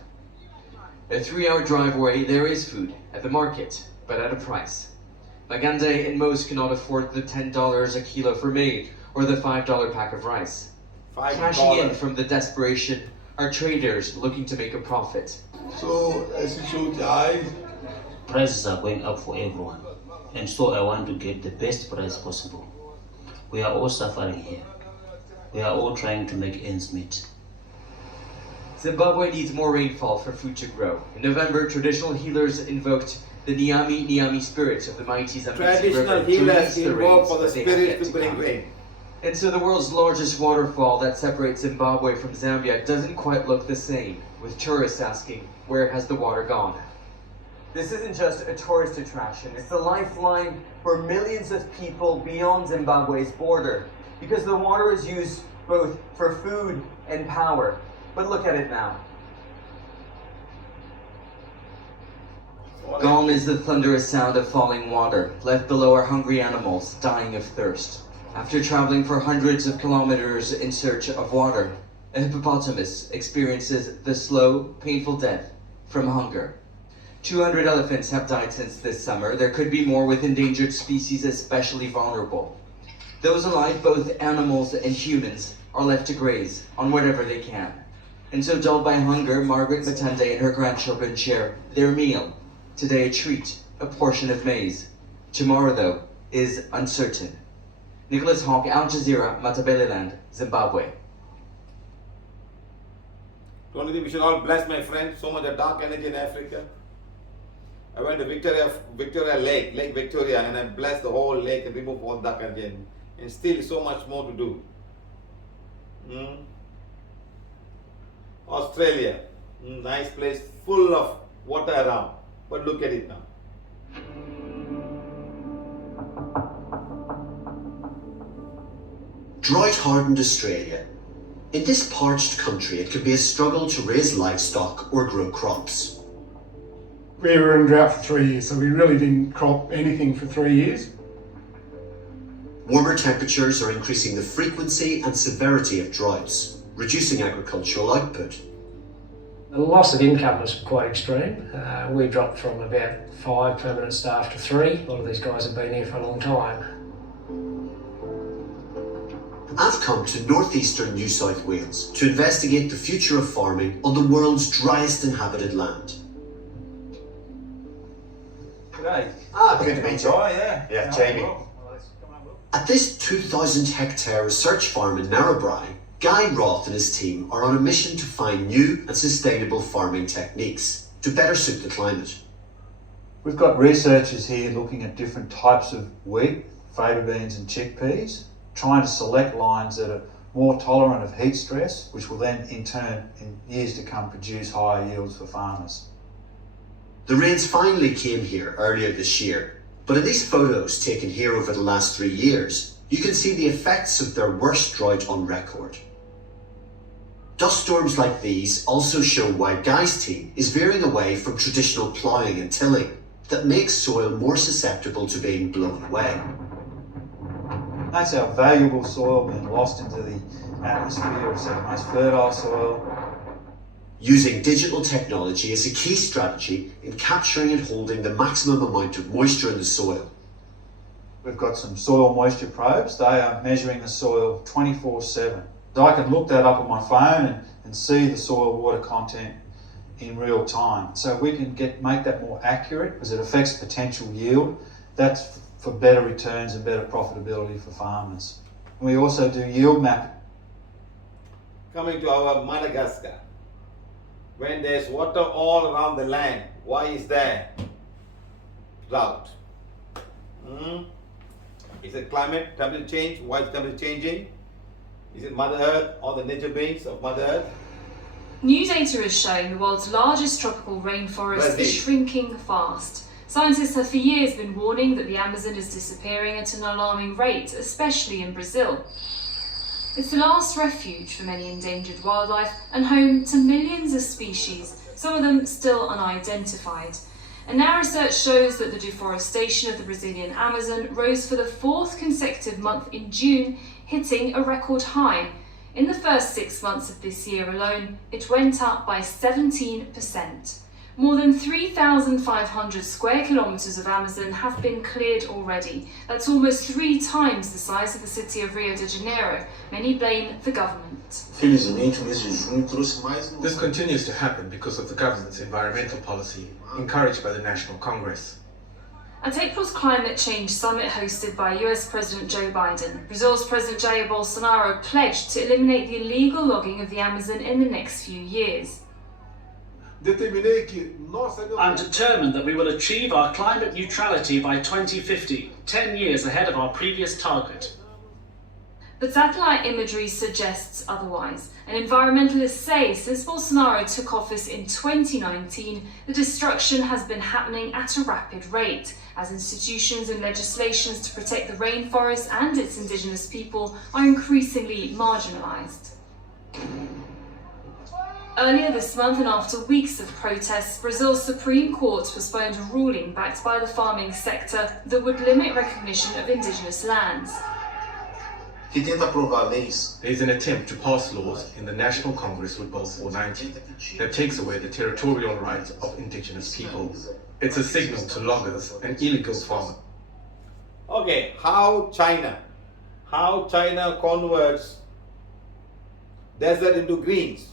A 3-hour drive away, there is food at the market, but at a price. Magande and most cannot afford the $10 a kilo for maize or the $5 pack of rice. Cashing in from the desperation are traders looking to make a profit. So, as you showed the eyes, prices are going up for everyone, and so I want to get the best price possible. We are all suffering here. We are all trying to make ends meet. Zimbabwe needs more rainfall for food to grow. In November, traditional healers invoked the Nyami spirit of the mighty Zambezi River to release the rains for the that they have yet spirit to bring come. rain. And so the world's largest waterfall that separates Zimbabwe from Zambia doesn't quite look the same, with tourists asking, where has the water gone? This isn't just a tourist attraction, it's the lifeline for millions of people beyond Zimbabwe's border, because the water is used both for food and power. But look at it now. Gone is the thunderous sound of falling water. Left below are hungry animals, dying of thirst. After traveling for hundreds of kilometers in search of water, a hippopotamus experiences the slow, painful death from hunger. 200 elephants have died since this summer. There could be more, with endangered species especially vulnerable. Those alive, both animals and humans, are left to graze on whatever they can. And so, dulled by hunger, Margaret Matande and her grandchildren share their meal. Today a treat, a portion of maize. Tomorrow, though, is uncertain. Nicholas Hawke, Al Jazeera, Matabeleland, Zimbabwe. Don't you think we should all bless, my friend? So much of dark energy in Africa. I went to Victoria Lake, Lake Victoria, and I blessed the whole lake and removed all dark energy. And still so much more to do. Australia, nice place, full of water around. But look at it now. Drought-hardened Australia. In this parched country, it can be a struggle to raise livestock or grow crops. We were in drought for 3 years, so we really didn't crop anything for 3 years. Warmer temperatures are increasing the frequency and severity of droughts, reducing agricultural output. The loss of income was quite extreme. We dropped from about 5 permanent staff to 3. A lot of these guys have been here for a long time. I've come to northeastern New South Wales to investigate the future of farming on the world's driest inhabited land. G'day. Good to meet you. Oh, yeah. Yeah, Jamie. At this 2,000 hectare research farm in Narrabri, Guy Roth and his team are on a mission to find new and sustainable farming techniques to better suit the climate. We've got researchers here looking at different types of wheat, faba beans and chickpeas, trying to select lines that are more tolerant of heat stress, which will then in turn, in years to come, produce higher yields for farmers. The rains finally came here earlier this year, but in these photos taken here over the last 3 years, you can see the effects of their worst drought on record. Dust storms like these also show why Guy's team is veering away from traditional ploughing and tilling that makes soil more susceptible to being blown away. That's our valuable soil being lost into the atmosphere. It's our most fertile soil. Using digital technology is a key strategy in capturing and holding the maximum amount of moisture in the soil. We've got some soil moisture probes. They are measuring the soil 24/7. I can look that up on my phone and see the soil water content in real time. So we can make that more accurate because it affects potential yield. That's for better returns and better profitability for farmers. And we also do yield mapping. Coming to our Madagascar, when there's water all around the land, why is there drought? Is it climate, temperature change? Why is temperature changing? Is it Mother Earth or the nature beings of Mother Earth? New data is showing the world's largest tropical rainforest is shrinking fast. Scientists have for years been warning that the Amazon is disappearing at an alarming rate, especially in Brazil. It's the last refuge for many endangered wildlife and home to millions of species, some of them still unidentified. And now research shows that the deforestation of the Brazilian Amazon rose for the 4th consecutive month in June, hitting a record high. In the first 6 months of this year alone, it went up by 17%. More than 3,500 square kilometres of Amazon have been cleared already. That's almost 3 times the size of the city of Rio de Janeiro. Many blame the government. This continues to happen because of the government's environmental policy, encouraged by the National Congress. At April's climate change summit hosted by US President Joe Biden, Brazil's President Jair Bolsonaro pledged to eliminate the illegal logging of the Amazon in the next few years. I'm determined that we will achieve our climate neutrality by 2050, 10 years ahead of our previous target. But satellite imagery suggests otherwise. And environmentalists say since Bolsonaro took office in 2019, the destruction has been happening at a rapid rate, as institutions and legislations to protect the rainforest and its indigenous people are increasingly marginalised. Earlier this month, and after weeks of protests, Brazil's Supreme Court postponed a ruling backed by the farming sector that would limit recognition of indigenous lands. There is an attempt to pass laws in the National Congress with Bill 490 that takes away the territorial rights of indigenous people. It's a signal to loggers and illegal farmers. Okay, how China converts desert into greens.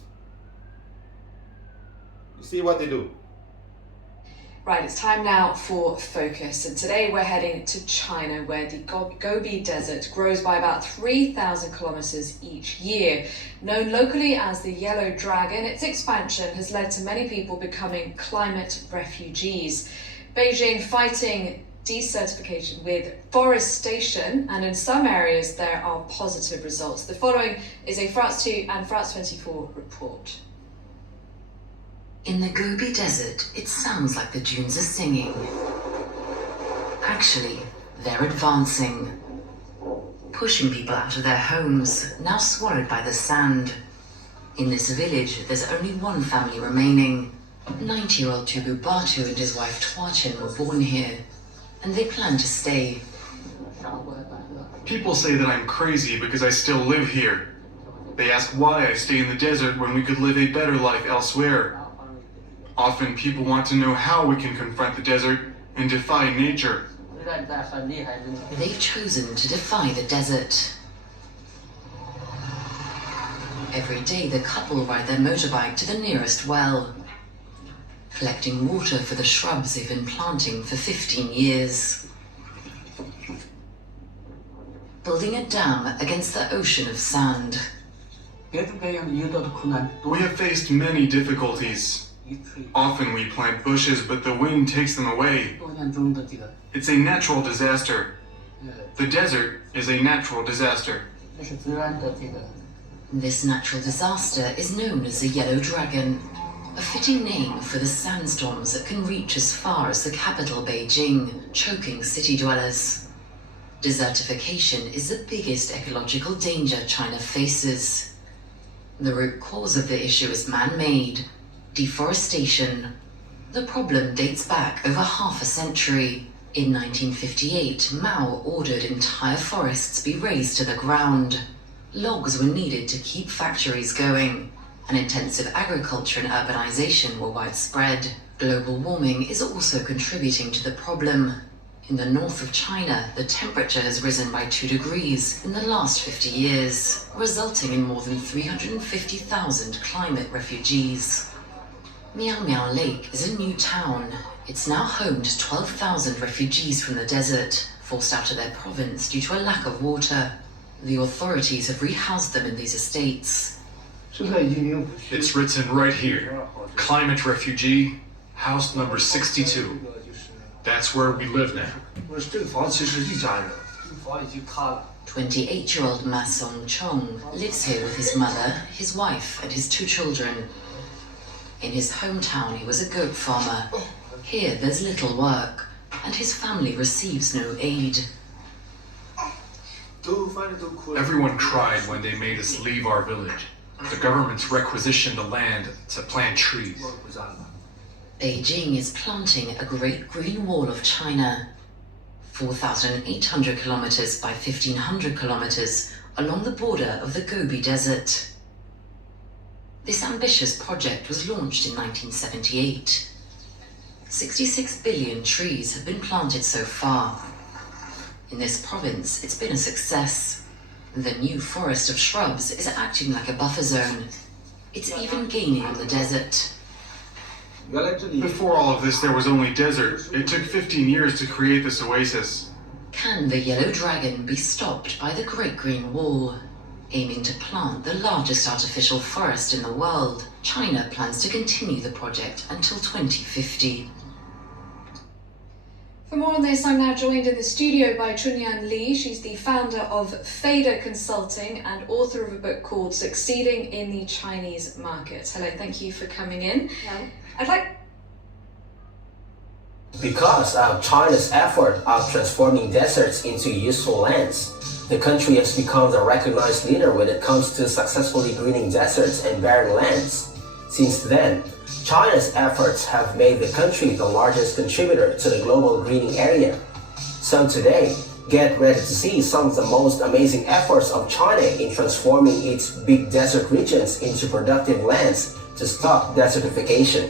You see what they do. Right, it's time now for Focus, and today we're heading to China, where the Gobi Desert grows by about 3,000 kilometers each year. Known locally as the Yellow Dragon, its expansion has led to many people becoming climate refugees. Beijing fighting desertification with forestation, and in some areas there are positive results. The following is a France 2 and France 24 report. In the Gobi Desert, it sounds like the dunes are singing. Actually, they're advancing, pushing people out of their homes, now swallowed by the sand. In this village, there's only one family remaining. 90-year-old Tubu Batu and his wife Tuachin were born here, and they plan to stay. People say that I'm crazy because I still live here. They ask why I stay in the desert when we could live a better life elsewhere. Often people want to know how we can confront the desert and defy nature. They've chosen to defy the desert. Every day the couple ride their motorbike to the nearest well, collecting water for the shrubs they've been planting for 15 years. Building a dam against the ocean of sand. We have faced many difficulties. Often we plant bushes, but the wind takes them away. It's a natural disaster. The desert is a natural disaster. This natural disaster is known as the Yellow Dragon, a fitting name for the sandstorms that can reach as far as the capital Beijing, choking city dwellers. Desertification is the biggest ecological danger China faces. The root cause of the issue is man-made. Deforestation. The problem dates back over half a century. In 1958, Mao ordered entire forests be razed to the ground. Logs were needed to keep factories going, and intensive agriculture and urbanization were widespread. Global warming is also contributing to the problem. In the north of China, the temperature has risen by 2 degrees in the last 50 years, resulting in more than 350,000 climate refugees. Miao Miao Lake is a new town. It's now home to 12,000 refugees from the desert, forced out of their province due to a lack of water. The authorities have rehoused them in these estates. It's written right here. Climate refugee, house number 62. That's where we live now. 28-year-old Ma Song Chong lives here with his mother, his wife, and his 2 children. In his hometown, he was a goat farmer. Here, there's little work, and his family receives no aid. Everyone cried when they made us leave our village. The government's requisitioned the land to plant trees. Beijing is planting a great green wall of China, 4,800 kilometers by 1,500 kilometers along the border of the Gobi Desert. This ambitious project was launched in 1978. 66 billion trees have been planted so far. In this province, it's been a success. The new forest of shrubs is acting like a buffer zone. It's even gaining on the desert. Before all of this, there was only desert. It took 15 years to create this oasis. Can the yellow dragon be stopped by the Great Green Wall? Aiming to plant the largest artificial forest in the world, China plans to continue the project until 2050. For more on this, I'm now joined in the studio by Chunyan Li. She's the founder of Fader Consulting and author of a book called Succeeding in the Chinese Market. Hello, thank you for coming in. Hello. I'd like... Because of China's effort of transforming deserts into useful lands, the country has become the recognized leader when it comes to successfully greening deserts and barren lands. Since then, China's efforts have made the country the largest contributor to the global greening area. So today, get ready to see some of the most amazing efforts of China in transforming its big desert regions into productive lands to stop desertification.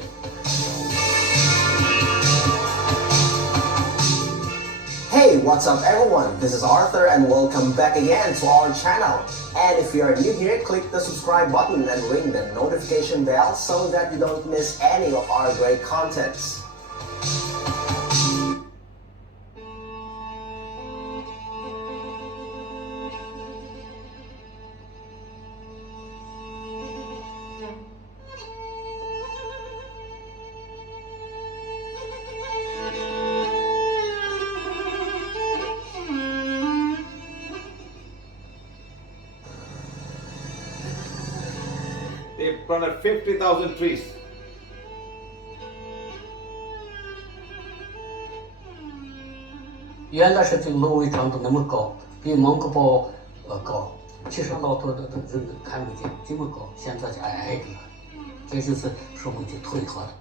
Hey, what's up everyone? This is Arthur and welcome back again to our channel. And if you are new here, click the subscribe button and ring the notification bell so that you don't miss any of our great contents. They planted 50,000 trees.原来是这个芦苇长得那么高，比蒙古包高，其实老多的人看不见，这么高，现在就矮矮的了，这就是说明就退化了。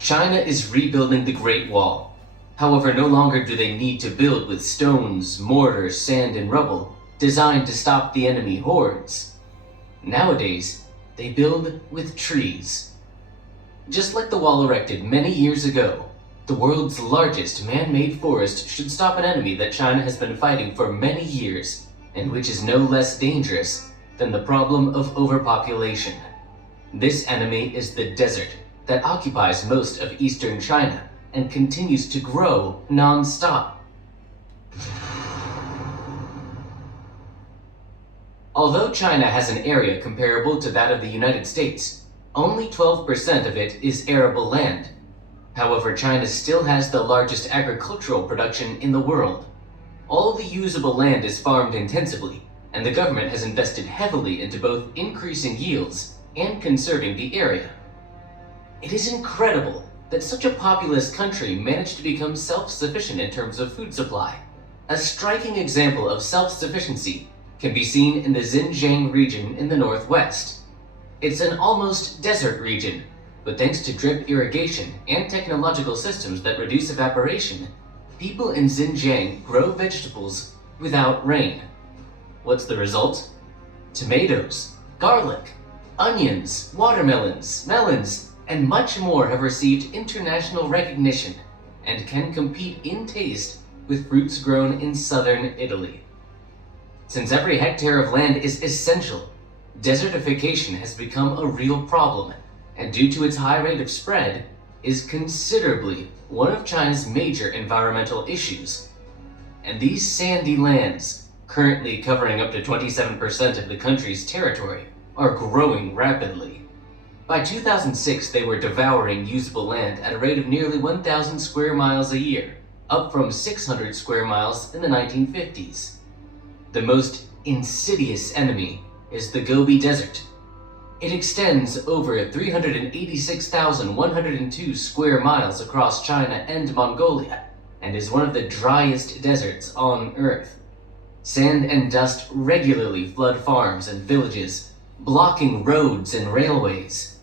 China is rebuilding the Great Wall. However, no longer do they need to build with stones, mortar, sand, and rubble, designed to stop the enemy hordes. Nowadays, they build with trees. Just like the wall erected many years ago, the world's largest man-made forest should stop an enemy that China has been fighting for many years, and which is no less dangerous than the problem of overpopulation. This enemy is the desert that occupies most of eastern China and continues to grow non-stop. Although China has an area comparable to that of the United States, only 12% of it is arable land. However, China still has the largest agricultural production in the world. All the usable land is farmed intensively, and the government has invested heavily into both increasing yields and conserving the area. It is incredible that such a populous country managed to become self-sufficient in terms of food supply. A striking example of self-sufficiency can be seen in the Xinjiang region in the northwest. It's an almost desert region, but thanks to drip irrigation and technological systems that reduce evaporation, people in Xinjiang grow vegetables without rain. What's the result? Tomatoes, garlic, onions, watermelons, melons, and much more have received international recognition and can compete in taste with fruits grown in southern Italy. Since every hectare of land is essential, desertification has become a real problem, and due to its high rate of spread, is considerably one of China's major environmental issues. And these sandy lands, currently covering up to 27% of the country's territory, are growing rapidly. By 2006, they were devouring usable land at a rate of nearly 1,000 square miles a year, up from 600 square miles in the 1950s. The most insidious enemy is the Gobi Desert. It extends over 386,102 square miles across China and Mongolia, and is one of the driest deserts on Earth. Sand and dust regularly flood farms and villages, blocking roads and railways.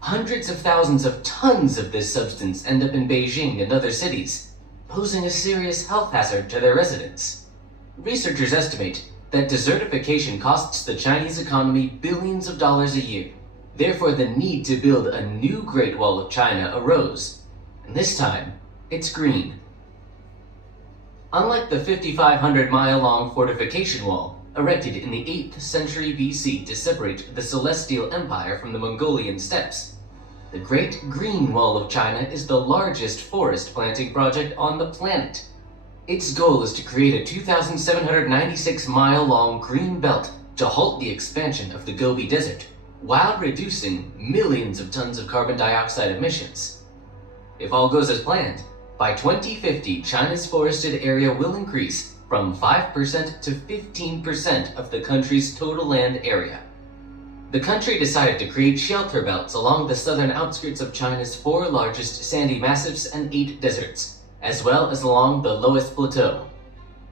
Hundreds of thousands of tons of this substance end up in Beijing and other cities, posing a serious health hazard to their residents. Researchers estimate that desertification costs the Chinese economy billions of dollars a year. Therefore, the need to build a new Great Wall of China arose, and this time, it's green. Unlike the 5,500-mile-long fortification wall erected in the 8th century BC to separate the Celestial Empire from the Mongolian steppes, The Great Green Wall of China is the largest forest planting project on the planet. Its goal is to create a 2,796-mile-long green belt to halt the expansion of the Gobi Desert, while reducing millions of tons of carbon dioxide emissions. If all goes as planned, by 2050, China's forested area will increase from 5% to 15% of the country's total land area. The country decided to create shelter belts along the southern outskirts of China's 4 largest sandy massifs and 8 deserts, as well as along the lowest plateau.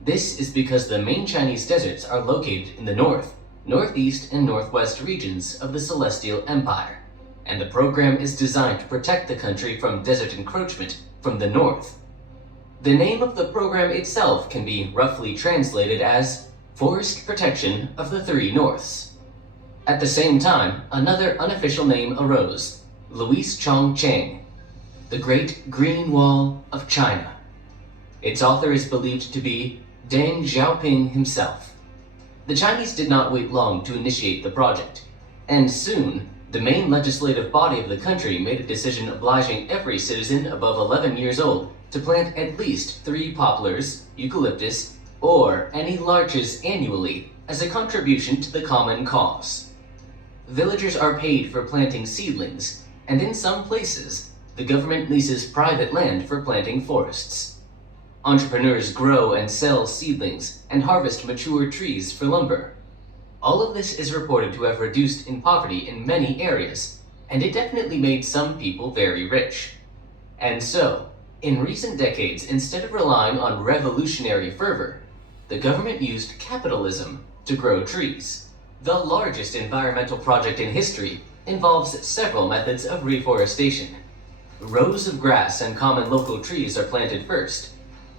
This is because the main Chinese deserts are located in the north, northeast, and northwest regions of the Celestial Empire, and the program is designed to protect the country from desert encroachment from the north. The name of the program itself can be roughly translated as Forest Protection of the Three Norths. At the same time, another unofficial name arose, Louis Chongqing, the Great Green Wall of China. Its author is believed to be Deng Xiaoping himself. The Chinese did not wait long to initiate the project, and soon, the main legislative body of the country made a decision obliging every citizen above 11 years old to plant at least 3 poplars, eucalyptus, or any larches annually as a contribution to the common cause. Villagers are paid for planting seedlings, and in some places, the government leases private land for planting forests. Entrepreneurs grow and sell seedlings and harvest mature trees for lumber. All of this is reported to have reduced in poverty in many areas, and it definitely made some people very rich. And so, in recent decades, instead of relying on revolutionary fervor, the government used capitalism to grow trees. The largest environmental project in history involves several methods of reforestation. Rows of grass and common local trees are planted first.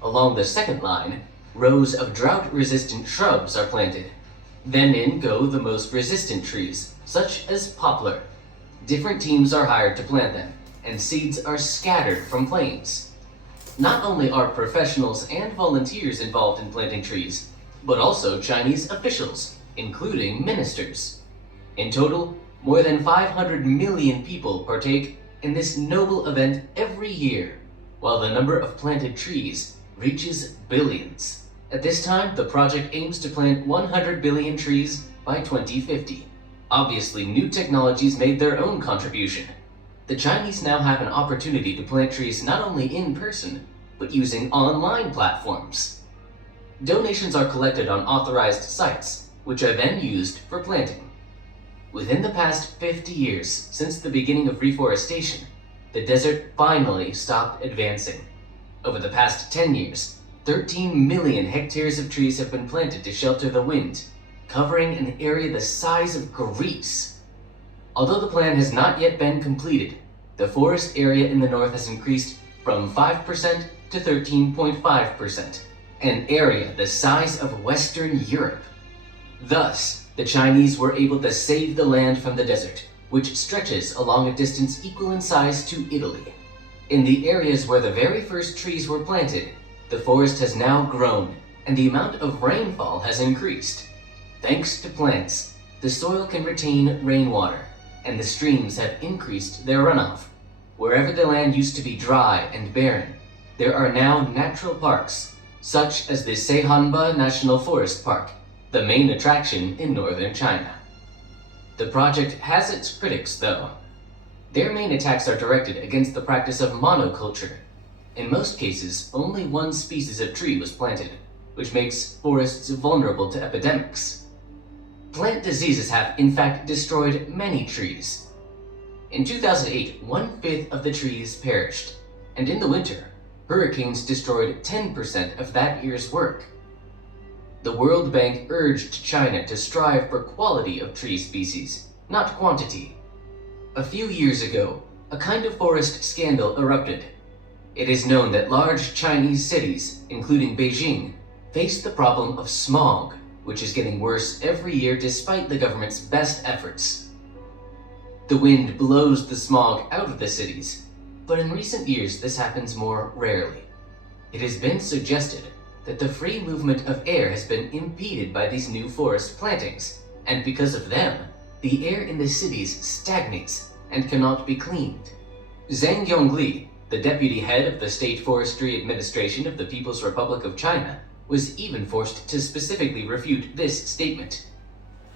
Along the second line, rows of drought-resistant shrubs are planted. Then in go the most resistant trees, such as poplar. Different teams are hired to plant them, and seeds are scattered from planes. Not only are professionals and volunteers involved in planting trees, but also Chinese officials, including ministers. In total, more than 500 million people partake in this noble event every year, while the number of planted trees reaches billions. At this time, the project aims to plant 100 billion trees by 2050. Obviously, new technologies made their own contribution. The Chinese now have an opportunity to plant trees not only in person, but using online platforms. Donations are collected on authorized sites, which are then used for planting. Within the past 50 years, since the beginning of reforestation, the desert finally stopped advancing. Over the past 10 years, 13 million hectares of trees have been planted to shelter the wind, covering an area the size of Greece. Although the plan has not yet been completed, the forest area in the north has increased from 5% to 13.5%, an area the size of Western Europe. Thus, the Chinese were able to save the land from the desert, which stretches along a distance equal in size to Italy. In the areas where the very first trees were planted, the forest has now grown, and the amount of rainfall has increased. Thanks to plants, the soil can retain rainwater, and the streams have increased their runoff. Wherever the land used to be dry and barren, there are now natural parks, such as the Seihanba National Forest Park, the main attraction in northern China. The project has its critics, though. Their main attacks are directed against the practice of monoculture. In most cases, only one species of tree was planted, which makes forests vulnerable to epidemics. Plant diseases have, in fact, destroyed many trees. In 2008, 1/5 of the trees perished, and in the winter, hurricanes destroyed 10% of that year's work. The World Bank urged China to strive for quality of tree species, not quantity. A few years ago, a kind of forest scandal erupted. It is known that large Chinese cities, including Beijing, face the problem of smog, which is getting worse every year despite the government's best efforts. The wind blows the smog out of the cities, but in recent years this happens more rarely. It has been suggested that the free movement of air has been impeded by these new forest plantings, and because of them, the air in the cities stagnates and cannot be cleaned. Zhang Yongli, the deputy head of the State Forestry Administration of the People's Republic of China, was even forced to specifically refute this statement.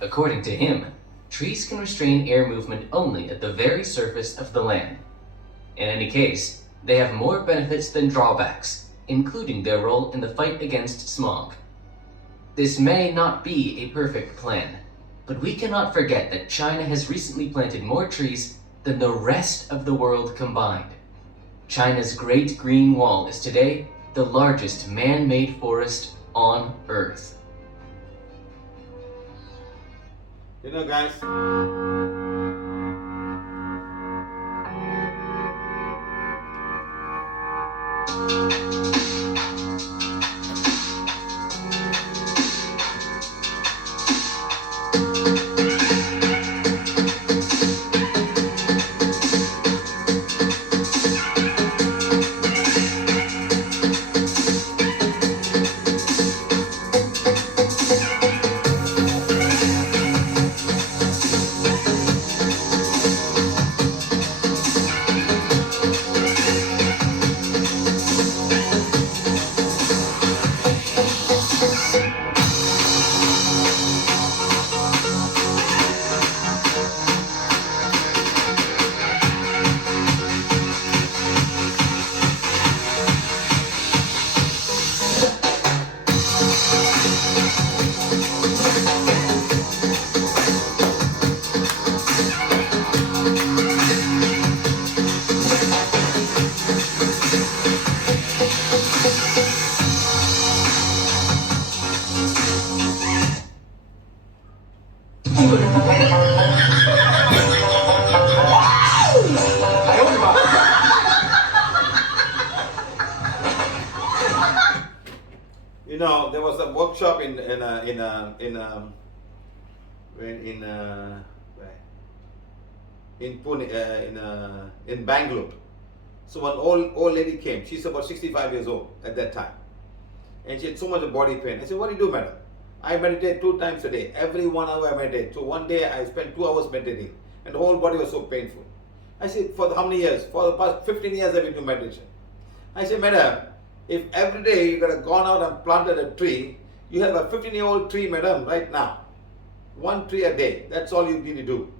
According to him, trees can restrain air movement only at the very surface of the land. In any case, they have more benefits than drawbacks, including their role in the fight against smog. This may not be a perfect plan, but we cannot forget that China has recently planted more trees than the rest of the world combined. China's Great Green Wall is today the largest man-made forest on Earth. You know, guys, you know, there was a workshop in Pune, in Bangalore. So one old lady came. She's about 65 years old at that time, and she had so much body pain. I said, "What do you do, madam?" "I meditate 2 times a day. Every 1 hour I meditate. So one day I spent 2 hours meditating, and the whole body was so painful." I said, "For how many years?" "For the past 15 years I've been doing meditation." I said, "Madam, if every day you could have gone out and planted a tree, you have a 15-year-old tree, madam, right now. 1 tree a day. That's all you need to do.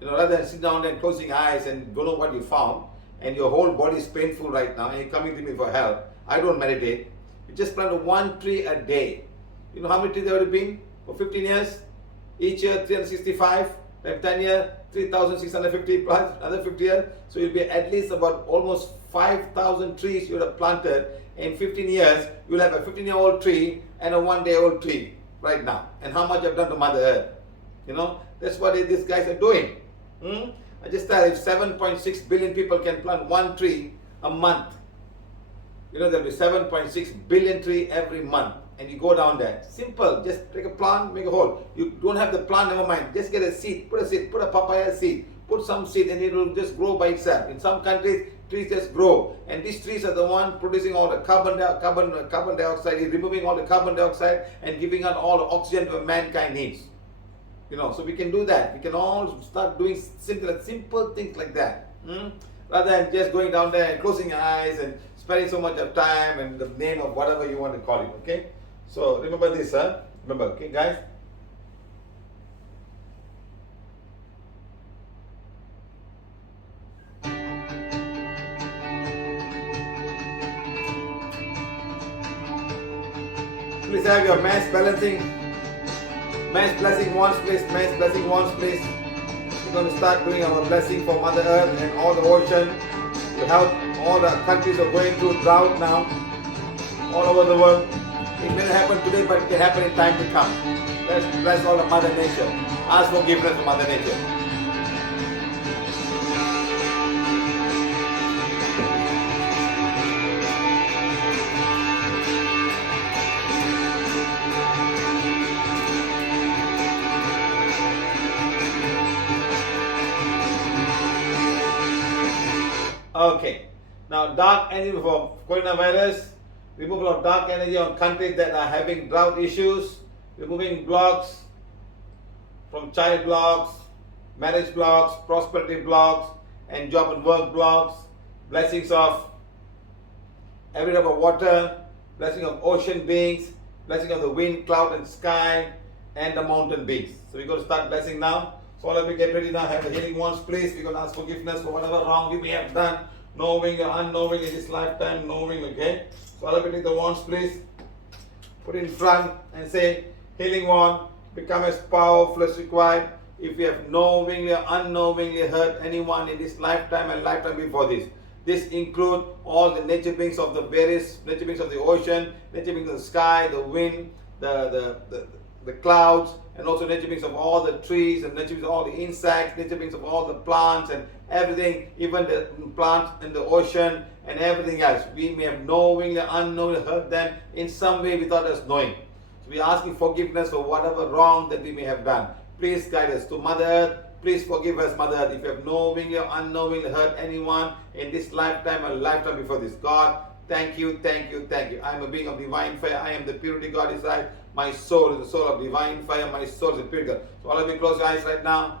You know, rather than sit down and closing eyes and don't know what you found, and your whole body is painful right now, and you're coming to me for help. I don't meditate. You just plant 1 tree a day. You know how many trees there would have been for 15 years? Each year 365, then 10 years, 3,650 plus another 50 years. So you'll be at least about almost 5,000 trees you would have planted. In 15 years, you'll have a 15-year-old tree and a 1-day-old tree right now. And how much I've done to Mother Earth. You know, that's what these guys are doing. I just tell, if 7.6 billion people can plant 1 tree a month, you know, there'll be 7.6 billion tree every month. And you go down there. Simple. Just take a plant, make a hole. You don't have the plant, never mind. Just get a seed. Put a papaya seed. Put some seed and it will just grow by itself. In some countries, trees just grow. And these trees are the one producing all the carbon dioxide, removing all the carbon dioxide and giving out all the oxygen that mankind needs. You know, so we can do that. We can all start doing simple things like that. Rather than just going down there and closing your eyes and spending so much of time and the name of whatever you want to call it, okay? So remember this, huh? Remember, okay, guys? Please have your mass balancing. Mass blessing once, please. Mass blessing once, please. We're going to start doing our blessing for Mother Earth and all the ocean to help all the countries are going through drought now, all over the world. It may not happen today, but it can happen in time to come. Let's bless all of Mother Nature. Ask forgiveness for Mother Nature. Okay, now dark energy for coronavirus, removal of dark energy on countries that are having drought issues, removing blocks from child blocks, marriage blocks, prosperity blocks, and job and work blocks, blessings of every drop of water, blessing of ocean beings, blessing of the wind, cloud and sky, and the mountain beings. So we're going to start blessing now. So all of you get ready now, have the healing wands please. We're going to ask forgiveness for whatever wrong we may have done, knowing or unknowing in this lifetime, knowing, okay? So all of you take the wands please, put it in front and say, healing wand, become as powerful as required. If you have knowingly or unknowingly hurt anyone in this lifetime and lifetime before this. This include all the nature beings of the various nature beings of the ocean, nature beings of the sky, the wind, the clouds, and also nature beings of all the trees, and nature beings of all the insects, nature beings of all the plants and everything, even the plants in the ocean and everything else. We may have knowingly or unknowingly hurt them in some way without us knowing. So we are asking forgiveness for whatever wrong that we may have done. Please guide us to Mother Earth. Please forgive us, Mother Earth, if you have knowingly or unknowingly hurt anyone in this lifetime or lifetime before this. God, thank you, thank you, thank you. I am a being of divine fire. I am the purity God inside. My soul is the soul of divine fire. My soul is the purity God. So all of you close your eyes right now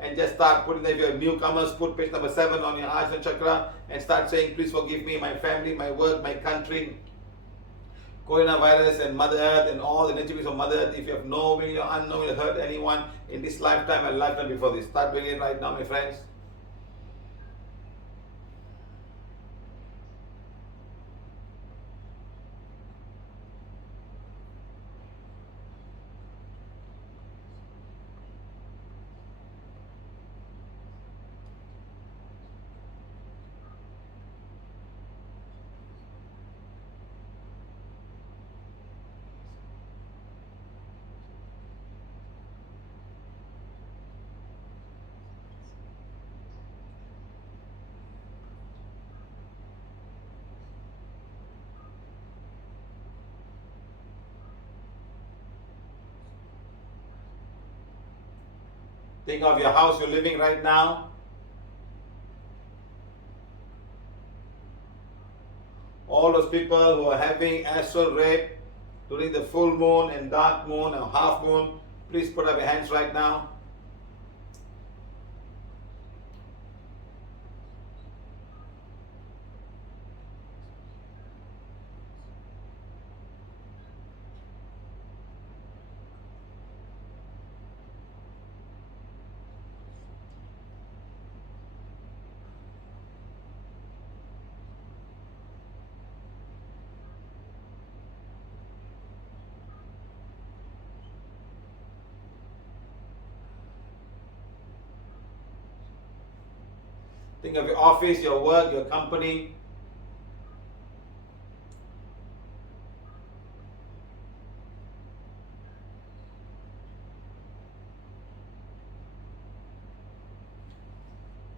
and just start putting, if you're newcomers, put page number 7 on your Ajna chakra and start saying, please forgive me, my family, my work, my country, coronavirus and Mother Earth and all the nature beings of Mother Earth. If you have knowingly or unknowingly hurt anyone in this lifetime and lifetime before this, start doing it right now, my friends. Think of your house you're living right now. All those people who are having astral rape during the full moon and dark moon and half moon, please put up your hands right now. Think of your office, your work, your company.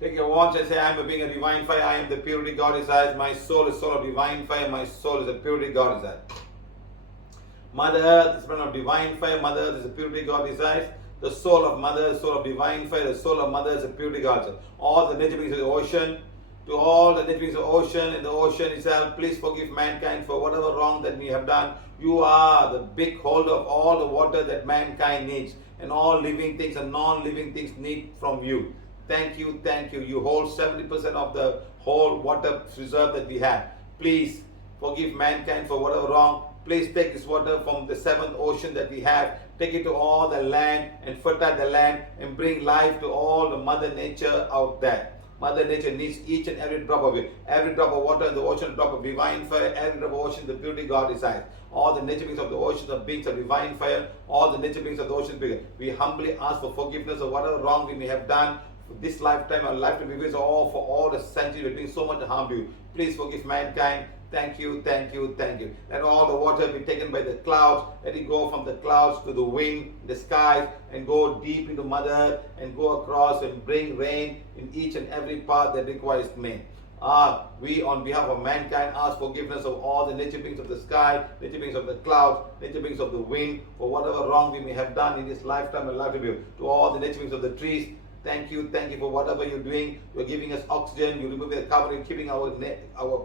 Take your watch and say, I am a being of divine fire. I am the purity God inside. My soul is soul of divine fire. My soul is the purity God inside. Mother Earth is one of divine fire. Mother Earth is the purity God inside. The soul of Mother, the soul of divine fire, the soul of Mother is the purity God. All the nature beings of the ocean, to all the nature beings of the ocean and the ocean itself, please forgive mankind for whatever wrong that we have done. You are the big holder of all the water that mankind needs, and all living things and non-living things need from you. Thank you, thank you. You hold 70% of the whole water reserve that we have. Please forgive mankind for whatever wrong. Please take this water from the 7th ocean that we have. Take it to all the land and fertilize the land and bring life to all the Mother Nature out there. Mother Nature needs each and every drop of it. Every drop of water in the ocean, a drop of divine fire. Every drop of ocean, the purity God resides. All the nature beings of the ocean are beings of divine fire. All the nature beings of the ocean bigger. We humbly ask for forgiveness of whatever wrong we may have done for this lifetime or lifetime before, or for all the centuries we're doing so much harm to you. Please forgive mankind. Thank you, thank you, thank you. Let all the water be taken by the clouds. Let it go from the clouds to the wind, the skies, and go deep into Mother Earth and go across and bring rain in each and every part that requires rain. We on behalf of mankind ask forgiveness of all the nature beings of the sky, nature beings of the clouds, nature beings of the wind, for whatever wrong we may have done in this lifetime and lifetime. To all the nature beings of the trees, thank you for whatever you're doing. You're giving us oxygen, you're removing the carbon, and keeping our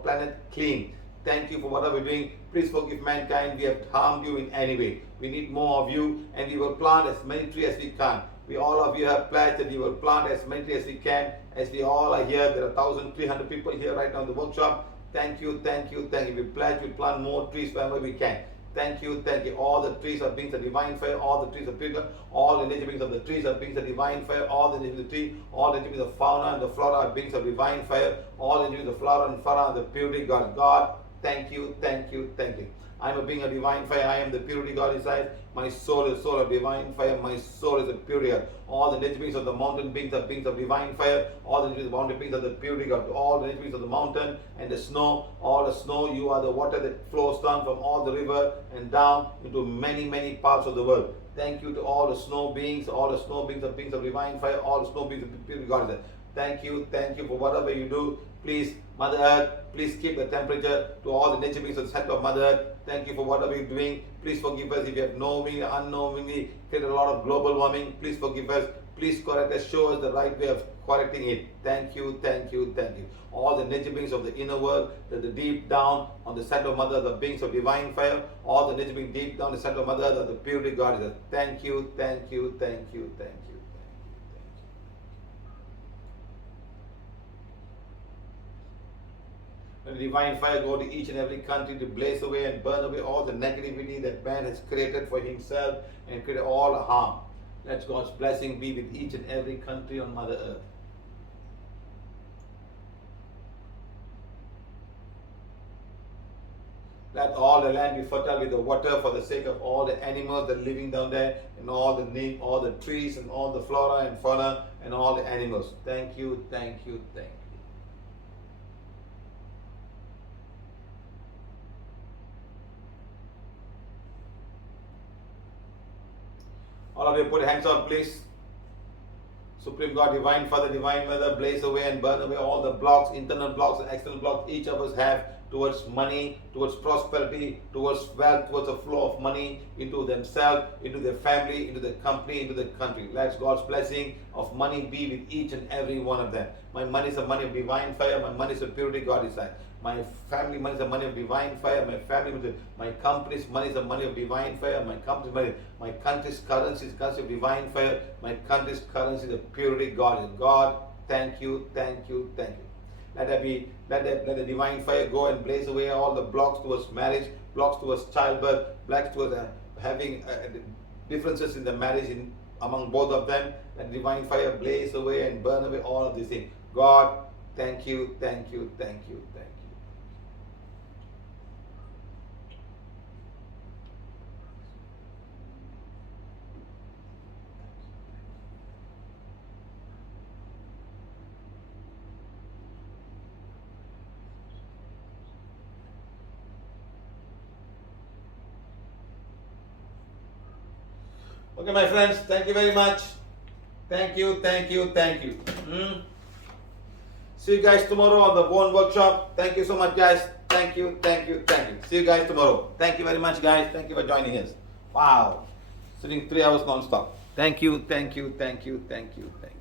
planet clean. Thank you for whatever we're doing. Please forgive mankind. We have harmed you in any way. We need more of you, and we will plant as many trees as we can. We all of you have pledged that you will plant as many trees as we can. As we all are here, there are 1,300 people here right now in the workshop. Thank you, thank you, thank you. We pledge we plant more trees wherever we can. Thank you, thank you. All the trees are beings of divine fire. All the trees are bigger. All the nature beings of the trees are beings of divine fire. All the nature of the tree, all the nature beings of fauna and the flora are beings of divine fire. All the nature beings of flora and fauna are the purity God. God, thank you, thank you, thank you. I am a being of divine fire. I am the purity God inside. My soul is soul of divine fire. My soul is a purity God. All the nature beings of the mountain beings are beings of divine fire. All the nature of the mountain beings are the purity God. All the nature beings of the mountain and the snow. All the snow, you are the water that flows down from all the river and down into many, many parts of the world. Thank you to all the snow beings. All the snow beings are beings of divine fire. All the snow beings are purity God. Thank you for whatever you do. Please, Mother Earth, please keep the temperature to all the nature beings of the center of Mother Earth. Thank you for whatever you're doing. Please forgive us if you have knowingly, unknowingly created a lot of global warming. Please forgive us. Please correct us. Show us the right way of correcting it. Thank you, thank you, thank you. All the nature beings of the inner world, the deep down on the center of Mother Earth, the beings of divine fire. All the nature beings deep down the center of Mother Earth are the purity goddess. Thank you, thank you, thank you, thank you. Let the divine fire go to each and every country to blaze away and burn away all the negativity that man has created for himself and create all harm. Let God's blessing be with each and every country on Mother Earth. Let all the land be fertile with the water for the sake of all the animals that are living down there and all the trees and all the flora and fauna and all the animals. Thank you, thank you, thank you. All of you put hands up, please. Supreme God, Divine Father, Divine Mother, blaze away and burn away all the blocks, internal blocks and external blocks each of us have towards money, towards prosperity, towards wealth, towards a flow of money into themselves, into their family, into their company, into the country. Let God's blessing of money be with each and every one of them. My money is a money of divine fire. My money is a purity God inside. My family money is a money of divine fire. My company's money is a money of divine fire. My company's money, my country's currency is currency of divine fire. My country's currency is the purity God. God, thank you, thank you, thank you. Let the divine fire go and blaze away all the blocks towards marriage, blocks towards childbirth, blocks towards having differences in the marriage among both of them. Let divine fire blaze away and burn away all of these things. God, thank you, thank you, thank you, thank you. Okay, my friends, thank you very much. Thank you, thank you, thank you. See you guys tomorrow on the Bone Workshop. Thank you so much, guys. Thank you, thank you, thank you. See you guys tomorrow. Thank you very much, guys. Thank you for joining us. Wow. Sitting 3 hours non-stop. Thank you, thank you, thank you, thank you, thank you.